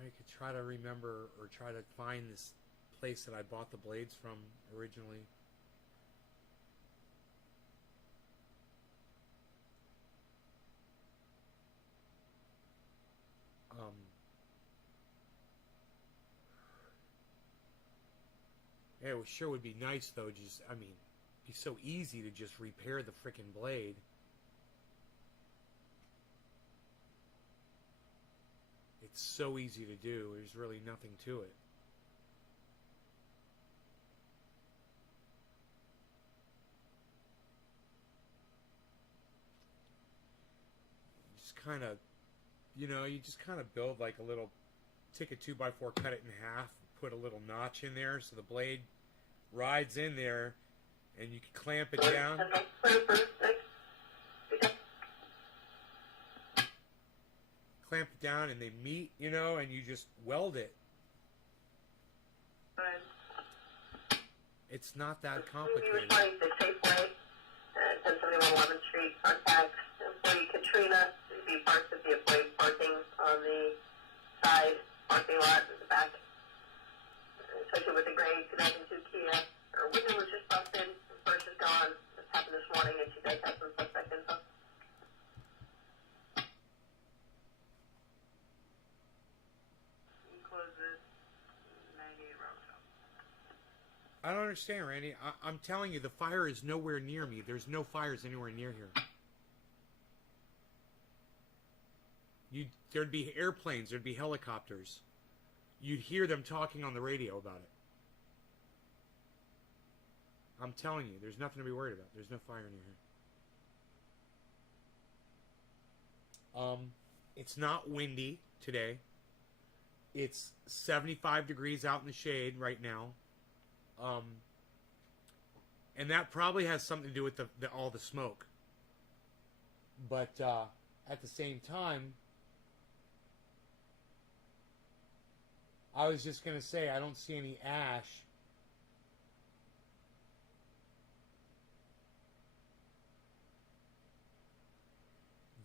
I could try to remember or try to find this place that I bought the blades from originally. Yeah, it sure would be nice though. Just, I mean, it'd be so easy to just repair the frickin' blade. It's so easy to do. There's really nothing to it. Just kind of, you know, you just kind of build like a little, take a 2x4, cut it in half, put a little notch in there so the blade rides in there, and you can clamp it down. Clamp it down and they meet, you know, and you just weld it. It's not that complicated. 26 Safeway, 1071 11th Street, contact employee Katrina. Be parts of the employee parking on the side parking lot in the back, especially with the grade connecting to Kia. Her window was just busted. The purse is gone. This happened this morning, and she does have some suspect info. I don't understand, Randy. I'm telling you, the fire is nowhere near me. There's no fires anywhere near here. There'd be airplanes. There'd be helicopters. You'd hear them talking on the radio about it. I'm telling you, there's nothing to be worried about. There's no fire near here. It's not windy today. It's 75 degrees out in the shade right now. And that probably has something to do with all the smoke. But at the same time, I was just going to say, I don't see any ash.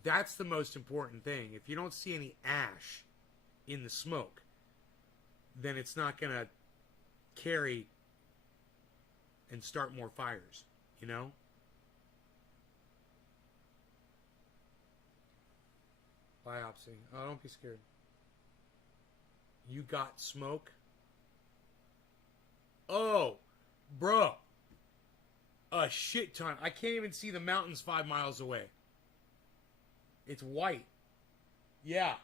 That's the most important thing. If you don't see any ash in the smoke, then it's not going to carry and start more fires, you know? Biopsy. Oh, don't be scared. You got smoke? Oh, bro. A shit ton. I can't even see the mountains 5 miles away. It's white. Yeah.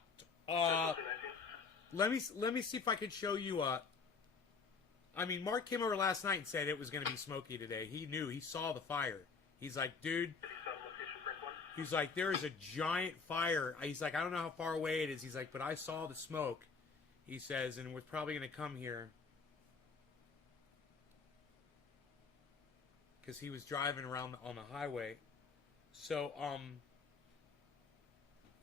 Let me see if I can show you I mean, Mark came over last night and said it was going to be smoky today. He knew. He saw the fire. He's like, dude. He's like, there is a giant fire. He's like, I don't know how far away it is. He's like, but I saw the smoke. He says, and we're probably going to come here. Because he was driving around on the highway. So,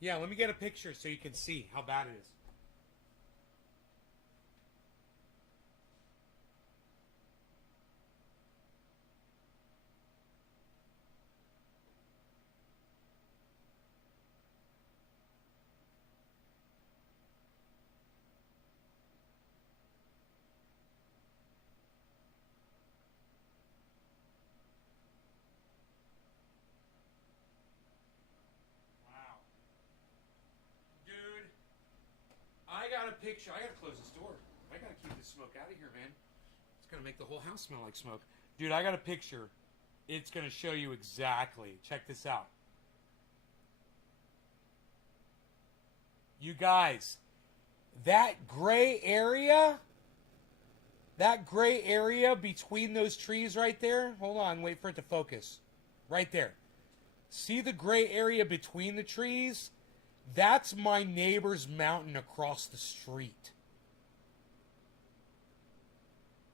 yeah, let me get a picture so you can see how bad it is. got a picture. I gotta close this door. I gotta keep this smoke out of here, man. It's gonna make the whole house smell like smoke. Dude, I got a picture. It's gonna show you exactly. Check this out. You guys, that gray area between those trees right there, hold on, wait for it to focus. Right there. See the gray area between the trees? That's my neighbor's mountain across the street.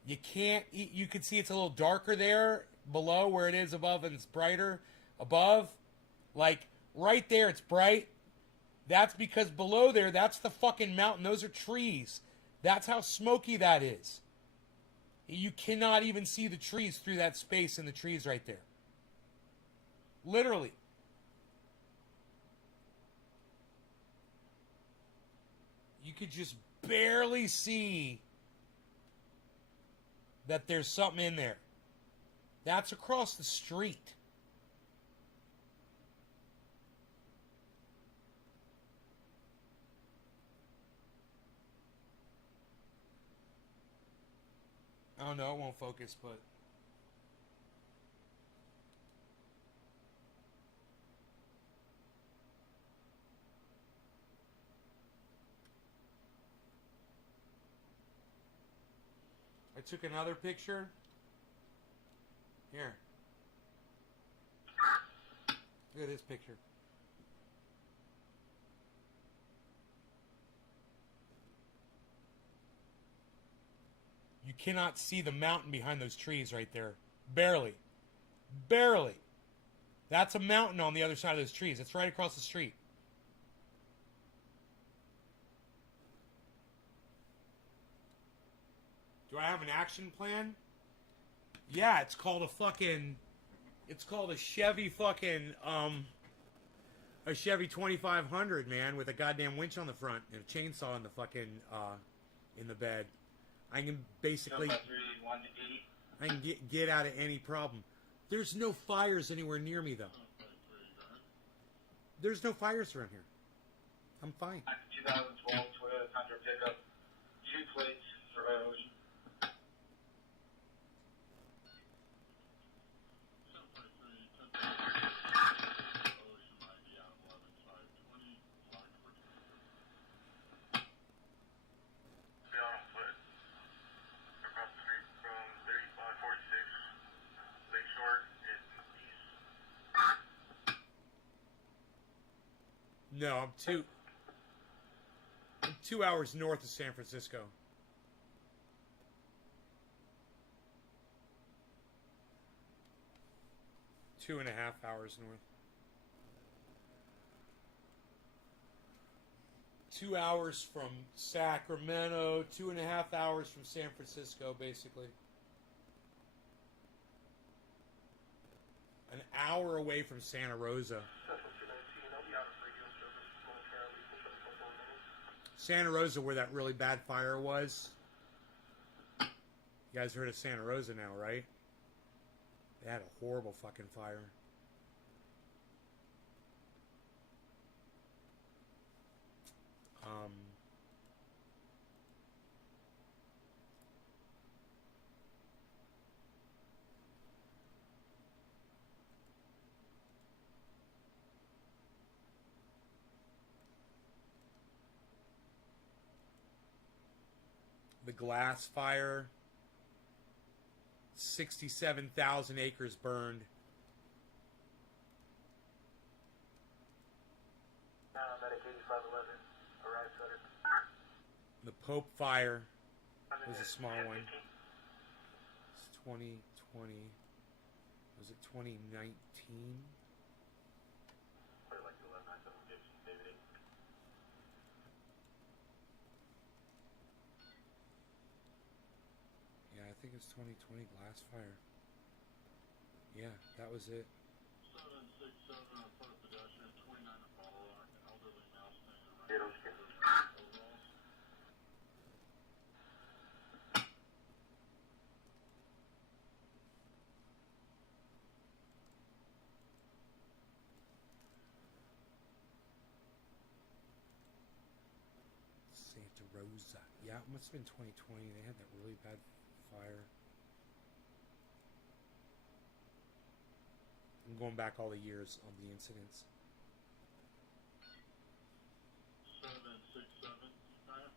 You can see it's a little darker there below where it is above, and it's brighter above. Like right there, it's bright. That's because below there, that's the fucking mountain. Those are trees. That's how smoky that is. You cannot even see the trees through that space in the trees right there. Literally. You could just barely see that there's something in there. That's across the street. Oh no, it won't focus, but... I took another picture. Here. Look at this picture. You cannot see the mountain behind those trees right there. Barely. Barely. That's a mountain on the other side of those trees. It's right across the street. Do I have an action plan? Yeah, it's called a fucking... It's called a Chevy fucking, a Chevy 2500, man, with a goddamn winch on the front and a chainsaw in the fucking, in the bed. I can basically... I can get out of any problem. There's no fires anywhere near me, though. There's no fires around here. I'm fine. 2012 Toyota Tundra pickup, 2 plates for Ocean. No, I'm 2 hours north of San Francisco. Two and a half hours north. 2 hours from Sacramento, 2.5 hours from San Francisco, basically. An hour away from Santa Rosa. Santa Rosa, where that really bad fire was. You guys heard of Santa Rosa now, right? They had a horrible fucking fire. The glass fire. 67,000 acres burned. The Pope fire was a small one. It's 2020. Was it 2019? Yeah, I think it was 2020 glass fire. Yeah, that was it. 767 foot pedestrian, 29 to follow, an elderly male standing right. Santa Rosa. Yeah, it must have been 2020. They had that really bad fire. I'm going back all the years on the incidents. 767, China.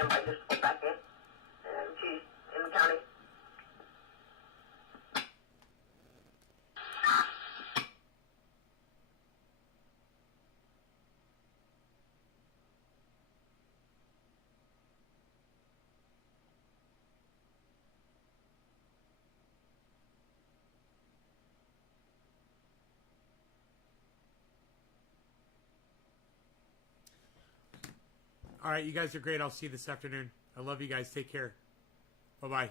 And I just pulled back in, and she's in the county. All right, you guys are great. I'll see you this afternoon. I love you guys. Take care. Bye-bye.